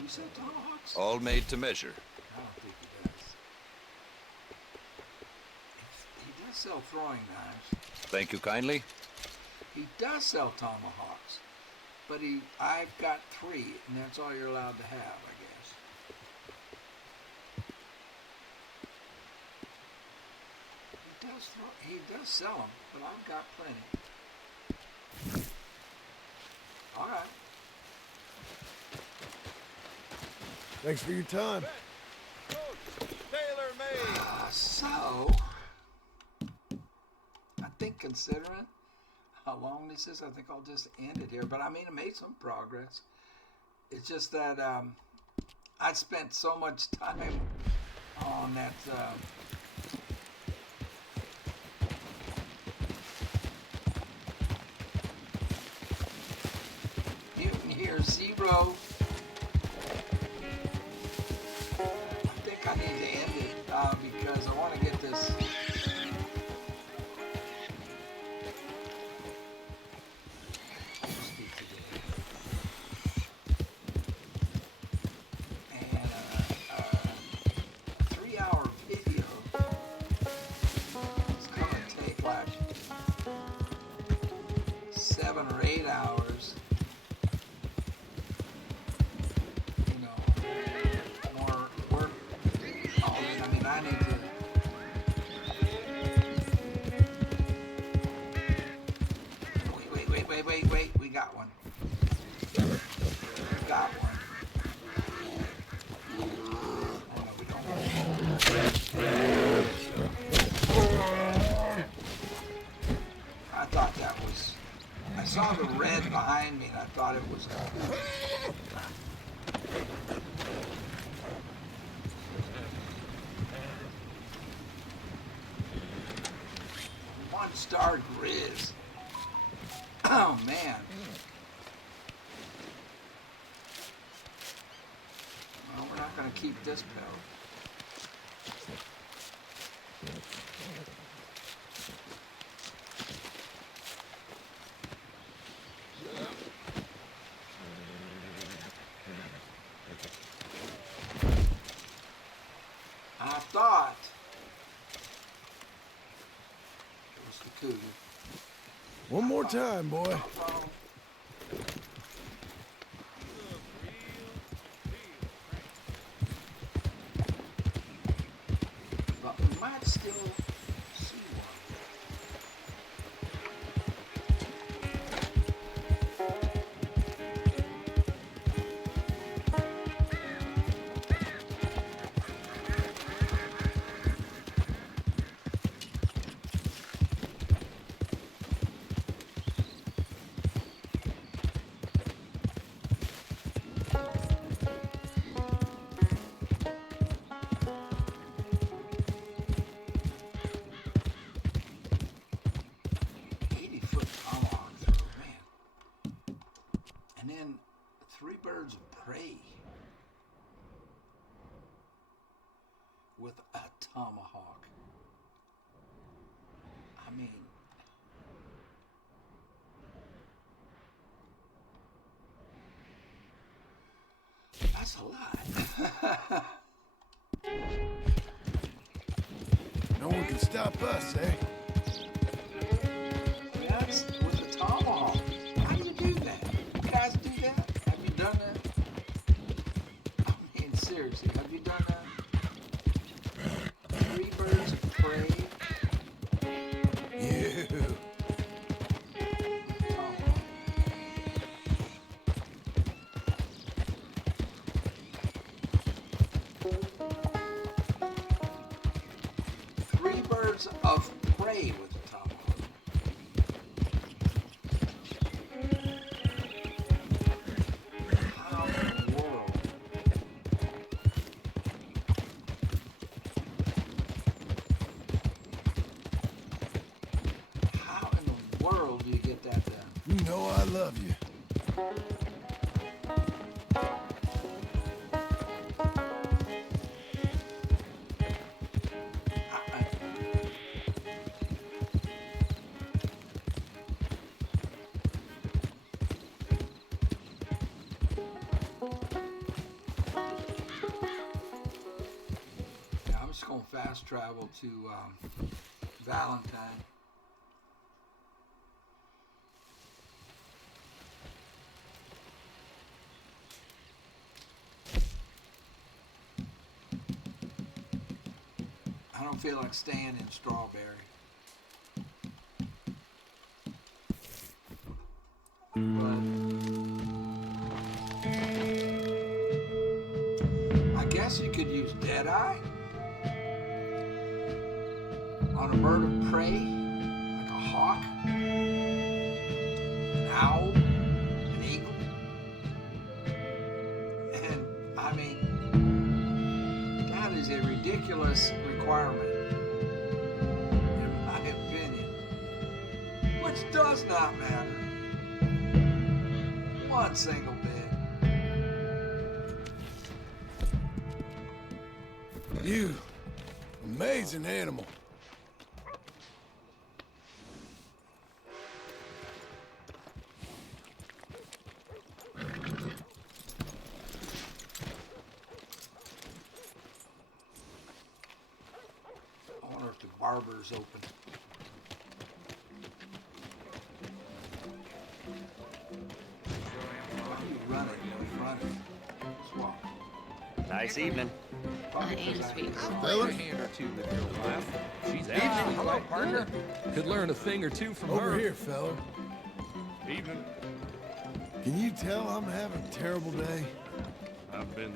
you sell tomahawks? All made to measure. I don't think he does. He does sell throwing knives. Thank you kindly. He does sell tomahawks, but I've got 3, and that's all you're allowed to have, I guess. He does sell them, but I've got plenty. All right. Thanks for your time. Tailor made. So, I think considering how long this is, I think I'll just end it here. But I mean, I made some progress. It's just that I spent so much time on that. Mutant here, 0. I think I need to end it because I want to get this. And a 3-hour video. It's gonna take like 7 or 8 hours. You know, more work. I mean, I need to. wait. We got one. We got one. I know we don't. I thought that was... I saw the red behind me and I thought it was... One-star Grizz. Oh, man. Well, we're not going to keep this pill. I thought it was the cougar. One more time, boy. But we might still see one. And then 3 birds of prey with a tomahawk. I mean, that's a lot. No one can stop us, eh? That's with the tomahawk. How do you do that? You guys do that? Have you done that? I mean, seriously, have you done that? 3 birds of prey. You. Tomahawk. 3 birds of prey with a tomahawk. How in the world? How in the world do you get that done? You know I love you. Yeah, I'm just going to fast travel to Valentine. I don't feel like staying in Strawberry. I guess you could use Deadeye on a bird of prey, like a hawk, an owl, an eagle. And I mean, that is a ridiculous requirement, in my opinion, which does not matter one single bit. You. Amazing animal. I wonder if the barber's open. Why are you running? Running. Just walk. Nice evening. I am sweet. Fella? Hand or two that you'll laugh. She's out. Hello, partner. Could learn a thing or two from her. Over here, fella. Evening. Can you tell I'm having a terrible day? I've been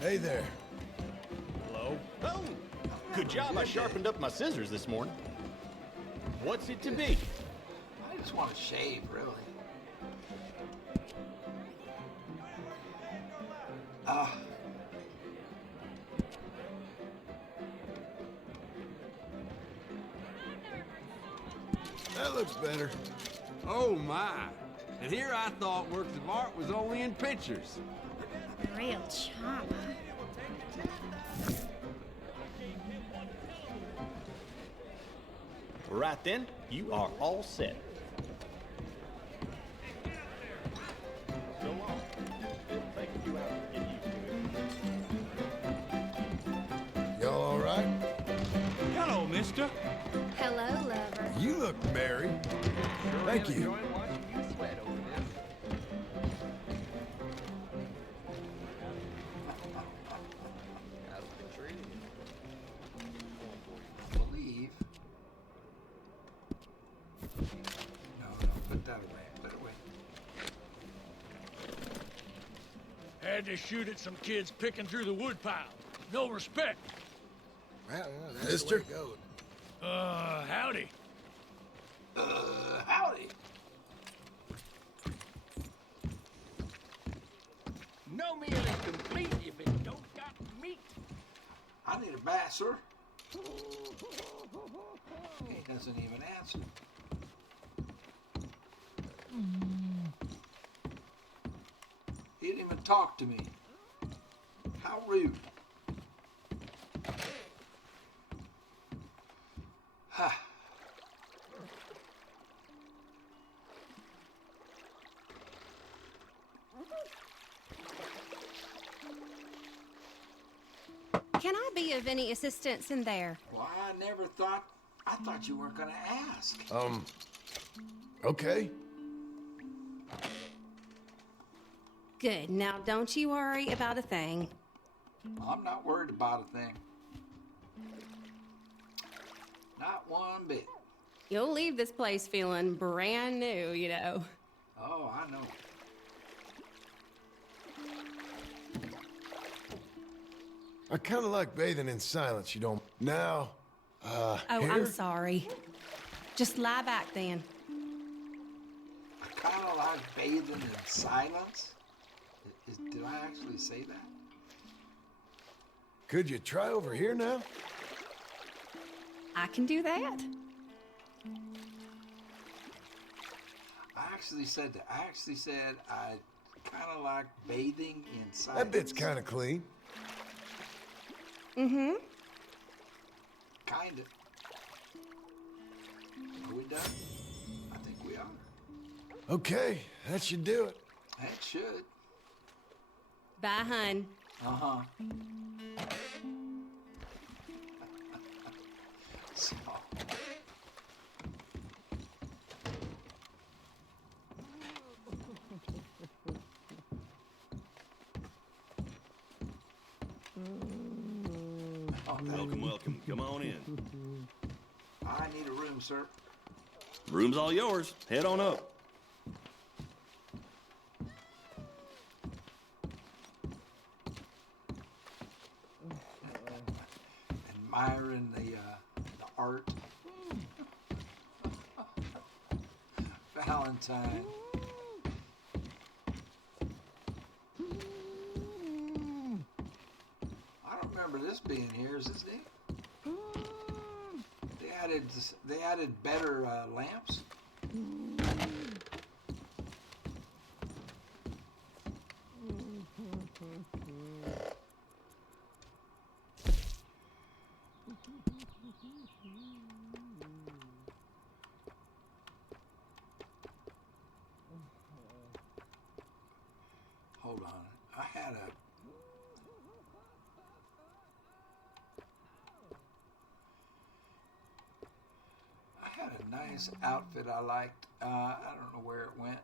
Hey there. Hello? Oh! Good job I sharpened up my scissors this morning. What's it to be? I just want to shave, really. That looks better. Oh my! And here I thought works of art was only in pictures. Real charmer. Right then, you are all set. So long. It'll take a few hours to get used to it. Y'all all right? Hello, mister. Hello, lover. You look merry. Thank you. Believe. No, put that away. Put it away. had to shoot at some kids picking through the woodpile. No respect. Well, that's Mister? The way it goes. Howdy. Howdy. No meal is complete if it don't got meat. I need a bath, sir. He doesn't even answer. He didn't even talk to me. How rude. Can I be of any assistance in there? Well, I thought you weren't gonna ask. Okay. Good. Now, don't you worry about a thing. I'm not worried about a thing. Not one bit. You'll leave this place feeling brand new, you know. Oh, I know. I kind of like bathing in silence, you don't... Now, Oh, here? I'm sorry. Just lie back then. I kind of like bathing in silence. Did I actually say that? Could you try over here now? I can do that. I actually said I kind of like bathing in silence. That bit's kind of clean. Mm-hmm. Kinda. Are we done? I think we are. Okay, that should do it. That should. Bye, hun. Uh-huh. So. Welcome, welcome. Come on in. I need a room, sir. Room's all yours. Head on up. Admiring the art. Valentine. I don't remember this being here. Is this it? They added better lamps. Hold on. I had a nice outfit I liked. I don't know where it went.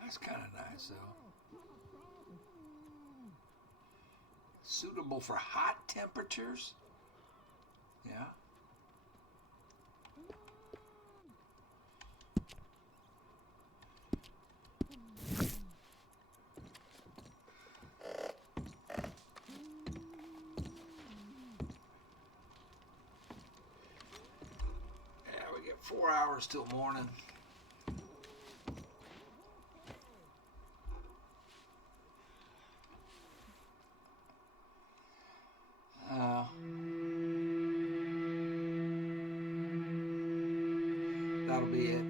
That's kind of nice, though. suitable for hot temperatures. Yeah. Yeah, we get 4 hours till morning. That'll be it.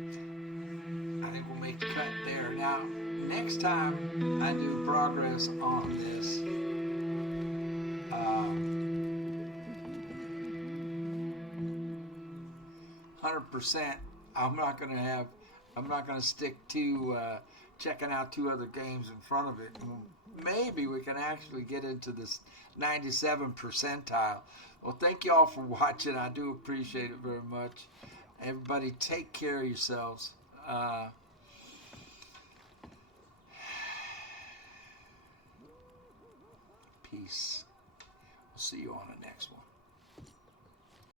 I think we'll make the cut there. Now, next time I do progress on this, 100%, I'm not gonna stick to checking out 2 other games in front of it. Maybe we can actually get into this 97 percentile. Well, thank you all for watching. I do appreciate it very much. Everybody, take care of yourselves. Peace. We'll see you on the next one.